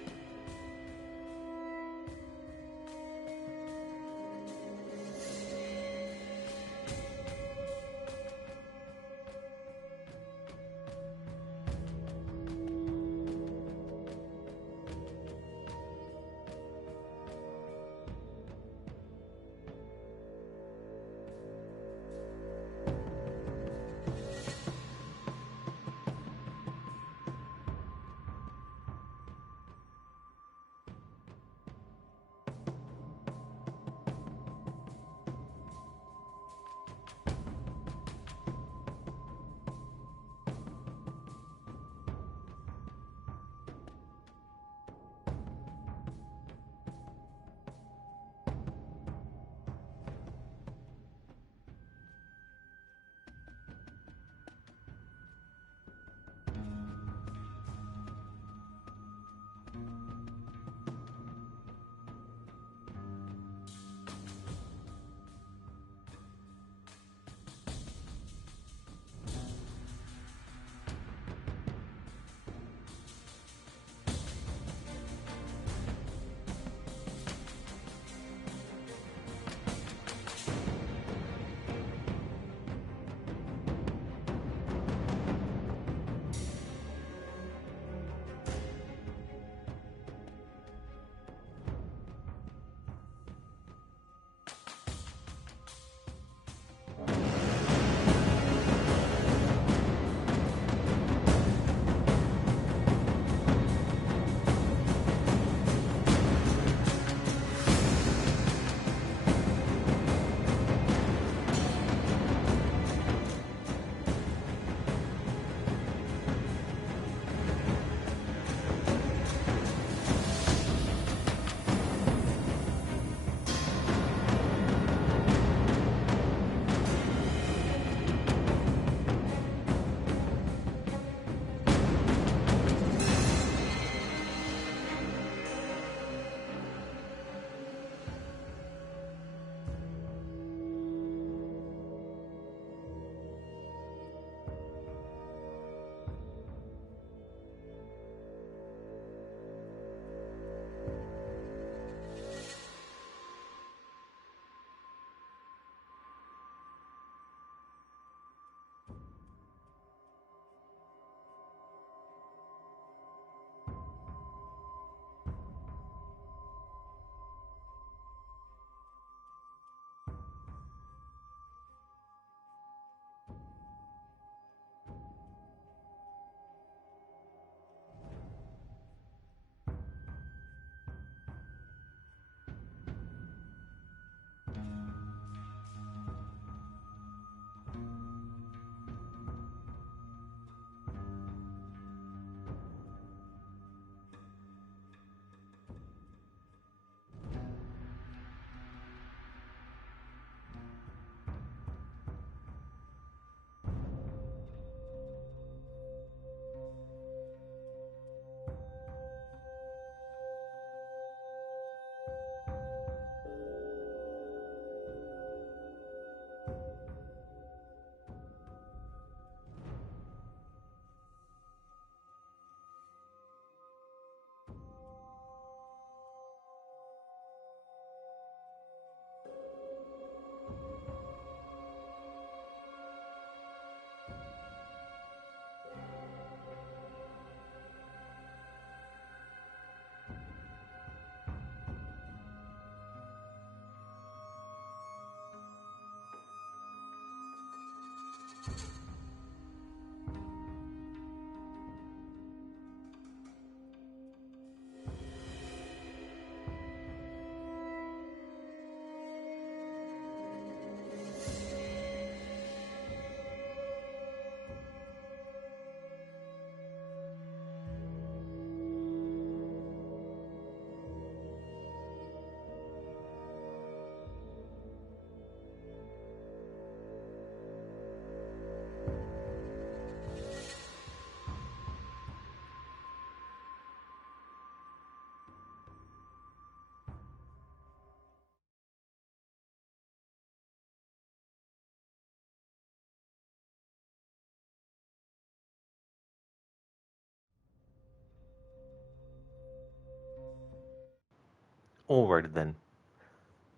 Alrighty then.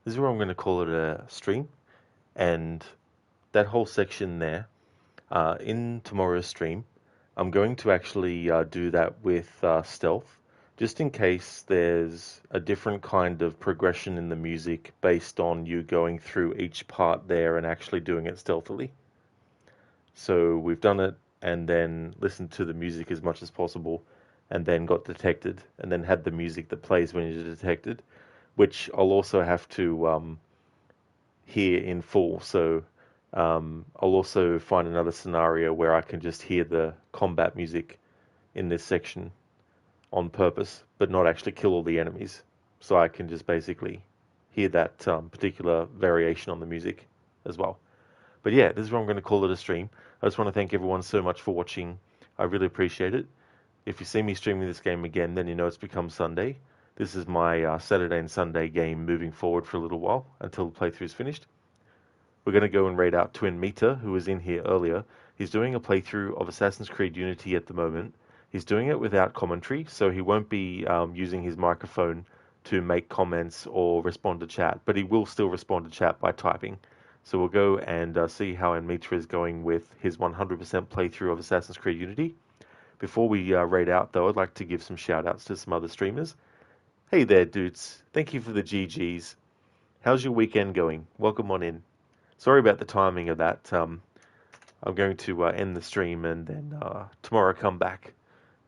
This is where I'm going to call it a stream, and that whole section there, in tomorrow's stream, I'm going to actually do that with stealth, just in case there's a different kind of progression in the music based on you going through each part there and actually doing it stealthily. So we've done it and then listened to the music as much as possible and then got detected and then had the music that plays when you're detected, which I'll also have to hear in full. So I'll also find another scenario where I can just hear the combat music in this section on purpose, but not actually kill all the enemies. So I can just basically hear that particular variation on the music as well. But yeah, this is what I'm going to call it a stream. I just want to thank everyone so much for watching. I really appreciate it. If you see me streaming this game again, then you know it's become Sunday. This is my Saturday and Sunday game moving forward for a little while until the playthrough is finished. We're going to go and raid out Twin Meter, who was in here earlier. He's doing a playthrough of Assassin's Creed Unity at the moment. He's doing it without commentary, so he won't be using his microphone to make comments or respond to chat, but he will still respond to chat by typing. So we'll go and see how Mitra is going with his 100% playthrough of Assassin's Creed Unity. Before we raid out, though, I'd like to give some shout outs to some other streamers. Hey there, dudes. Thank you for the GGs. How's your weekend going? Welcome on in. Sorry about the timing of that. I'm going to end the stream and then tomorrow come back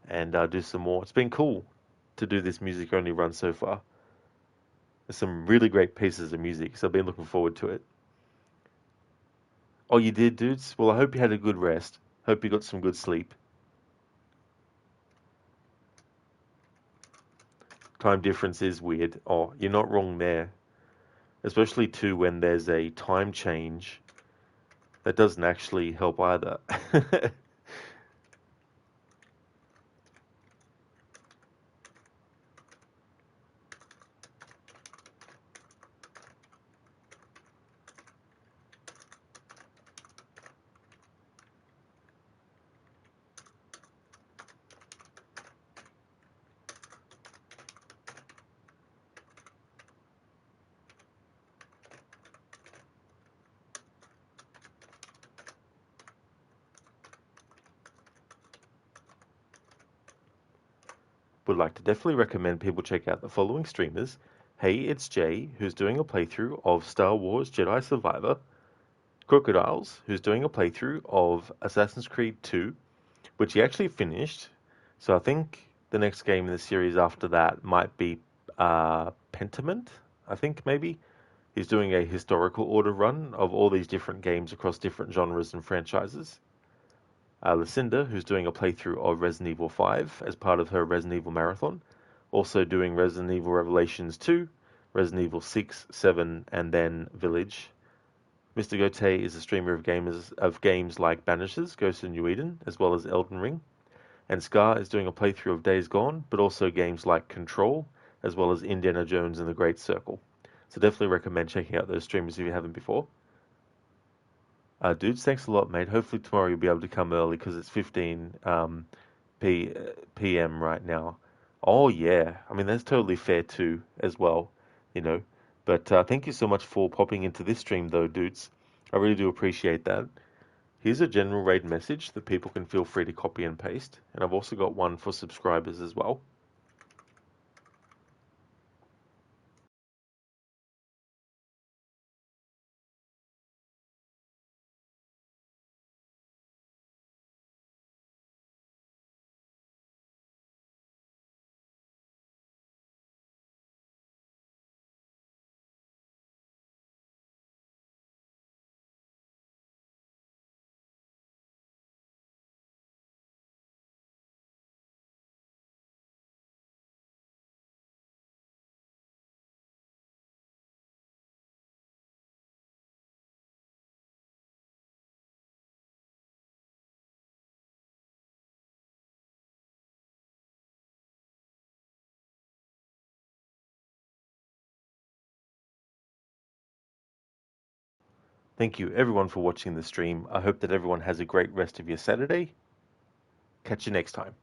and do some more. It's been cool to do this music only run so far. There's some really great pieces of music, so I've been looking forward to it. Oh, you did, dudes? Well, I hope you had a good rest. Hope you got some good sleep. Time difference is weird. Oh, you're not wrong there. Especially too when there's a time change. That doesn't actually help either. Would like to definitely recommend people check out the following streamers. Hey, it's Jay, who's doing a playthrough of Star Wars Jedi Survivor. Crocodiles, who's doing a playthrough of Assassin's Creed 2, which he actually finished. So I think the next game in the series after that might be Pentiment, I think maybe. He's doing a historical order run of all these different games across different genres and franchises. Lucinda, who's doing a playthrough of Resident Evil 5 as part of her Resident Evil marathon. Also doing Resident Evil Revelations 2, Resident Evil 6, 7, and then Village. Mr. Gote is a streamer of games like Banishers, Ghost of New Eden, as well as Elden Ring. And Scar is doing a playthrough of Days Gone, but also games like Control, as well as Indiana Jones and the Great Circle. So definitely recommend checking out those streamers if you haven't before. Dudes, thanks a lot, mate. Hopefully tomorrow you'll be able to come early because it's 15 p.m. right now. Oh yeah, I mean that's totally fair too, as well, you know. But thank you so much for popping into this stream, though, dudes. I really do appreciate that. Here's a general raid message that people can feel free to copy and paste, and I've also got one for subscribers as well. Thank you everyone for watching the stream. I hope that everyone has a great rest of your Saturday. Catch you next time.